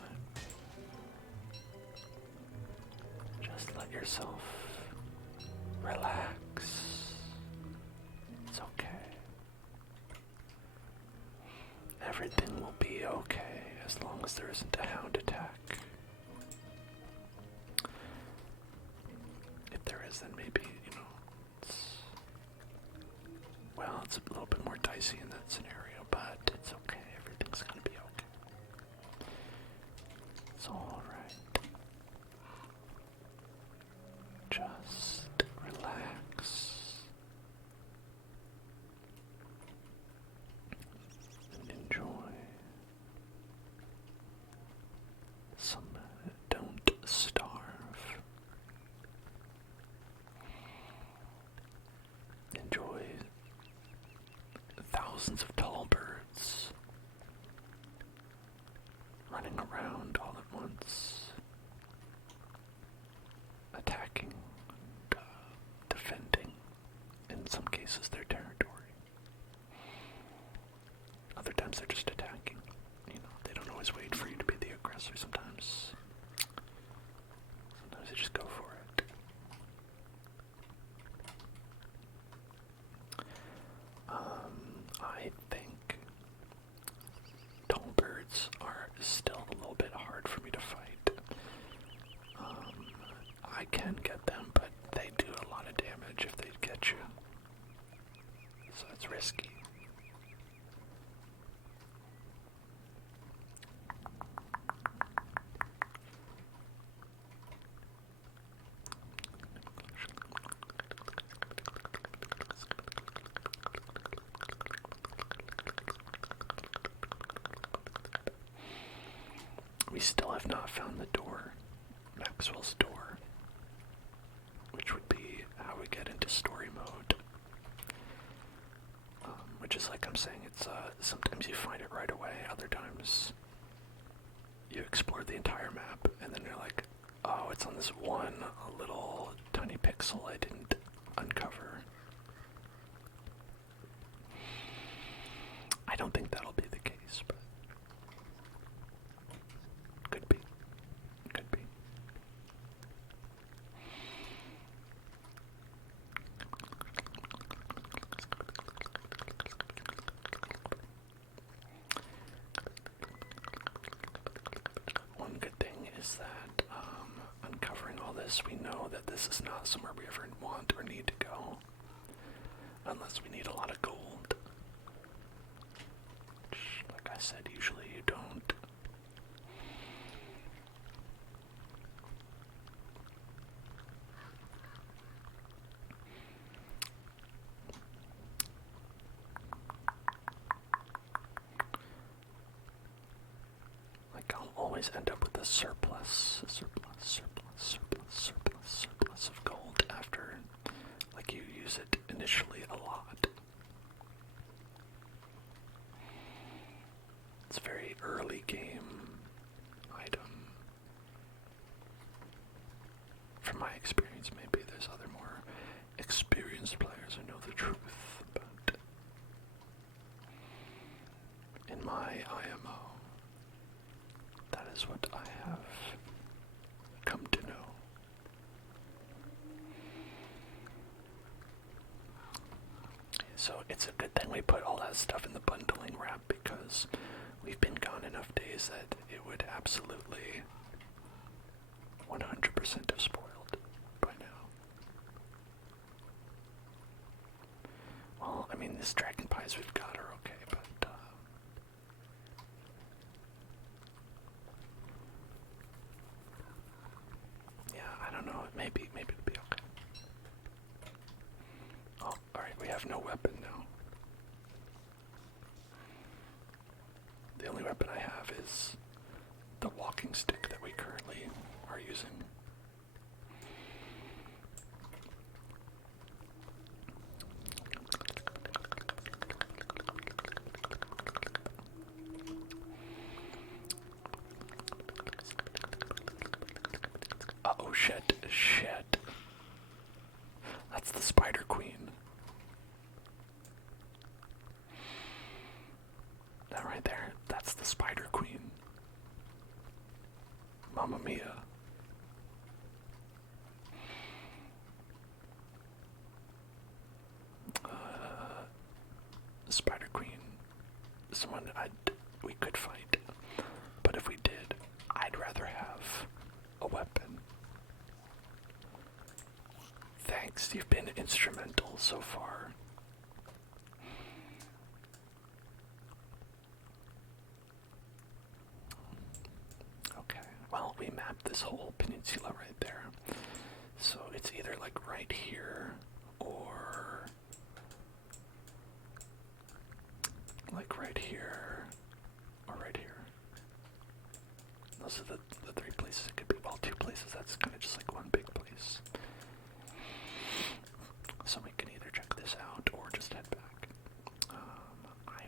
Just let yourself relax. It's okay. Everything will be okay as long as there isn't a hound attack. If there is, then maybe, you know, it's a little bit more dicey in that scenario, but it's okay. Everything's gonna be okay. It's alright. thousands of tall birds running around all at once, attacking and defending, in some cases, their territory. Other times they're just attacking. They don't always wait for you to be the aggressor. Sometimes they just go for it. I think tall birds are still a little bit hard for me to fight. I can get them, but they do a lot of damage if they get you. So it's risky. We still have not found the door, Maxwell's door, which would be how we get into story mode. Which is like I'm saying, it's sometimes you find it right away, other times you explore the entire map, and then you're like, oh, it's on this one little tiny pixel I didn't uncover. I don't think that'll be the case, but could be. Could be. One good thing is that uncovering all this, we know that this is not somewhere we ever want or need to go, unless we need a lot of gold. Which, like I said, usually you don't. I'll always end up with a surplus of gold after, like, you use it initially a lot. It's a very early game item. From my experience, maybe there's other more experienced players who know the truth, but in my IMO, that is what I have come to know. So it's a good thing we put all that stuff in the bundling wrap, because we've been gone enough days that it would absolutely 100% have spoiled by now. Well, I mean, these dragon pies we've got are okay, but yeah, I don't know. Maybe it'll be okay. Oh, alright, we have no weapon now. The only weapon I have is the walking stick that we currently are using. Oh shit. That's the Spider Queen. That right there, that's the Spider Queen. Mamma mia. Spider Queen. Someone we could fight. But if we did, I'd rather have a weapon. Thanks, you've been instrumental so far. Okay, well, we mapped this whole peninsula right there. So it's either like right here or like right here or right here. Those are the three places it could be. Well, two places, that's kind of just like one big place. So we can either check this out or just head back. I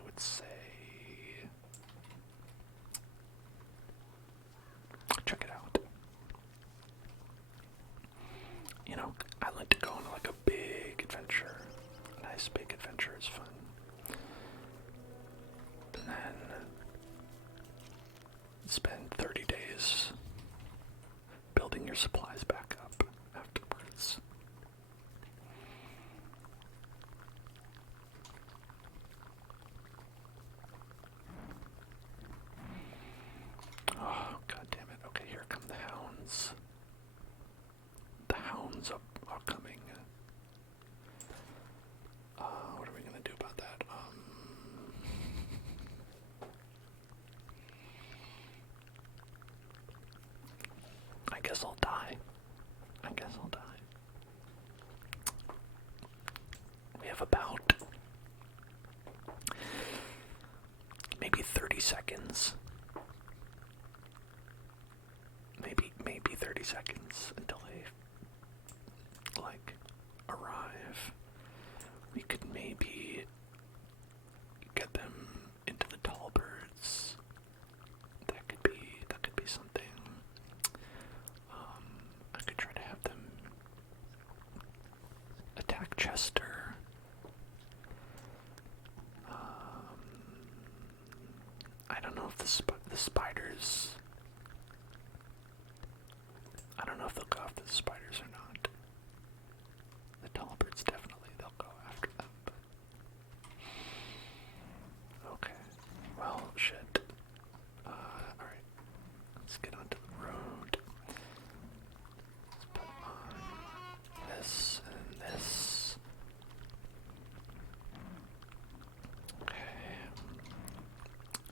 guess I'll die. I guess I'll die. We have about maybe 30 seconds. Maybe 30 seconds until they like arrive. We could maybe get them into the tall birds. That could be something. I could try to have them attack Chester. I don't know if the spiders. I don't know if they'll go after the spiders or not. The tall birds definitely they'll go after them. But okay. Well, shit. Alright. Let's get onto the road. Let's put on this and this. Okay.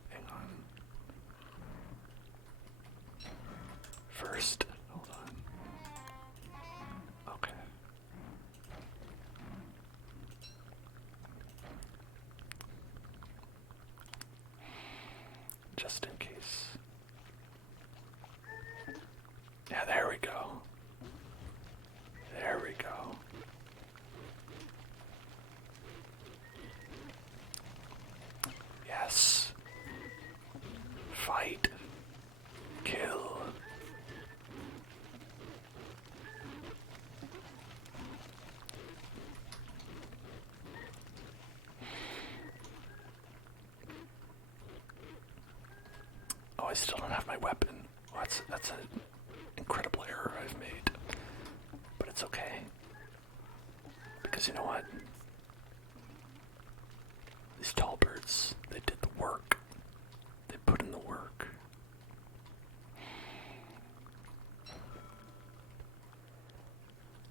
Hang on. First, hold on. Okay. Just in case. Yeah, there we go. There we go. Yes. Fight. Kill. Oh, I still don't have my weapon. Well, that's an incredible error I've made. But it's okay. Because you know what? These tall birds, they did the work. They put in the work.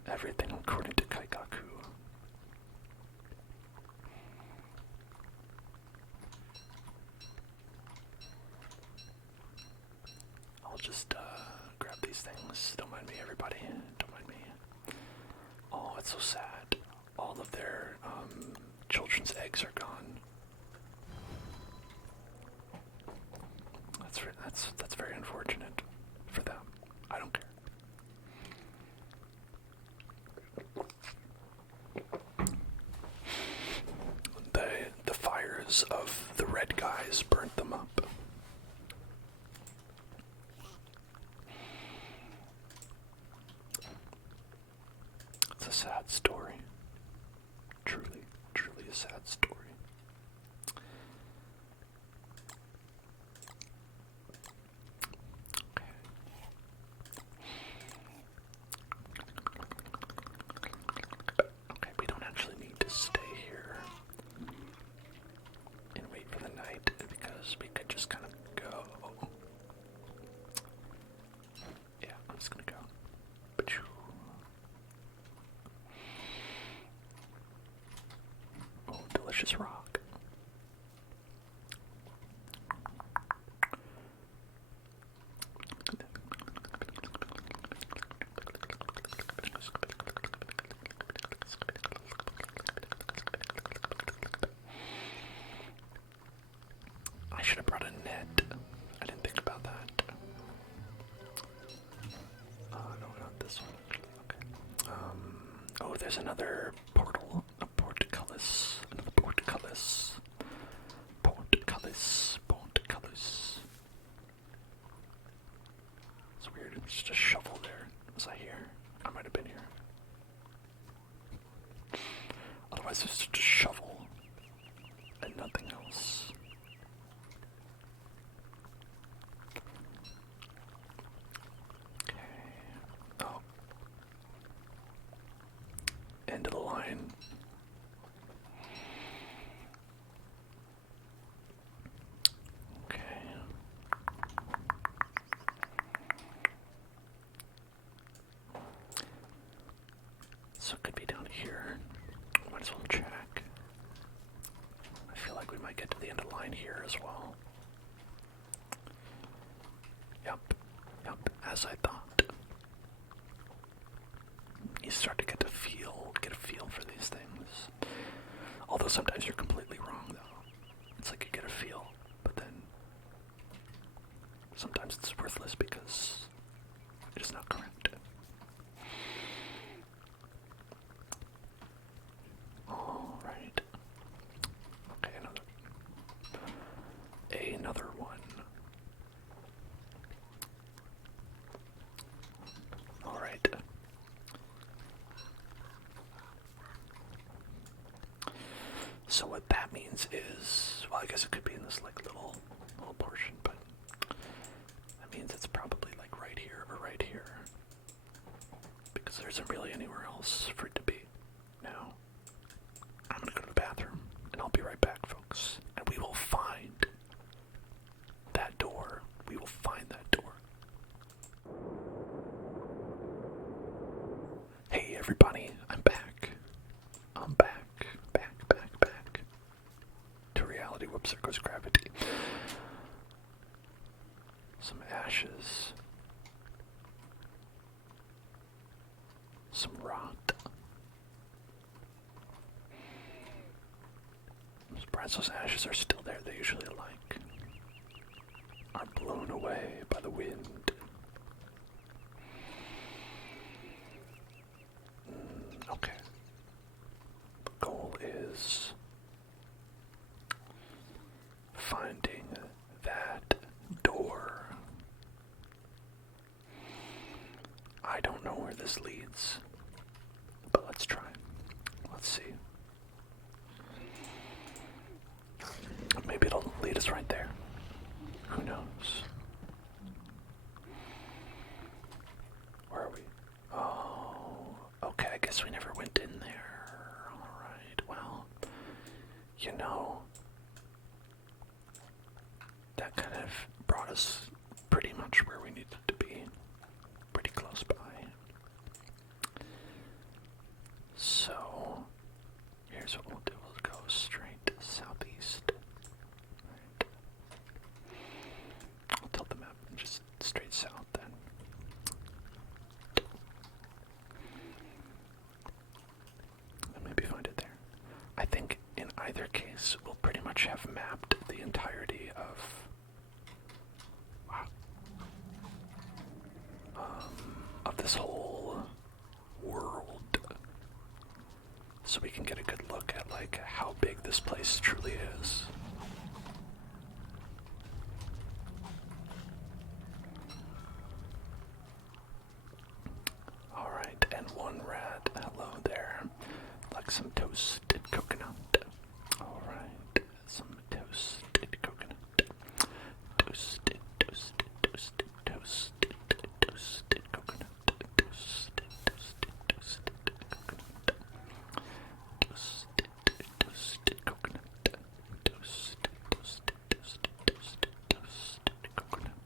Everything according to Kaikaku. I'll just grab these things. Don't mind me, everybody. Don't mind me. Oh, it's so sad. All of their children's eggs are gone. That's very unfortunate for them. I don't care. The fires of the red guys burnt them up. It's a sad story. Truly, truly a sad story. Okay, we don't actually need to stay here and wait for the night because we could just kind of go. Yeah, I'm just gonna go. Oh, delicious rock. I should have brought a net. I didn't think about that. No, not this one. Okay. Oh, there's another portal. A portcullis. Another portcullis. Portcullis. Portcullis. It's weird. It's just a shovel there. Was I here? I might have been here. Otherwise, it's just a shovel and nothing else. Oh. End of the line. Okay. So it could be down here. Might as well check. I feel like we might get to the end of the line here as well. Yep. Yep, as I thought. start to get a feel for these things. Although sometimes you're completely wrong, though. It's like you get a feel, but then sometimes it's worthless because it is not correct. Alright. Okay, another one. Alright. So what that means is, well, I guess it could be in this like little portion, but that means it's probably like right here or right here, because there isn't really anywhere else for it to be. Now, I'm gonna go to the bathroom, and I'll be right back, folks, and we will find that door. We will find that door. Hey everybody, I'm back. I'm back. Back. To reality. Whoops, there goes gravity. Some ashes. Some rot. I'm surprised those ashes are still there. They usually are blown away by the wind. Okay. The goal is finding that door. I don't know where this leads, but let's try. Let's see. Maybe it'll lead us right there. Who knows? Where are we? Oh, okay, I guess we never went in there. Alright, well, you know, that kind of brought us pretty much where we needed to be. Pretty close by. So, here's what we'll do. We'll go straight southeast. Right. I'll tilt the map just straight south then. And maybe find it there. I think in either case, we'll pretty much have mapped the entirety of this whole world, so we can get a good look at like how big this place truly is. Alright, and one rat, hello there. Like some toasted coconut. Alright, some toasted coconut. Toasted coconut. Toasted coconut. Toasted coconut. Toasted coconut. Toasted coconut.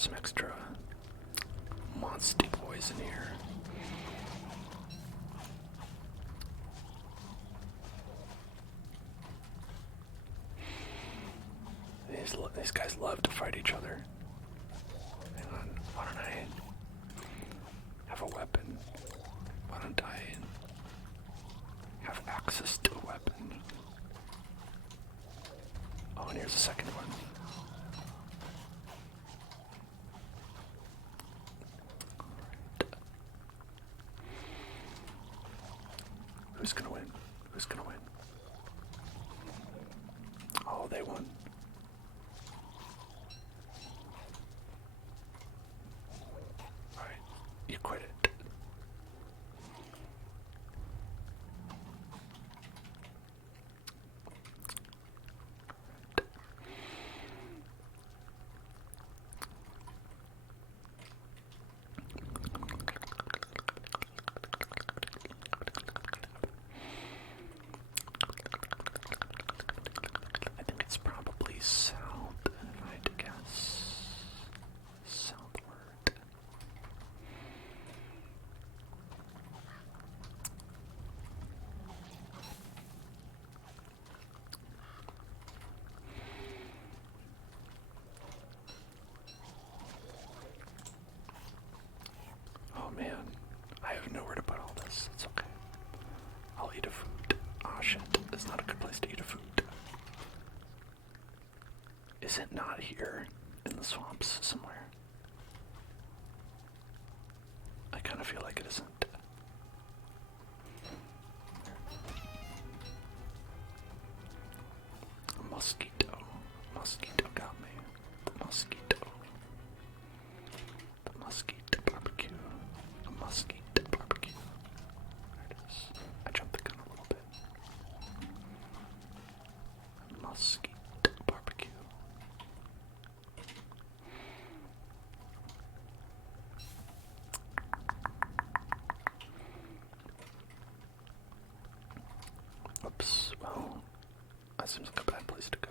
some extra monster boys in here. These guys love to fight each other. Hang on, why don't I have a weapon? Why don't I have access to a weapon? Oh, and here's a second one. Who's gonna win? Who's gonna win? Oh, they won. Alright, you quit it. I think it's probably south, if I had to guess. Southward. Oh man, I have nowhere to put all this. It's okay. I'll eat a food. Oh shit, it's not a good place to eat a food. Is it not here in the swamps somewhere? I kind of feel like it isn't. A mosquito. Mosquito got me. The mosquito. The mosquito barbecue. A mosquito barbecue. There it is. I jumped the gun a little bit. A mosquito barbecue. Oops, well, that seems like a bad place to go.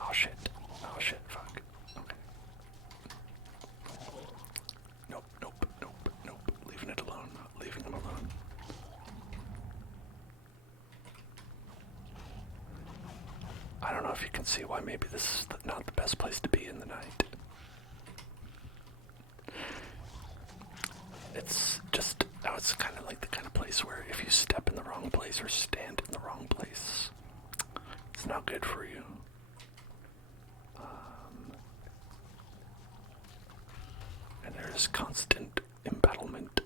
Oh shit, fuck. Okay. Nope, leaving it alone, leaving him alone. I don't know if you can see why maybe this is not the best place to be in the night. It's just, now it's kind of like the kind of place where if you step in the wrong place or stand in the wrong place, it's not good for you. And there's constant embattlement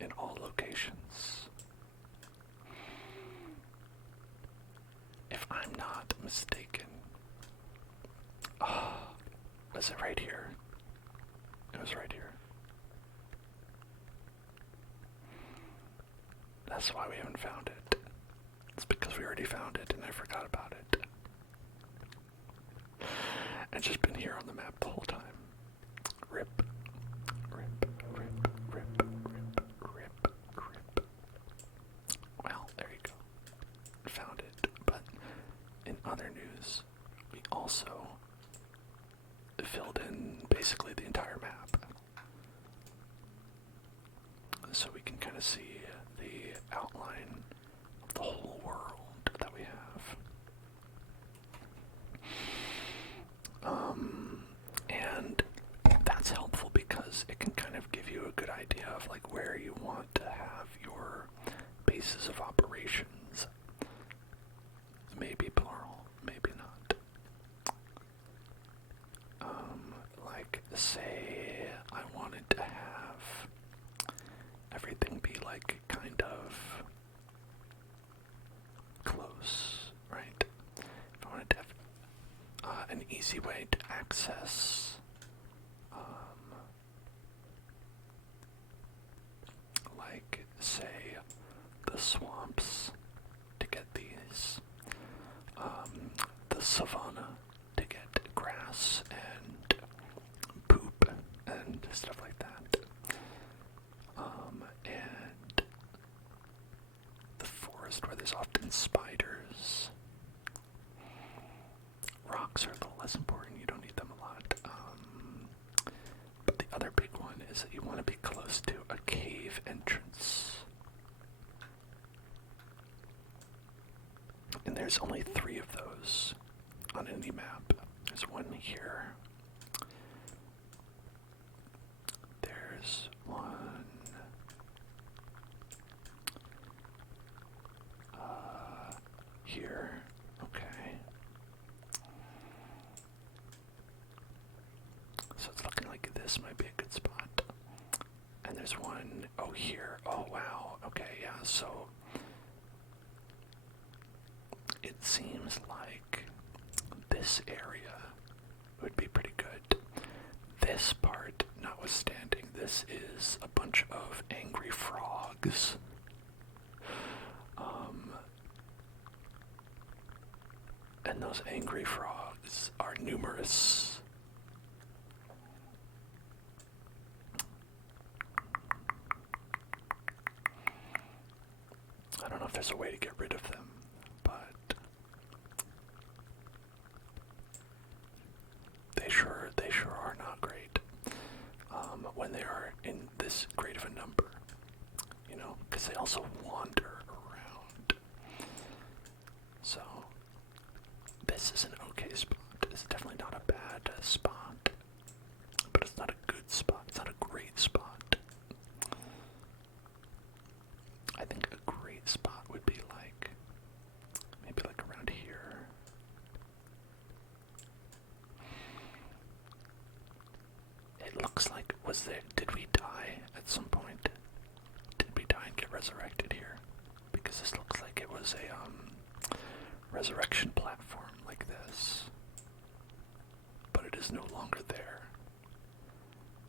in all locations. If I'm not mistaken, was it right here? It was right here. That's why we haven't found it. It's because we already found it and I forgot about it. It's just been here on the map the whole time. Rip. Well, there you go. Found it. But in other news, we also filled in basically the entire map. So we can kind of see the outline of the whole world that we have. And that's helpful because it can kind of give you a good idea of like where you want to have your bases of operations. Maybe plural, maybe not. Like say I wanted to have everything be like kind of close, right? If I wanted to have an easy way to access like say the swamps to get these, the savanna to get grass and poop and stuff like that, and the forest where there's often spiders is that you want to be close to a cave entrance. And there's only 3 of those on any map. There's one here. There's one here. Okay. So it's looking like this might be a good spot. And there's one, oh, here. Oh, wow. Okay, yeah, so it seems like this area would be pretty good. This part, notwithstanding, this is a bunch of angry frogs. And those angry frogs are numerous. I don't know if there's a way to get rid of them, but they sure are not great when they are in this great of a number, you know, because they also wander around. So this is an okay spot. It's definitely not a bad spot, but it's not a good spot. It's not a great spot. I think a great spot would be like, maybe like around here. It looks like, did we die at some point? Did we die and get resurrected here? Because this looks like it was a resurrection platform like this. But it is no longer there.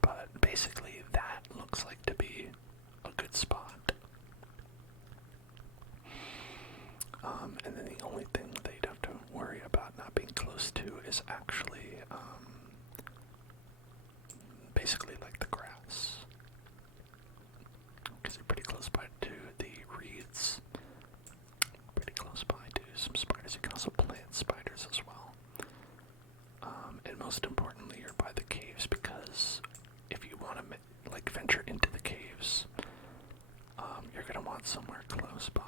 But basically that looks like to be a good spot. And then the only thing that you'd have to worry about not being close to is actually basically like the grass. Because you're pretty close by to the reeds. Pretty close by to some spiders. You can also plant spiders as well. And most importantly, you're by the caves, because if you want to like venture into the caves, you're going to want somewhere close by.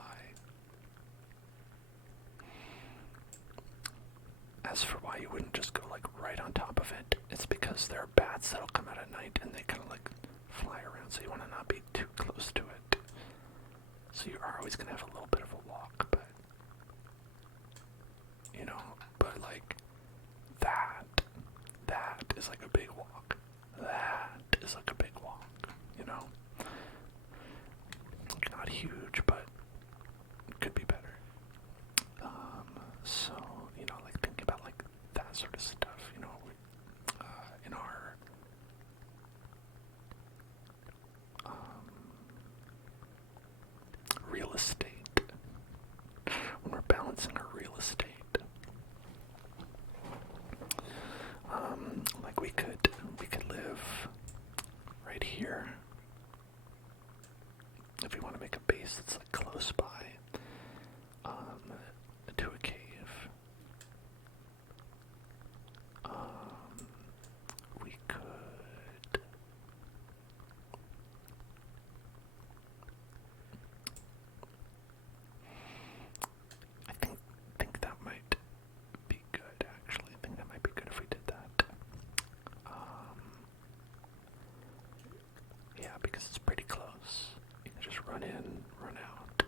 As for why you wouldn't just go like right on top of it, it's because there are bats that'll come out at night and they kind of like fly around, so you want to not be too close to it. So you are always going to have a little bit of a walk, but you know, but like that is like a big walk. That is like a big walk, you know. Not huge, but it could be better. So, you know, like thinking about like that sort of stuff, you know, in our real estate, when we're balancing our real estate, like we could live right here if we want to make a base that's like close by to a cave. We could I think that might be good, actually. I think that might be good if we did that. Yeah, because it's pretty close. You can just run in, run out.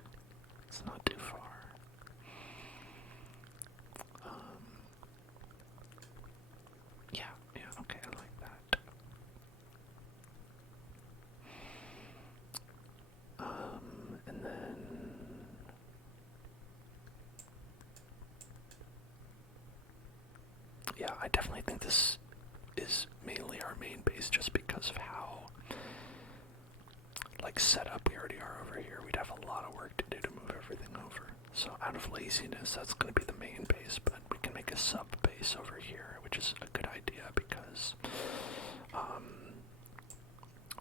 It's not too far. Yeah, okay, I like that. And then yeah, I definitely think this is mainly our main base just because of how like set up we already are over here. We'd have a lot of work to do to move everything over. So out of laziness, that's going to be the main base, but we can make a sub base over here, which is a good idea because,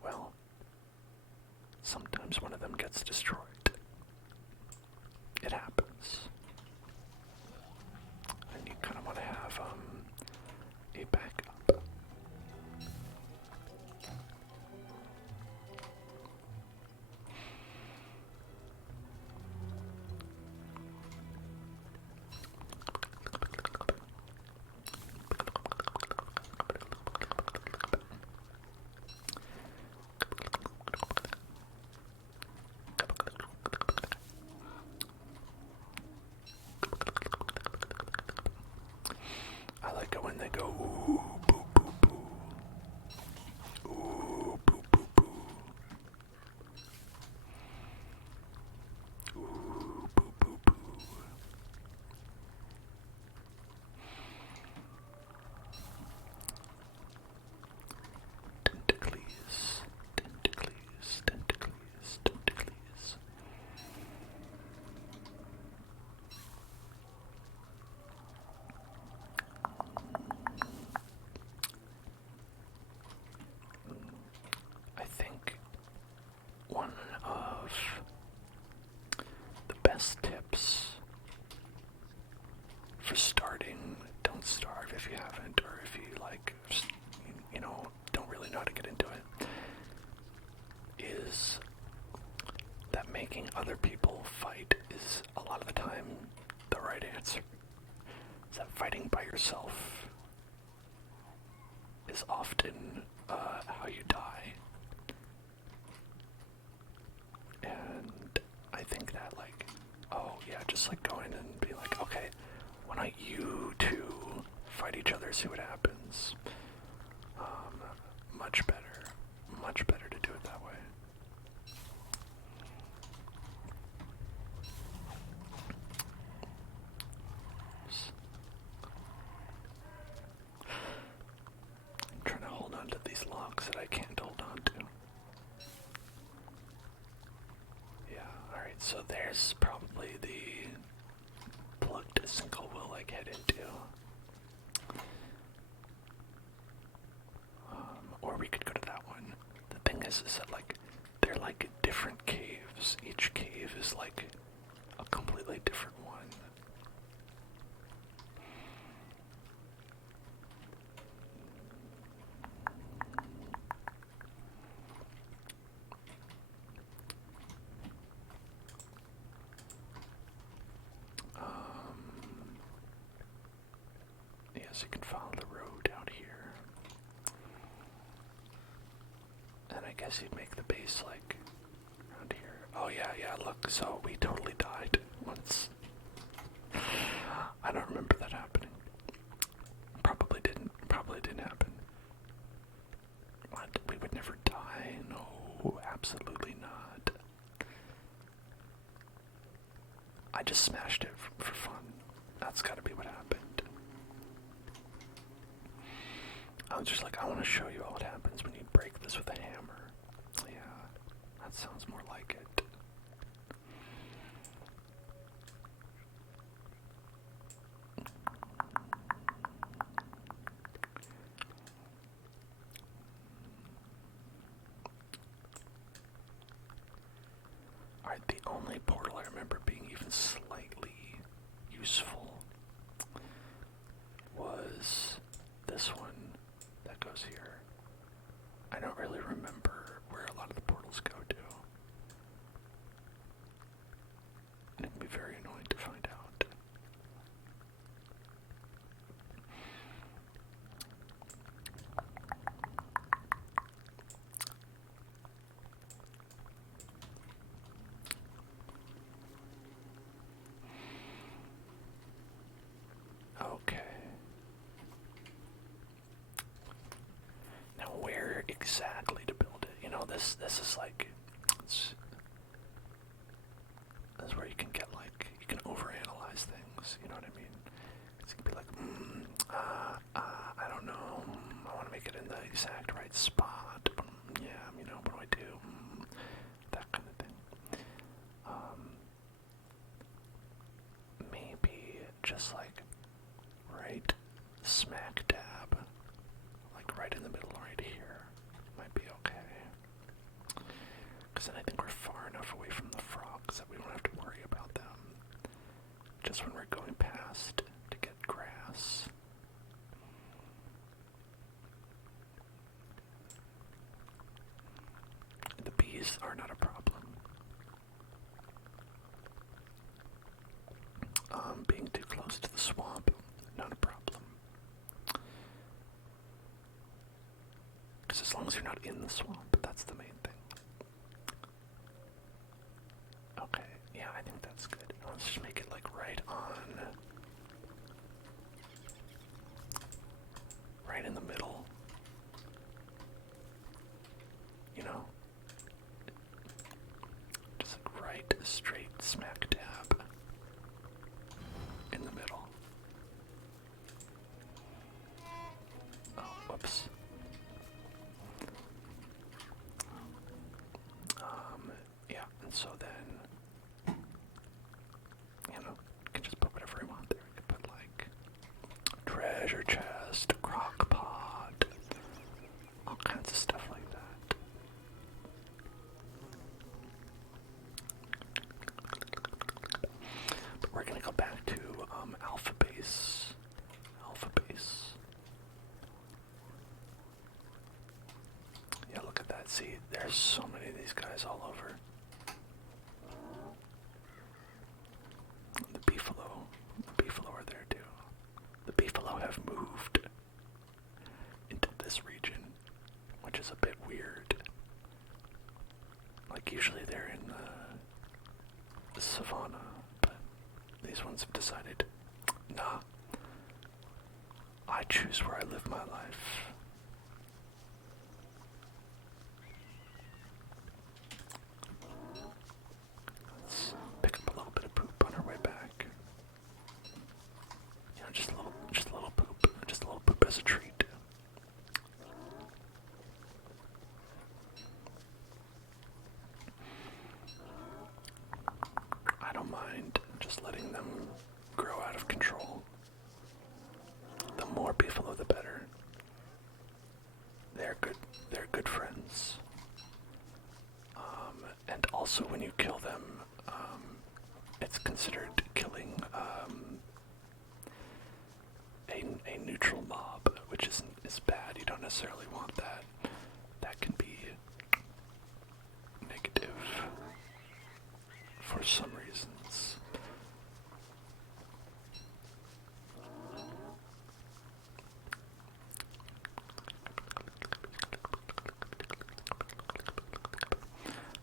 well, sometimes one of them gets destroyed. It happens. And you kind of want to have a backup. together, see what happens. Much better. Much better to do it that way. I'm trying to hold on to these logs that I can't hold on to. Yeah, alright, so there's probably the plugged single we'll like head into. Or we could go to that one. The thing is that like they're like different caves. Each cave is like a completely different one. Yes, you can follow the road out here. And I guess you'd make the base like around here. Oh yeah, look, so we totally died once. I don't remember that happening. Probably didn't happen. What? We would never die? No, absolutely not. I just smashed it for fun. That's gotta be what happened. I was just like, I want to show you all what happens when you break this with a hammer. Yeah, that sounds more like it. Alright, the only portal I remember being even slightly useful was this one that goes here. I don't really remember where a lot of the portals go to. And it can be very annoying to find out. Okay. Now where exactly to build it? You know, this is like, this is where you can get like, you can overanalyze things, you know what I mean? It's gonna be like, I don't know, I want to make it in the exact right spot, yeah, you know, what do I do? That kind of thing. Maybe just like right smack dab, like right in the middle right here, might be okay. Because then I think we're far enough away from the frogs that we don't have to worry about them. Just when we're going past to get grass. The bees are not a problem. Being too close to the swamp, not a problem. Because as long as you're not in the swamp, that's the main thing. Okay, yeah, I think that's good. Let's just make it like right on. Right in the middle. You know? Just like right straight smack dab in the middle. Oh, whoops. Yeah, and so then, you know, you can just put whatever you want there. You can put like treasure chest, crock pot, all kinds of stuff like that. But we're gonna go back to alpha base. Alpha base. Yeah, look at that. See, there's so many of these guys all over. The beefalo are there too. The beefalo have moved into this region, which is a bit weird. Like usually they're in the savannah, but these ones have decided, nah, I I choose where I live my life. Let's pick up a little bit of poop on our way back. You know, just a little poop. Just a little poop as a treat. I don't mind just letting them grow out of control. The more beefalo, the better. They're good friends. And also when you kill them, it's considered killing a neutral mob, which is bad. You don't necessarily want that. That can be negative for some reasons.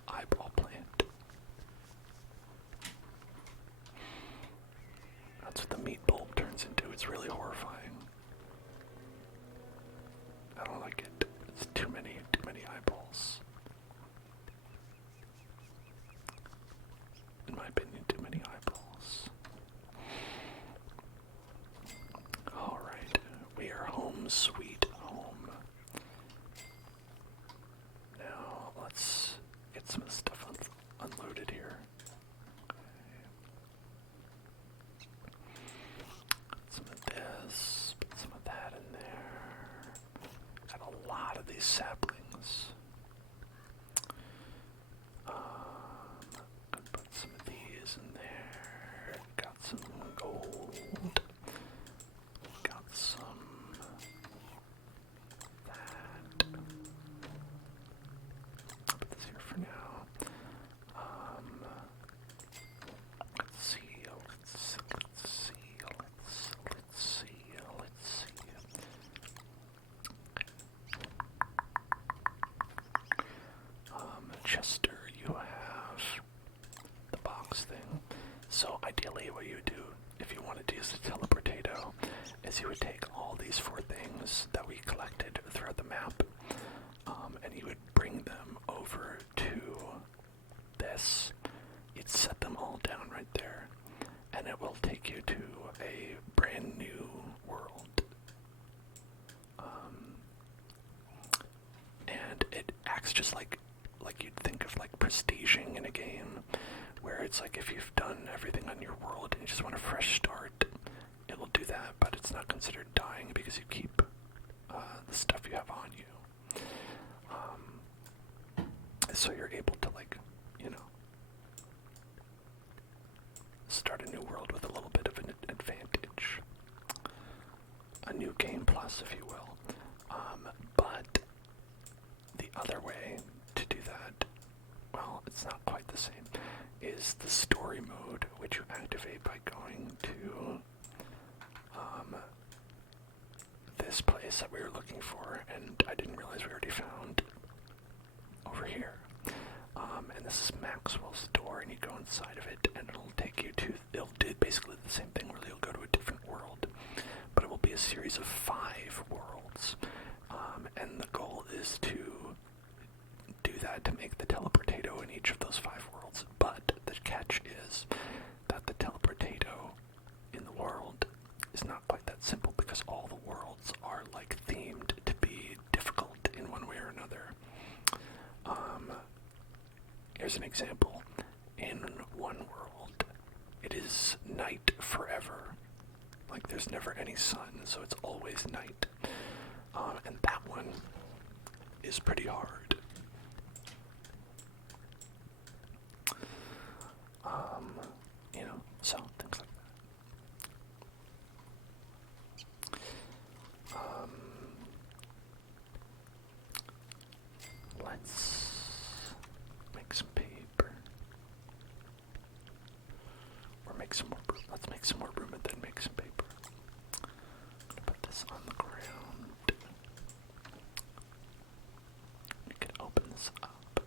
Eyeball plant. That's what the meat bulb turns into. It's really horrifying. I don't like it. It's too many eyeballs. In my opinion, too many eyeballs. Alright, we are home sweet home. Now, let's get some of the stuff unloaded here. Some of this, put some of that in there. Got a lot of these saplings. Could put some of these in there. Got some gold. Got some that. I'll put this here for now. Let's see. Chester, you have the box thing. So ideally what you would do, if you wanted to use the teleportato, is you would take all these 4 things that we collected throughout the map, and you would bring them over to this. You'd set them all down right there, and it will take you to a brand new world. And it acts just like you'd think of like prestiging in a game, where it's like if you've done everything on your world and you just want a fresh start, it will do that, but it's not considered dying because you keep the stuff you have on you. So you're able to, like, you know, start a new world with a little bit of an advantage. A new game plus, if you will. But the other way to do that, well, it's not quite the same, is the story mode, which you activate by going to this place that we were looking for, and I didn't realize we already found over here. And this is Maxwell's door, and you go inside of it, and it'll take you to, it'll do basically the same thing where you'll go to a different world, but it will be a series of 5 worlds. And the goal is to do that to make the teleportato in each of those 5 worlds. But the catch is that the teleportato in the world is not quite that simple, because all the worlds are like themed to be difficult in one way or another. Here's an example. In one world, it is night forever. Like, there's never any sun, so it's always night. And that one is pretty hard. You know, so things like that. Let's make some paper. Or make some more room. Let's make some more room and then make some paper. I'm gonna put this on the ground. We can open this up.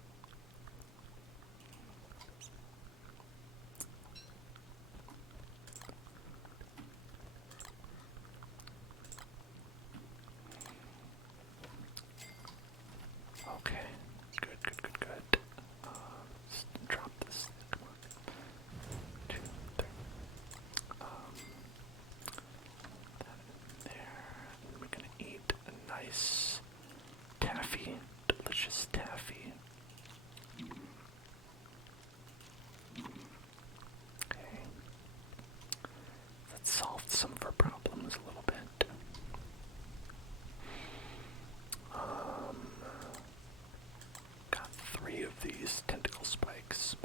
these tentacle spikes.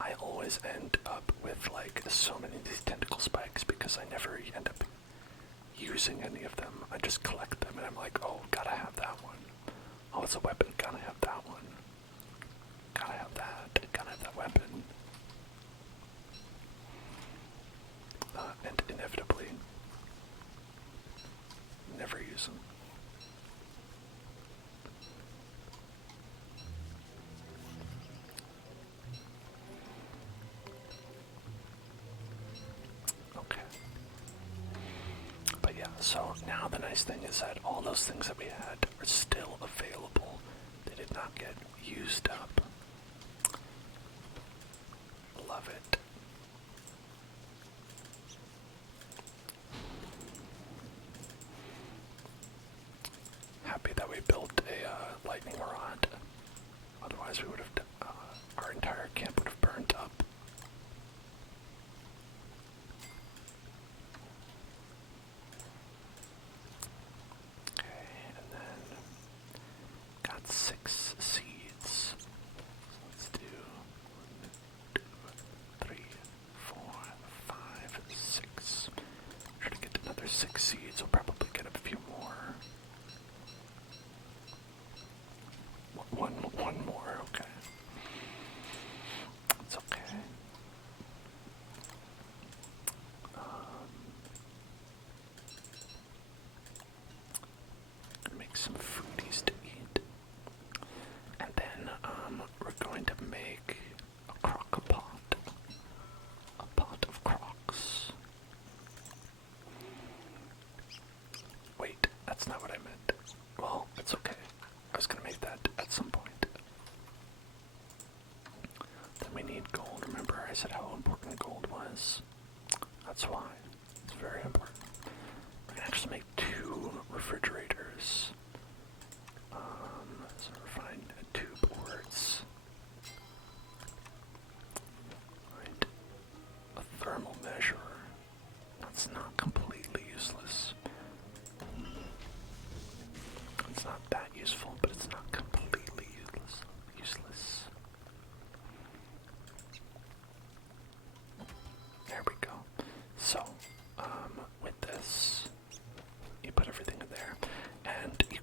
I always end up with like so many of these tentacle spikes because I never end up using any of them. I just collect them and I'm like, oh, gotta have that one. Oh, it's a weapon, gotta have that one. Gotta have that, gotta have that weapon. And inevitably, never use them. Okay. But yeah, so now the nice thing is that all those things that we had are still available. They did not get used up. Love it. Happy that we built a lightning rod. Otherwise we would have, our entire camp would have burned up. Okay, and then got 6 seeds. So let's do 1, 2, 3, 4, 5, 6. Try to get another 6 seeds. We'll probably get a few more. One more, okay. It's okay. Gonna make some foodies to eat. And then, we're going to make a crock-a-pot. A pot of crocks. Wait, that's not what I meant. Well, it's okay. I was gonna make that at some point. Then we need gold. Remember I said how important gold was? That's why. It's very important. We're gonna actually make 2 refrigerators. So we're finding 2 boards. Right. A thermal measurer. That's not completely useless. It's not that useful, but it's not completely useless. There we go. So, with this, you put everything in there, and you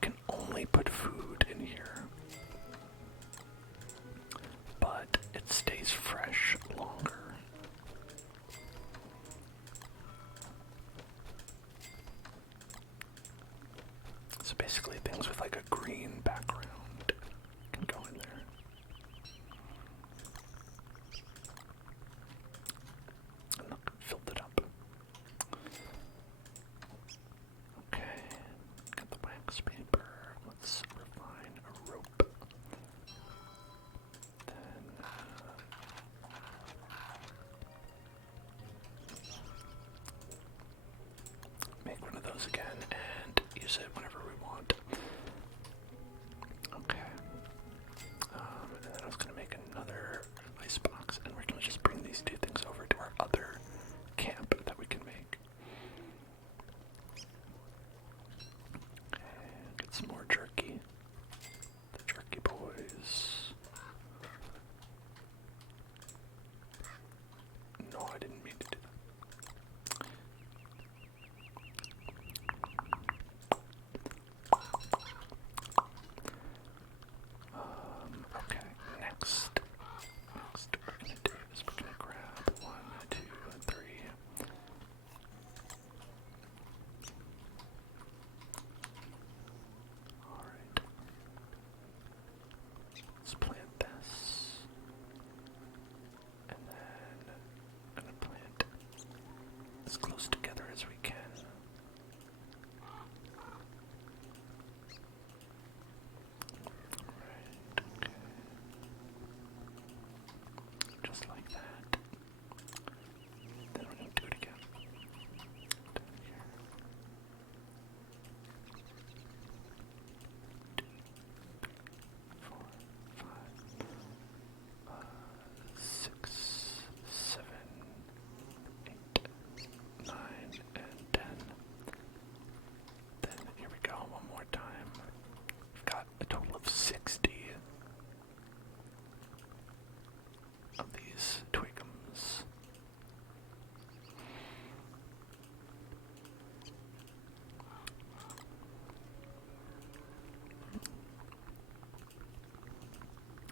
of these twigums.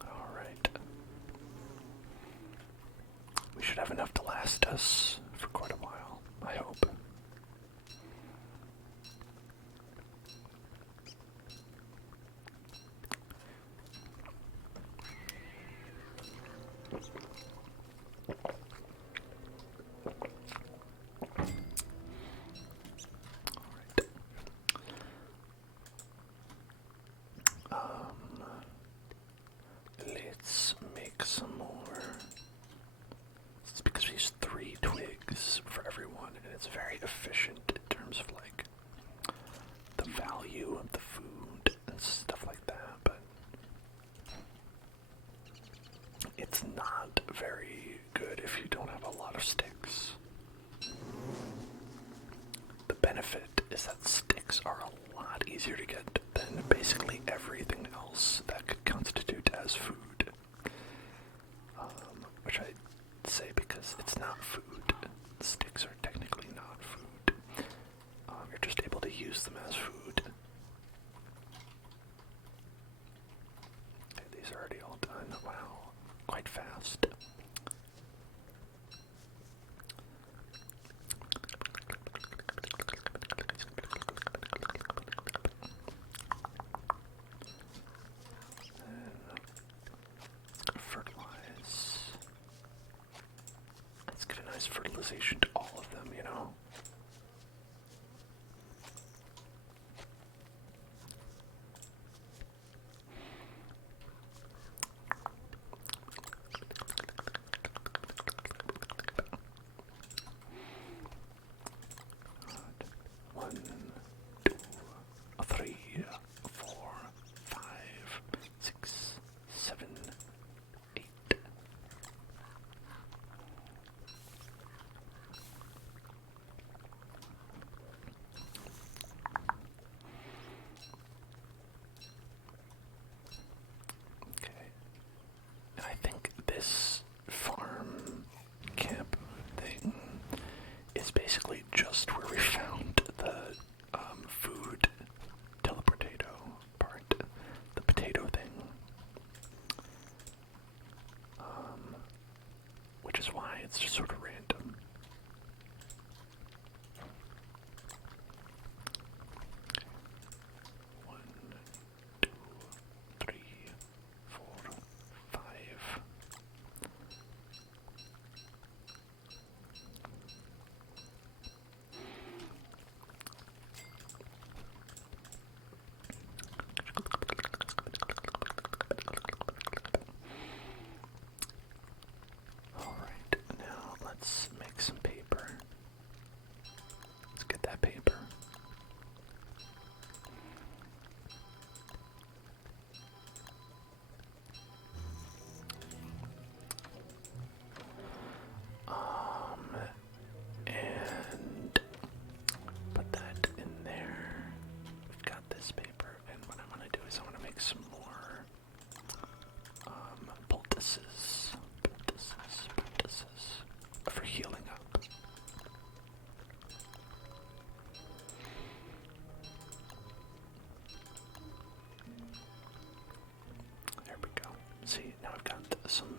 Alright. We should have enough to last us for quite a while, I hope. Let's make some more. It's because we use 3 twigs for everyone, and it's very efficient in terms of like the value of the food and stuff like that, but it's not very good if you don't have a lot of sticks. The benefit is that sticks are a lot easier to get than basically everything else that could constitute as food. Which I say because it's not food. Sticks are technically not food. You're just able to use them as food. Okay, these are already all done. Wow, quite fast. Fertilize. Let's give a nice fertilization to all of them, you know? One, two, 3, 4, 5, 6, 7, 8. Okay. And I think this farm camp thing is basically just where we found the food telepotato part, the potato thing. Which is why it's just sort of random. One, two, 3, 4, 5. Alright, now let's make some paper. Let's get that paper. And put that in there. We've got this paper, and what I'm gonna do is I'm gonna make some more poultices for healing up. There we go. See, now I've got some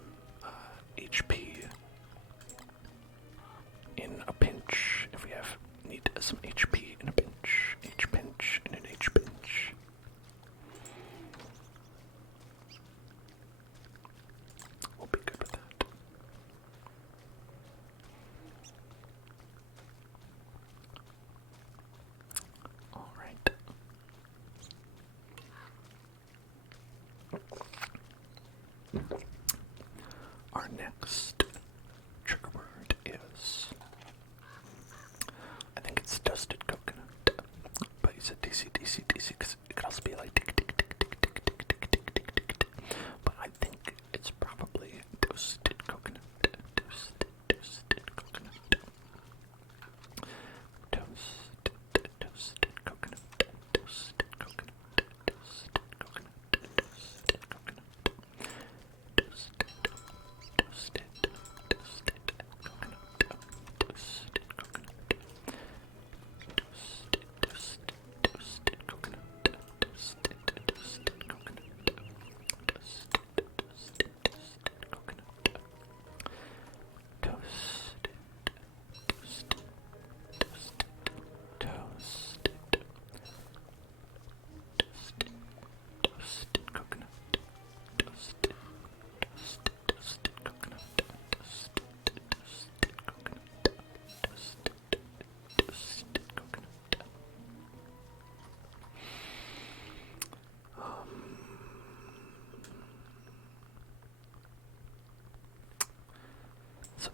HP in a pinch. If we need some HP in a pinch, H pinch and an H pinch. We'll be good with that. All right. Our next trigger word is, I think it's toasted coconut, but you said DC, because it could also be like tick, tick, tick, tick, tick, tick, tick, tick, tick, tick, tick. But I think it's probably toasted coconut, toasted coconut, toasted coconut, toasted coconut, toasted coconut, toasted coconut,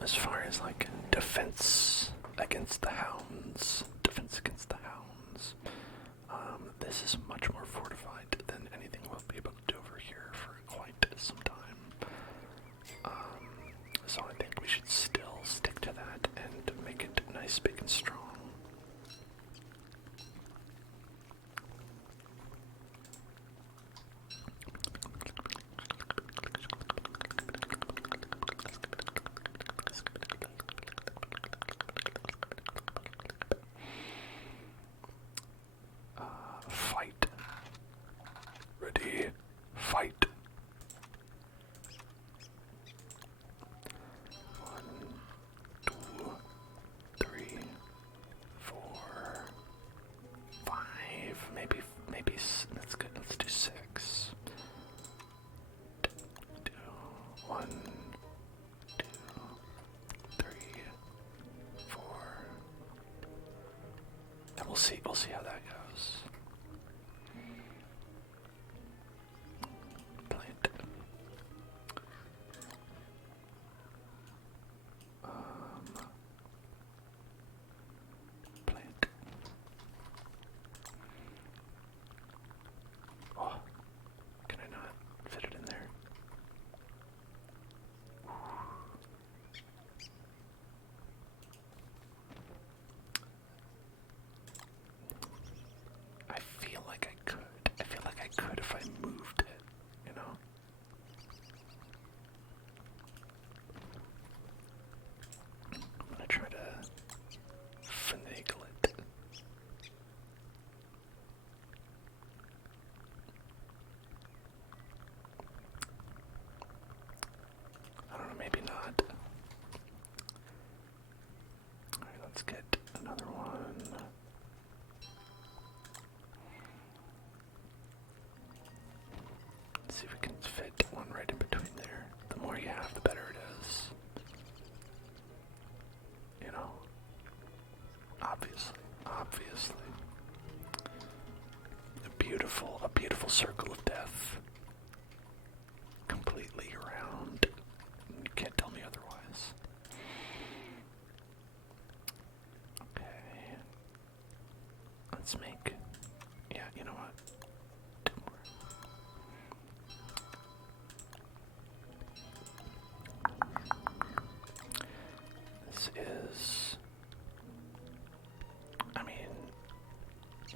as far as like defense against the hounds, this is much more fortified than anything we'll be able to do over here for quite some time. So I think we should still stick to that and make it nice, big, and strong. Fight. Ready? Fight. 1, 2, 3, 4, 5. Maybe. That's good. Let's do 6. 2, 1, 2, 3, 4. And we'll see. We'll see how that goes. Plant. Plant. Oh, can I not fit it in there? I feel like I could. I feel like I could if I moved it, you know? I'm gonna try to finagle it. I don't know, maybe not. Alright, let's get another one. Let's see if we can fit one right in between there. The more you have, the better it is. You know? Obviously. A beautiful circle of death. Completely round. You can't tell me otherwise. Okay. Let's make... Yeah, you know what? 2 more. This is... I mean,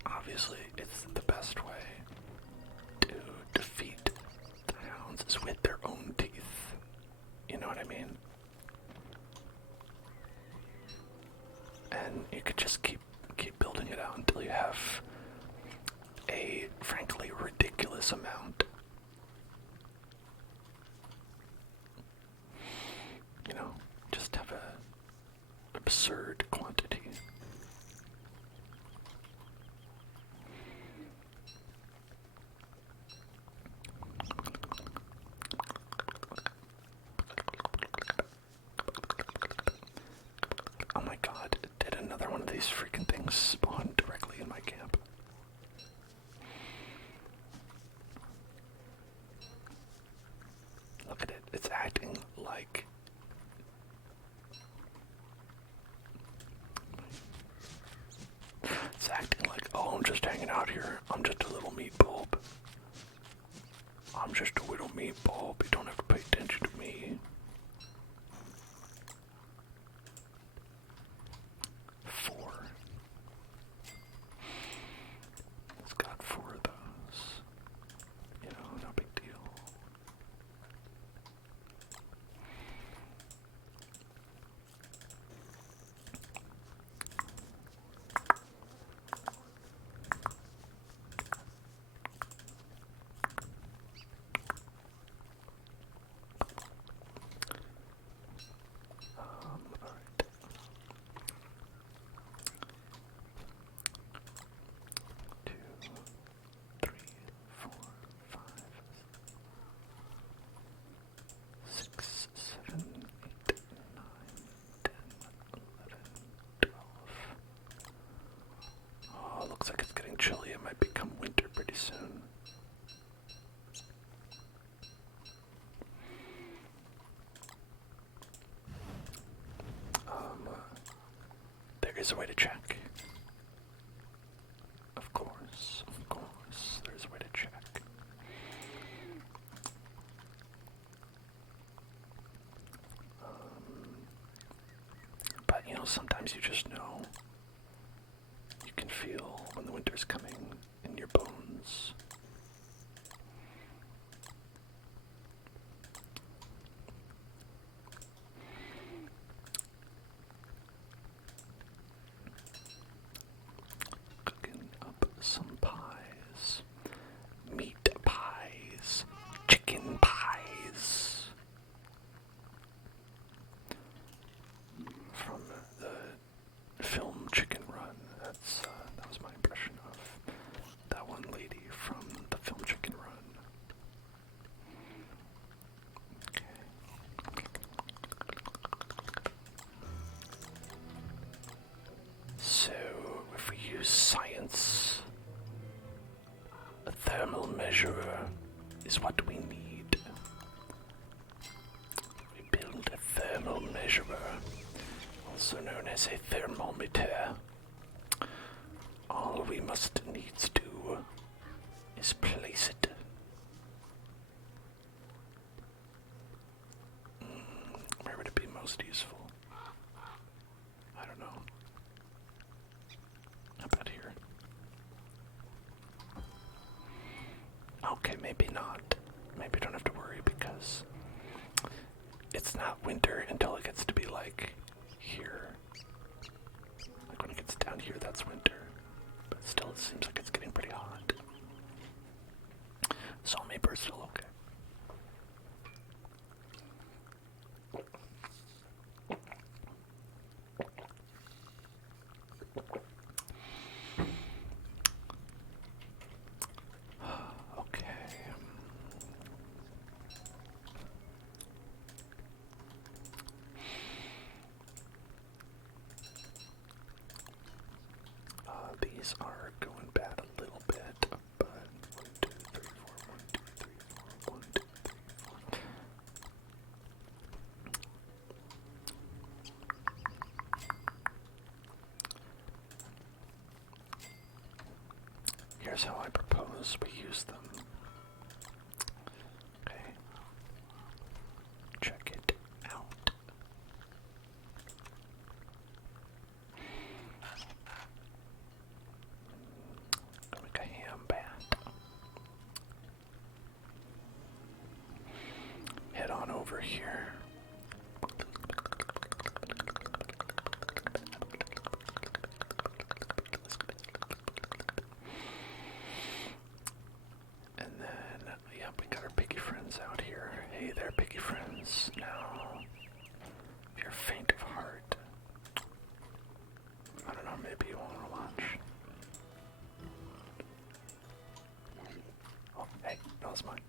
obviously it's the best way to defeat the hounds is with their own teeth. You know what I mean? And you could just keep building it out until you have a frankly ridiculous amount. You know, just have a absurd quantity. Oh my god, did another one of these freaking things spawn directly in my camp? Look at it, it's acting like... It's acting like, oh, I'm just hanging out here. I'm just a little meat bulb. I'm just a little meat bulb. You don't have to pay attention to me. 4. It's got 4 of those. You know, no big deal. is a way to check. Of course, there's a way to check. But you know, sometimes you just know. You can feel when the winter's coming in your bones. Cooking up some pies. Meat pies. Chicken pies. From the film Chicken Run. That was my impression of that one lady from the film Chicken Run. Okay. So, if we use science, a thermal measurer is what we need. We build a thermal measurer, also known as a thermometer. All we must needs do is place it. Where would it be most useful? I don't know. How about here? Okay, maybe not. Maybe I don't have to worry because it's not winter until it gets to be like here. Like when it gets down here, that's winter. But still, it seems like it's getting pretty hot. So maybe we're still okay. These are going bad a little bit, but 1, 2, 3, 4, 1, 2, 3, 4, 1, 2, 3, 4. Here's how I propose we use them. Okay. Check it out. Make a ham bat. Head on over here. And then, yep, we got our piggy friends out here. Hey there, piggy friends. Now, if you're faint of heart, I don't know, maybe you want to watch. Oh, hey, that was mine.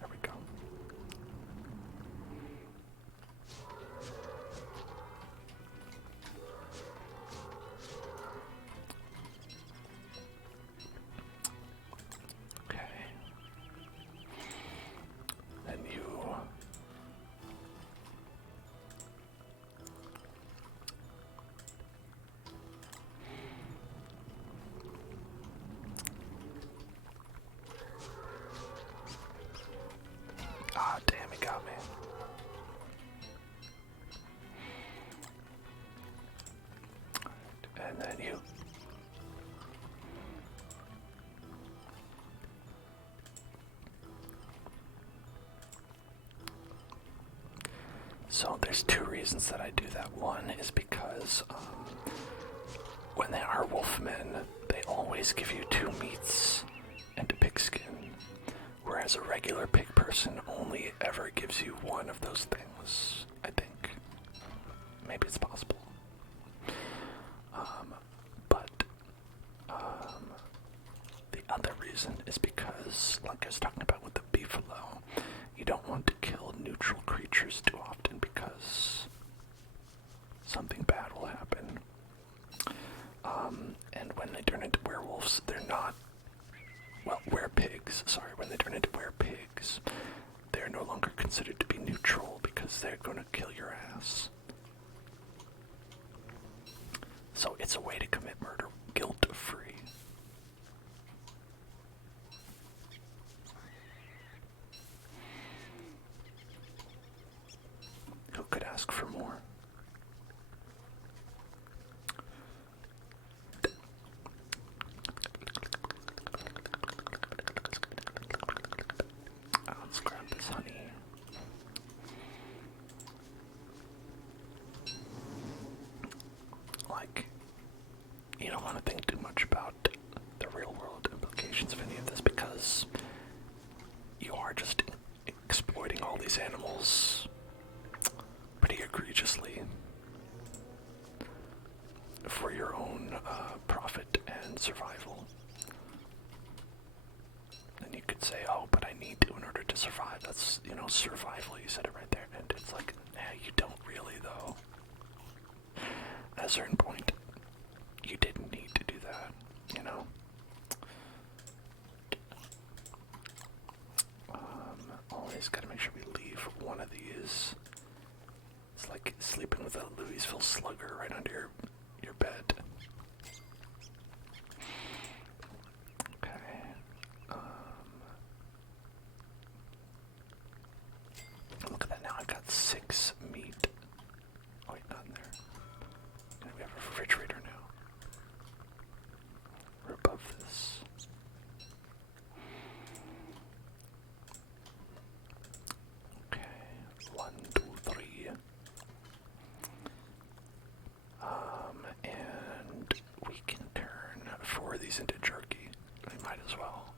There we go. Okay. Then you ah, damn, he got me. And then you. So there's two reasons that I do that. One is because when they are wolfmen, they always give you 2 meats and a pigskin, whereas a regular pig person only ever gives you one of those things, I think. Maybe it's possible. The other reason is because, like I was talking about with the beefalo, you don't want to kill neutral creatures too often because something bad will happen. And when they turn into werewolves, they're not, well, werepigs, sorry, when they turn into werepigs, they're no longer considered to be neutral. because they're gonna kill your ass. So it's a way to commit murder guilt-free. Who could ask for more? Let's grab this honey. Like, you don't want to think too much about the real world implications of any of this because you are just exploiting all these animals pretty egregiously for your own profit and survival. And you could say, oh, but I need to in order to survive. That's, survival. You said it right there. And it's like, nah, you don't really, though. At a certain point, you didn't need to do that, Always gotta make sure we leave one of these. It's like sleeping with a Louisville slugger right under your bed. Okay. Look at that now. I've got 6 meat. Oh, wait, not in there. And we have a refrigerator now. We're above this. Okay. 1, 2, 3. And we can turn 4 of these into jerky. We might as well.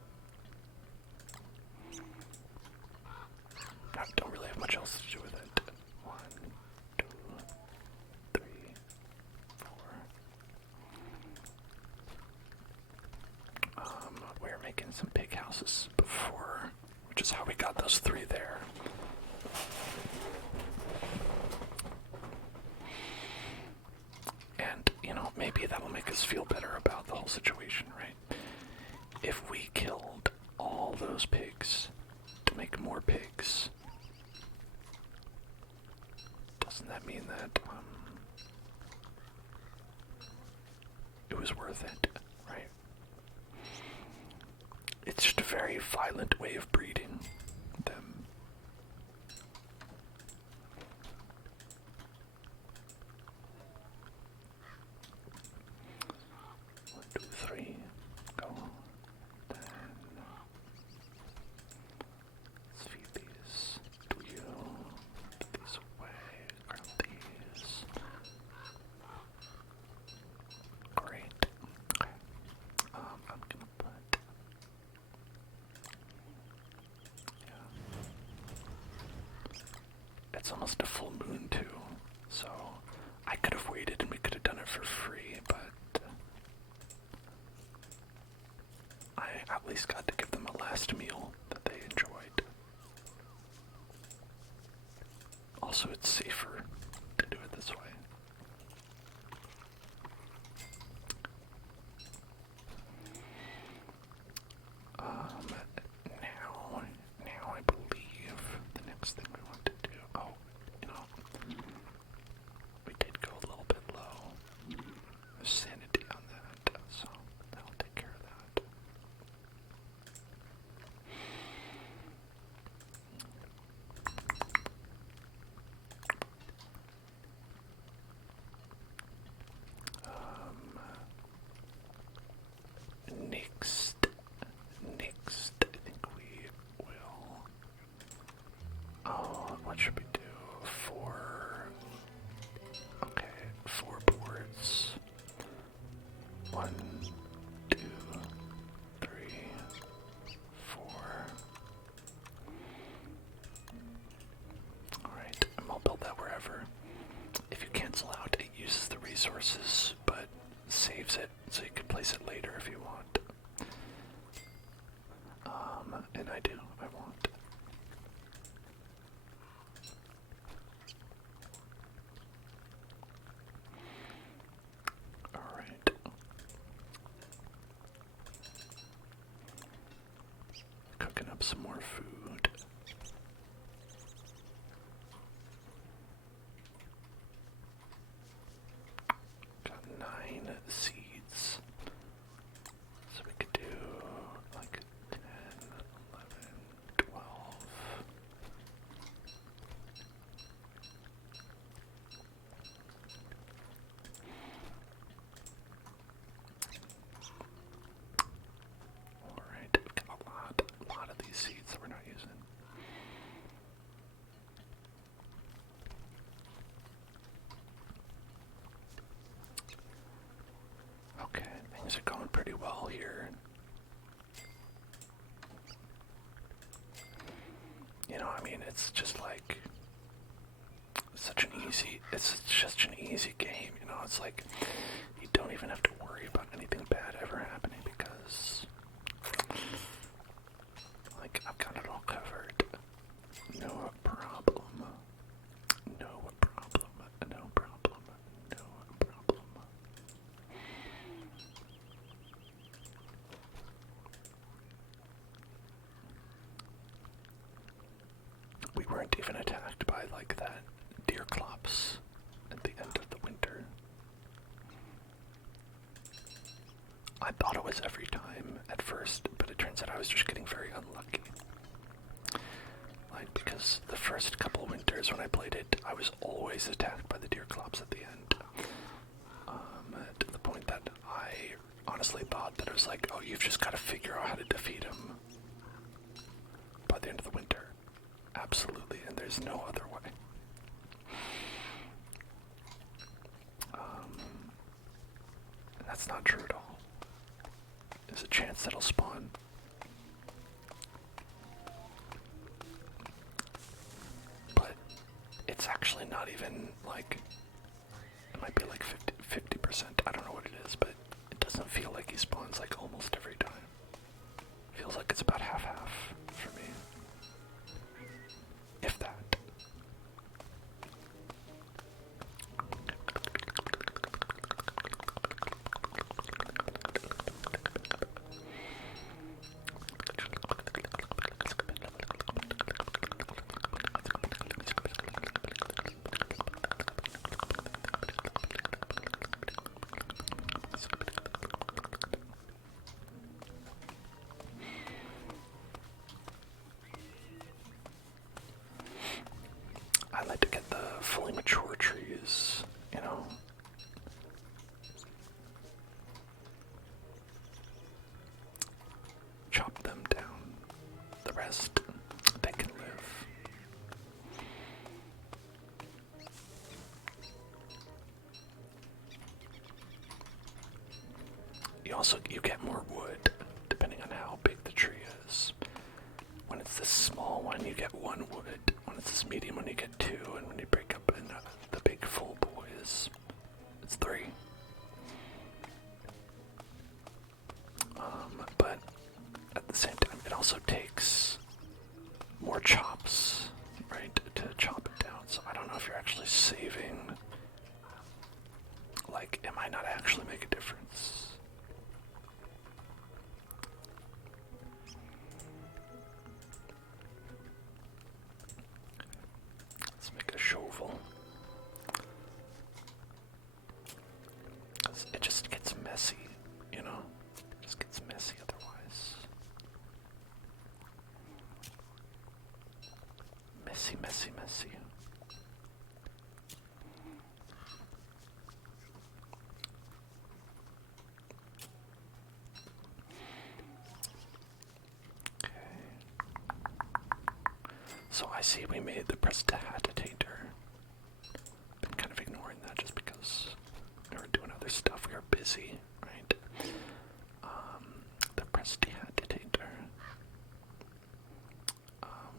I don't really have much else to do with it. 1, 2, 3, 4. We were making some pig houses before, which is how we got those 3 there. And, maybe that will make us feel better about the whole situation, right? If we killed all those pigs to make more pigs, doesn't that mean that it was worth it, right? It's just a very violent way of breeding them. One, 2, 3, go. Then let's feed these to you. Put these away. Grab these. Great. Okay. I'm gonna put. Yeah. It's almost a full moon too, so I could have waited and we could have done it for free, but I at least got to give them a last meal that they enjoyed. Also, it's safer to do it this way. Now I believe the next thing we want to do, we did go a little bit low. There's sanity on that, so that'll take care of that. Next, I think we will. Oh, what should we do? 4 boards. 1, 2, 3, 4. Alright, and I'll build that wherever. If you cancel out, it uses the resources, but saves it so you can place it later if you want. And I want. Alright. Cooking up some more food. it's just like it's just an easy game, you know. It's like you don't even have to worry about anything bad ever happening because like I've got it all covered. No problem. No problem. No problem. No problem. We weren't even attacked by like that deer clops at the end of the winter. I thought it was every time at first, but it turns out I was just getting very unlucky. Like, because the first couple winters when I played it, I was always attacked by the deer clops at the end. To the point that I honestly thought that it was like, oh, you've just got to figure out how to defeat him by the end of the winter. Absolutely, and there's no other way. And that's not true at all. There's a chance that it'll spawn. But it's actually not even like, it might be like 50%. I don't know what it is, but it doesn't feel like he spawns like almost every time. Feels like it's about half-half for me. If that. I like to get the fully mature trees, you know. Chop them down. The rest, they can live. You get more wood depending on how big the tree is. When it's this small one, you get 1 wood. When it's this medium one, you get 2, and when you break up in the big full boys, it's 3. But at the same time, it also takes more chops, right, to chop it down. So I don't know if you're actually saving. Like, it might not actually make a difference. Let's make a shovel. It just gets messy, you know? It just gets messy otherwise. Messy, messy, messy. Okay. So I see we made the prestidigitator. Been kind of ignoring that just because we were doing other stuff. We were busy, right? The prestidigitator,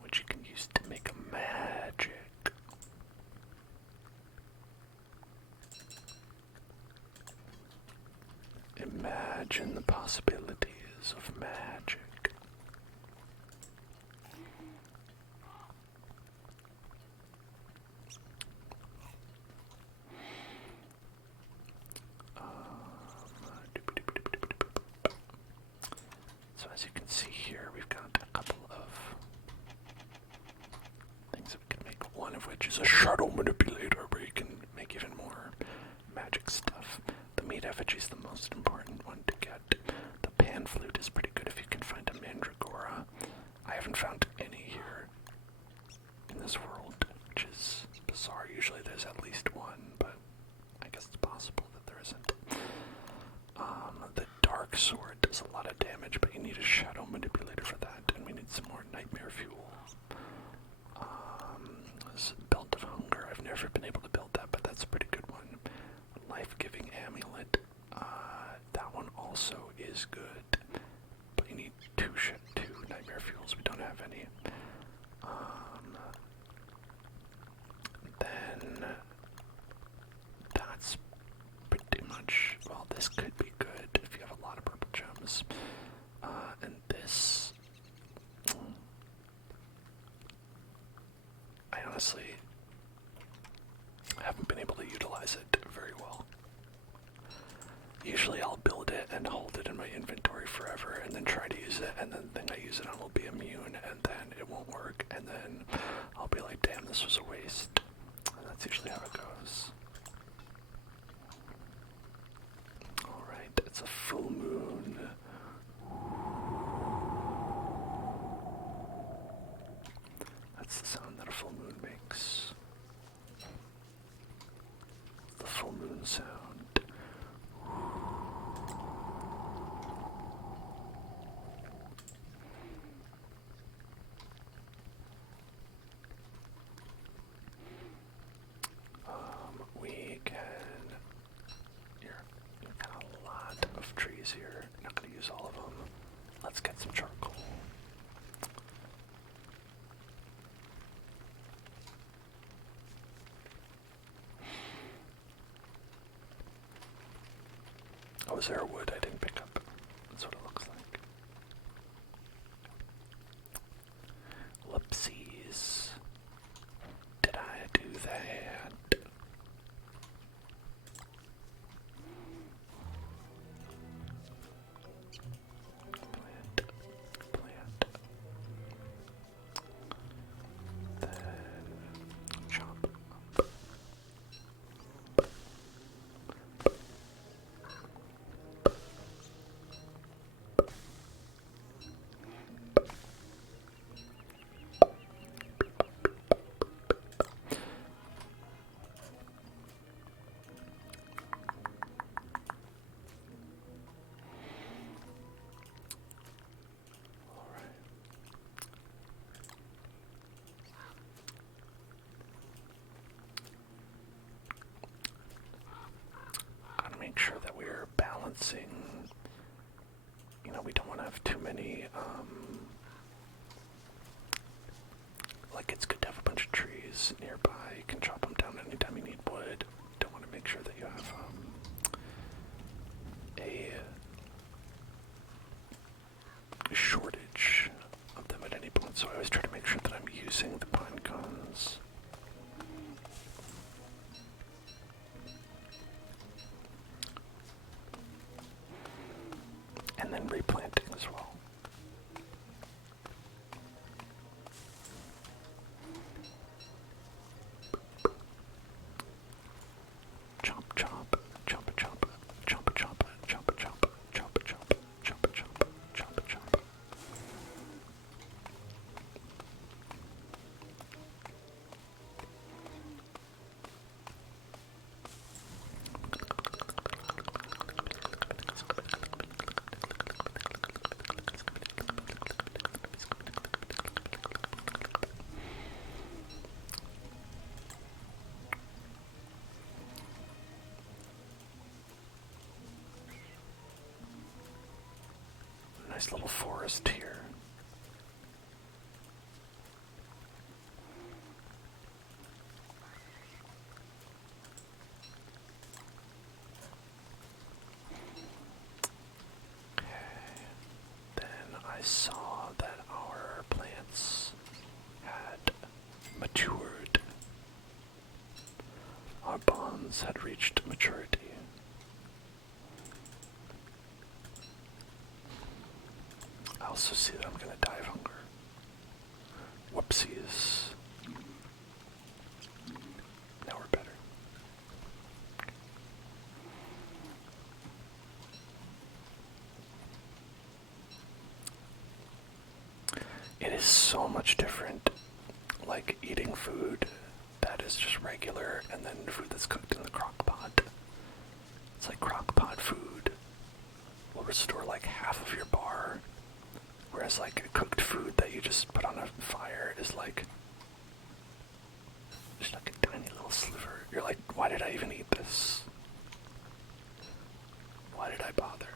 which you can use to make magic. Imagine the possibilities of magic. So as you can see here, we've got a couple of things that we can make. One of which is a shadow manipulator, where you can make even more magic stuff. The meat effigy is the most important one to get. The pan flute is pretty good if you can find a mandragora. I haven't found any here in this world, which is bizarre. Usually there's at least one, but I guess it's possible that there isn't. The dark sword does a lot of damage, but you need a shadow manipulator for that, and we need some more nightmare fuel. This belt of hunger, I've never honestly haven't been able to utilize it very well. Usually I'll build it and hold it in my inventory forever and then try to use it, and then the thing I use it on will be immune, and then it won't work, and then I'll be like, damn, this was a waste. And that's usually how it goes. Alright, it's a full moon. That's the sound that a full moon makes. The full moon sound. We can. Here, we've got a lot of trees here. Not going to use all of them. Let's get some charcoal. Oh, is there a wood I didn't pick up? That's what it looks like. Whoopsies. Did I do that? Plant. Then chop. Gotta make sure that we're balancing. You know, we don't want to have too many, like, it's good to have a bunch of trees nearby. You can chop them down anytime you need wood. Don't want to make sure that you have, a shortage of them at any point, so I always try to make sure that I'm using the pine cones. And then replanting as well. Chop, chop, chop, chop, chop, chop, chop, chop, chop, chop, chop, chop, chop, chop. Nice little forest here. Okay. Then I saw that our plants had matured. Our bonds had reached maturity. I also see that I'm gonna die of hunger. Whoopsies. Now we're better. It is so much different, like eating food that is just regular and then food that's cooked in the crock pot. It's like crock pot food will restore like half of your bar. Whereas like cooked food that you just put on a fire is like just like a tiny little sliver. You're like, why did I even eat this? Why did I bother?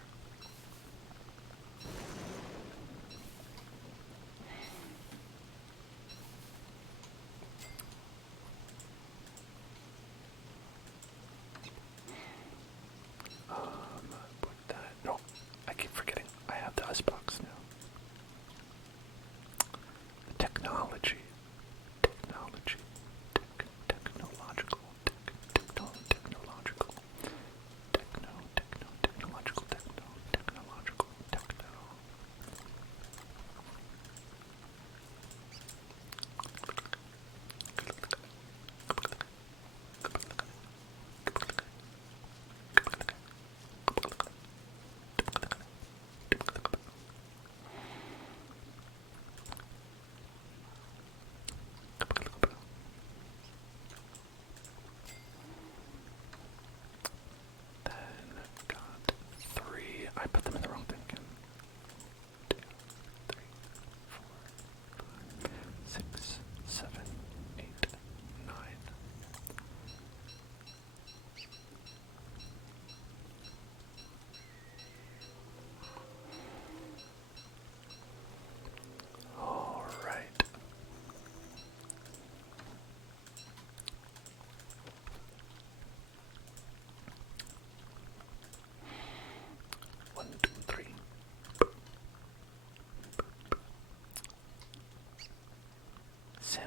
Put that. No, I keep forgetting. I have the icebox now. Technology.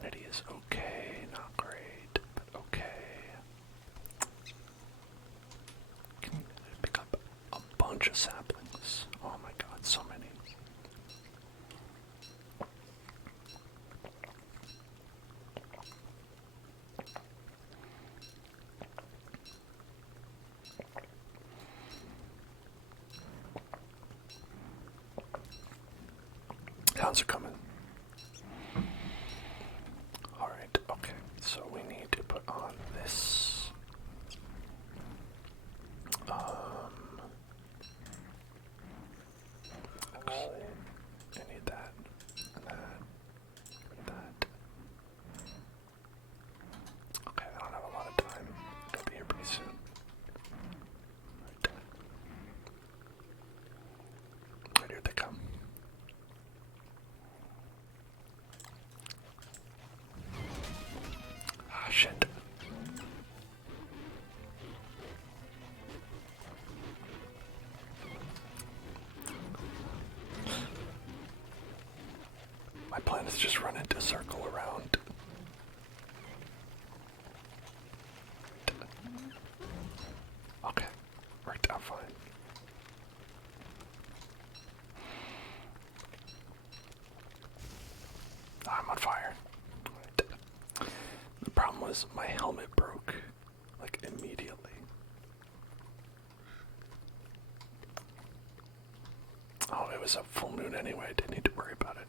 quantity is okay, not great, but okay. Can pick up a bunch of saplings. Oh my god, so many. Hounds are coming. Alright, okay, so we need to put on this. Actually, I need that, and that, and that. Okay, I don't have a lot of time. I'll be here pretty soon. Right here they come. Ah, shit. My plan is just run into a circle around. Okay, worked out fine. I'm on fire. The problem was my helmet broke, like, immediately. Oh, it was a full moon anyway, I didn't need to worry about it.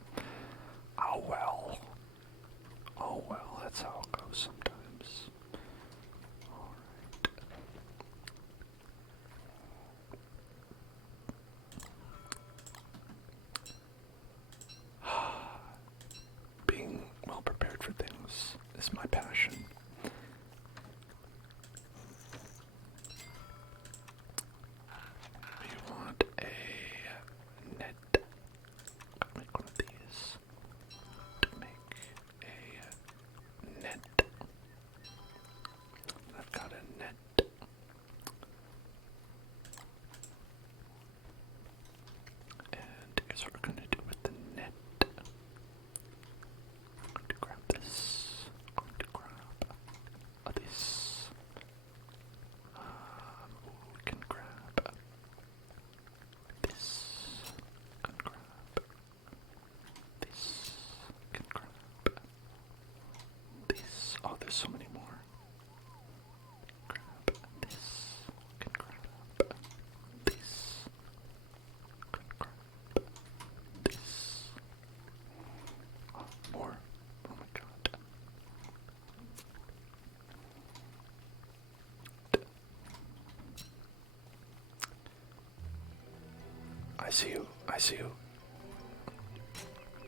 Oh well. Oh well, that's how it goes sometimes. Alright. Being well prepared for things is my passion. We want a net. Gotta make one of these to make a net. I've got a net. And here's what we're gonna do with the net. I'm going to grab this. I'm going to grab this. We can grab this. Can grab this. Can grab this. Oh, there's so many more. Grab this. Can grab this. Can grab this. Oh, more. Oh my god. I see you. I see you.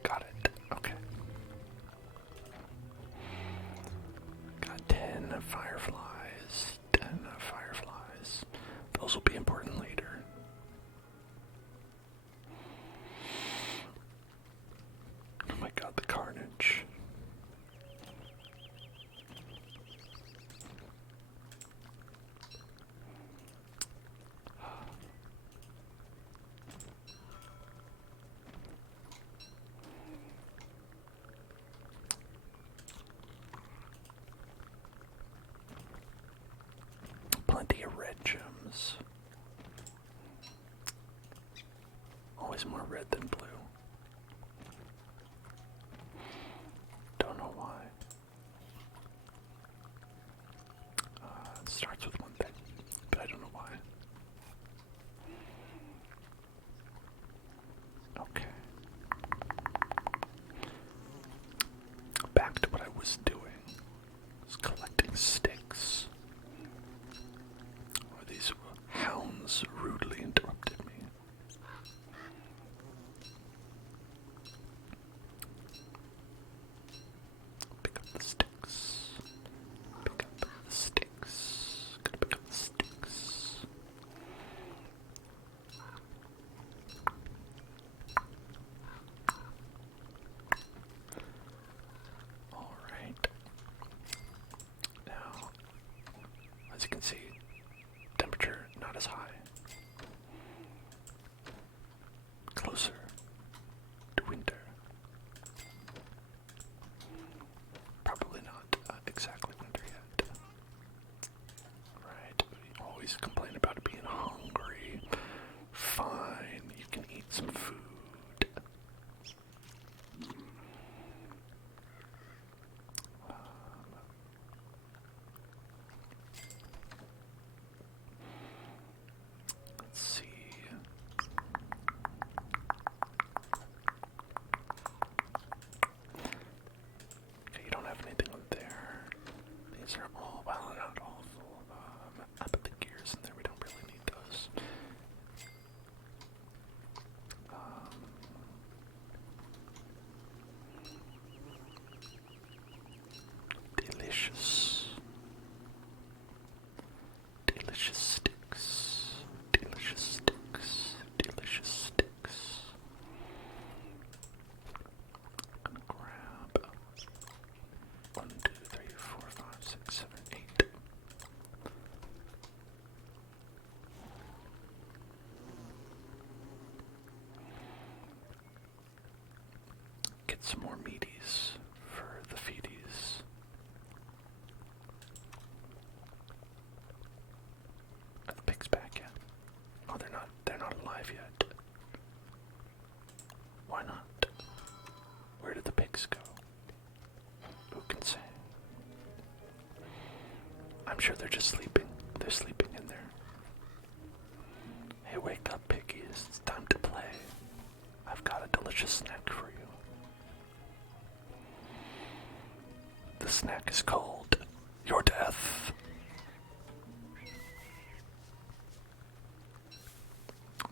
Got it. Okay. Got 10 fireflies. 10 fireflies. Those will be important later. Oh my god, the carnage. Plenty of red gems. Always more red than blue. Don't know why. It starts with one thing, but I don't know why. Okay. Back to what I was doing. I was collecting sticks. Or these hounds rudely interrupted me. Pick up the sticks. Pick up the sticks. Gotta pick up the sticks. Alright. delicious. Delicious sticks. Delicious sticks. Delicious sticks. I'm gonna grab 1, 2, 3, 4, 5, 6, 7, 8. Get some more meaties for the feeties. Are the pigs back yet? Oh, they're not alive yet. Why not? Where did the pigs go? Who can say? I'm sure they're just sleeping. They're sleeping in there. Hey, wake up, piggies. It's time to play. I've got a delicious snack for you. The snack is called your death.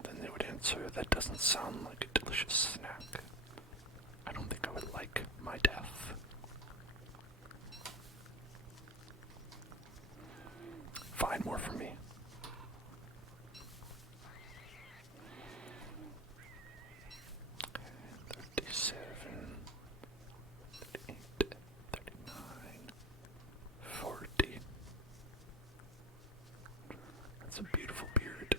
Then they would answer, that doesn't sound like a delicious snack. I don't think I would like my death. Find more for me. Okay, 37, 38, 39, 40. That's a beautiful beard.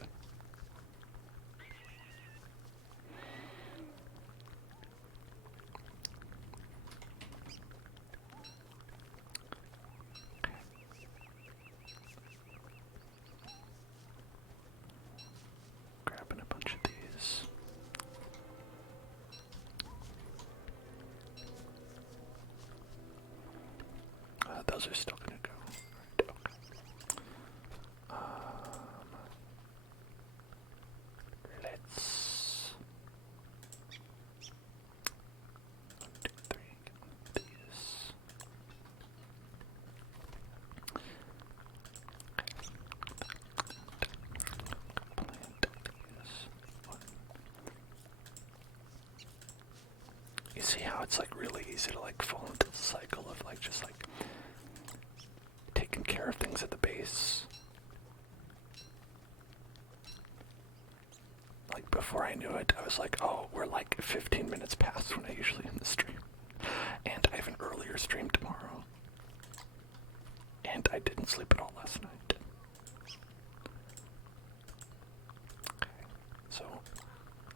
Grabbing a bunch of these. Those are still gonna go. Right, okay. Let's 1, 2, 3, get one of these. Plant these. One. You see how it's like really easy to like fall into the cycle of like just like taking care of things at the base. Like before I knew it, I was like, oh, we're like 15 minutes past when I usually end the stream. And I have an earlier stream tomorrow. And I didn't sleep at all last night. Okay, so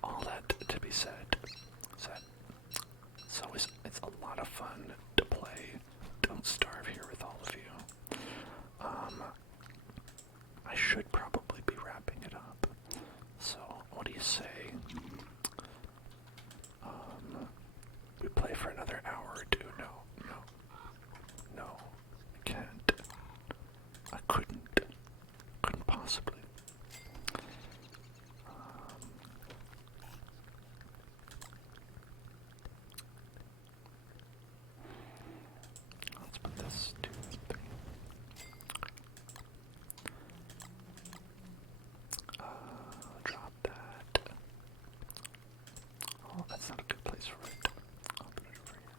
all that to be said is that it's a lot of fun to play Don't Starve here with all of you. I should probably be wrapping it up. So, what do you say? We play for another hour or two? No, I can't. I couldn't possibly. Let's put this 2, 3. Drop that. Oh, that's not a good place for it. I'll put it over here.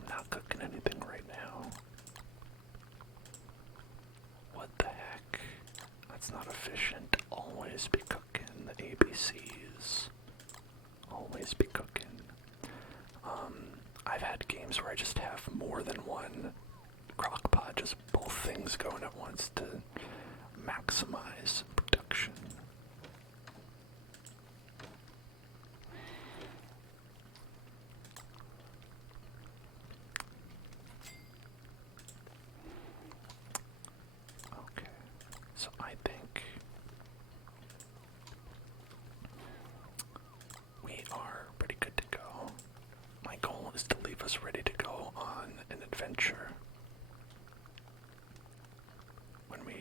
I'm not cooking anything right now. What the heck? That's not efficient. Always be cooking the ABCs. Always be cooking. I've had games where I just have more than one crock pot, just both things going at once to maximize production. Okay, so I think we are pretty good to go. My goal is to leave us ready to go on an adventure when we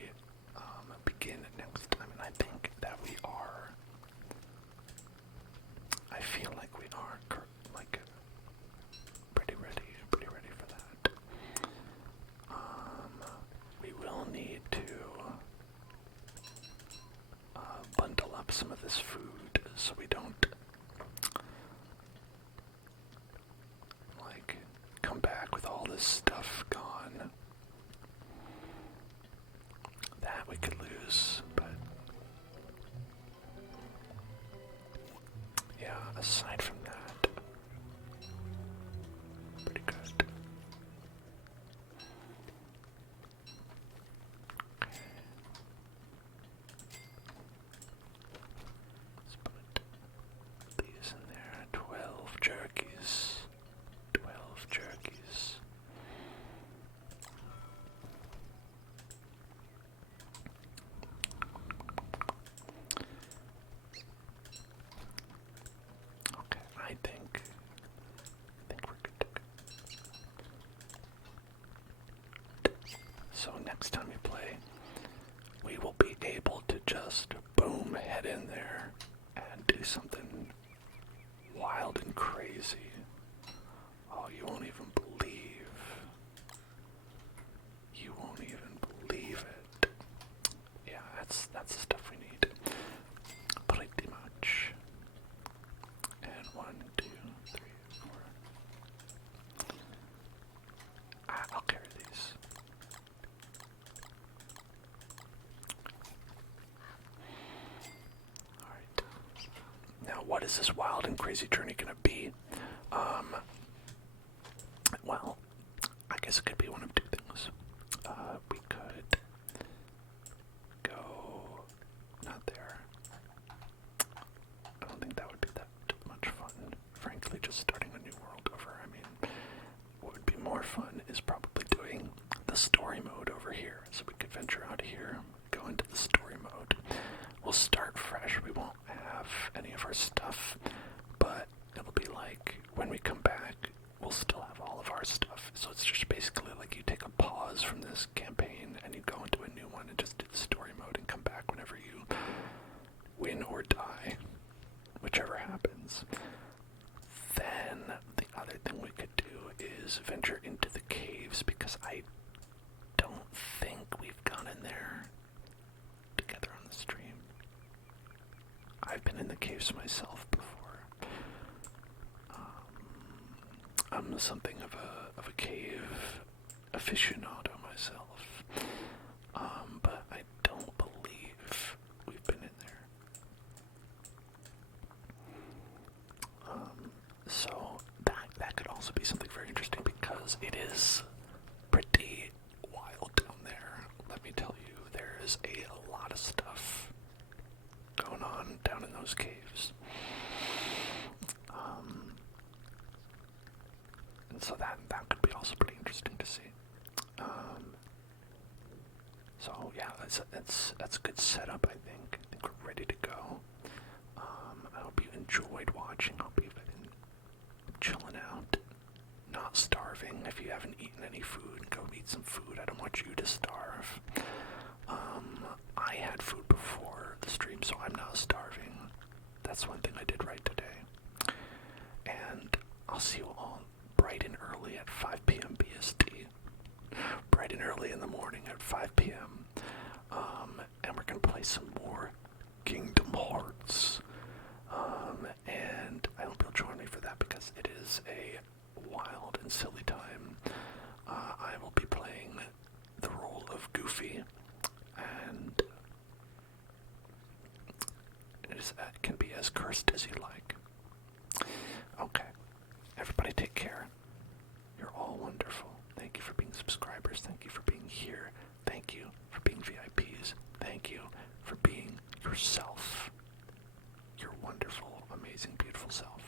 begin next time, and I think that we are. I feel like we are, like, this food so we don't, like, come back with all this stuff gone. That we could lose, but yeah, aside from that, pretty good. Okay. Let's put these in there. 12 jerkies. 12 jerkies. Okay, I think we're good to go. So next time we play, we will be able to just boom, head in there and do something wild and crazy. Oh, you won't even believe. You won't even believe it. Yeah, that's the stuff we need. Pretty much. And 1, 2, 3, 4. I'll carry these. Alright. Now, what is this wild and crazy journey gonna be? Well, I guess it could be one of two things. We could go not there. I don't think that would be that much fun. Frankly, just starting a new world over. I mean, what would be more fun is probably doing the story mode over here. So we could venture out here, go into the story mode. We'll start fresh. We won't have any of our stuff, but it'll be like when we come back, we'll still have all of our stuff. So it's just basically like you take a pause from this campaign and you go into a new one and just do the story mode and come back whenever you win or die, whichever happens. Then the other thing we could do is venture into the caves, because I don't think we've gone in there together on the stream. I've been in the caves myself before. I'm something of a cave aficionado myself, but I don't believe we've been in there. So that could also be something very interesting, because it is pretty wild down there. Let me tell you, there is a lot of stuff going on down in those caves. And so that could be also pretty interesting to see. So yeah, that's a good setup. I think we're ready to go. I hope you enjoyed watching. I hope you've been chilling out, not starving. If you haven't eaten any food, go eat some food. I don't want you to starve. I had food before the stream, so I'm not starving. That's one thing I did right today. And I'll see you all bright and early at 5 p.m. BST. Bright and early in the morning at 5 p.m. And we're going to play some more Kingdom Hearts. And I hope you'll join me for that, because it is a wild and silly time. I will be playing the role of Goofy, and it can be as cursed as you like. Okay. Everybody take care. You're all wonderful. Thank you for being subscribers. Thank you for being here. Thank you for being VIPs. Thank you for being yourself. Your wonderful, amazing, beautiful self.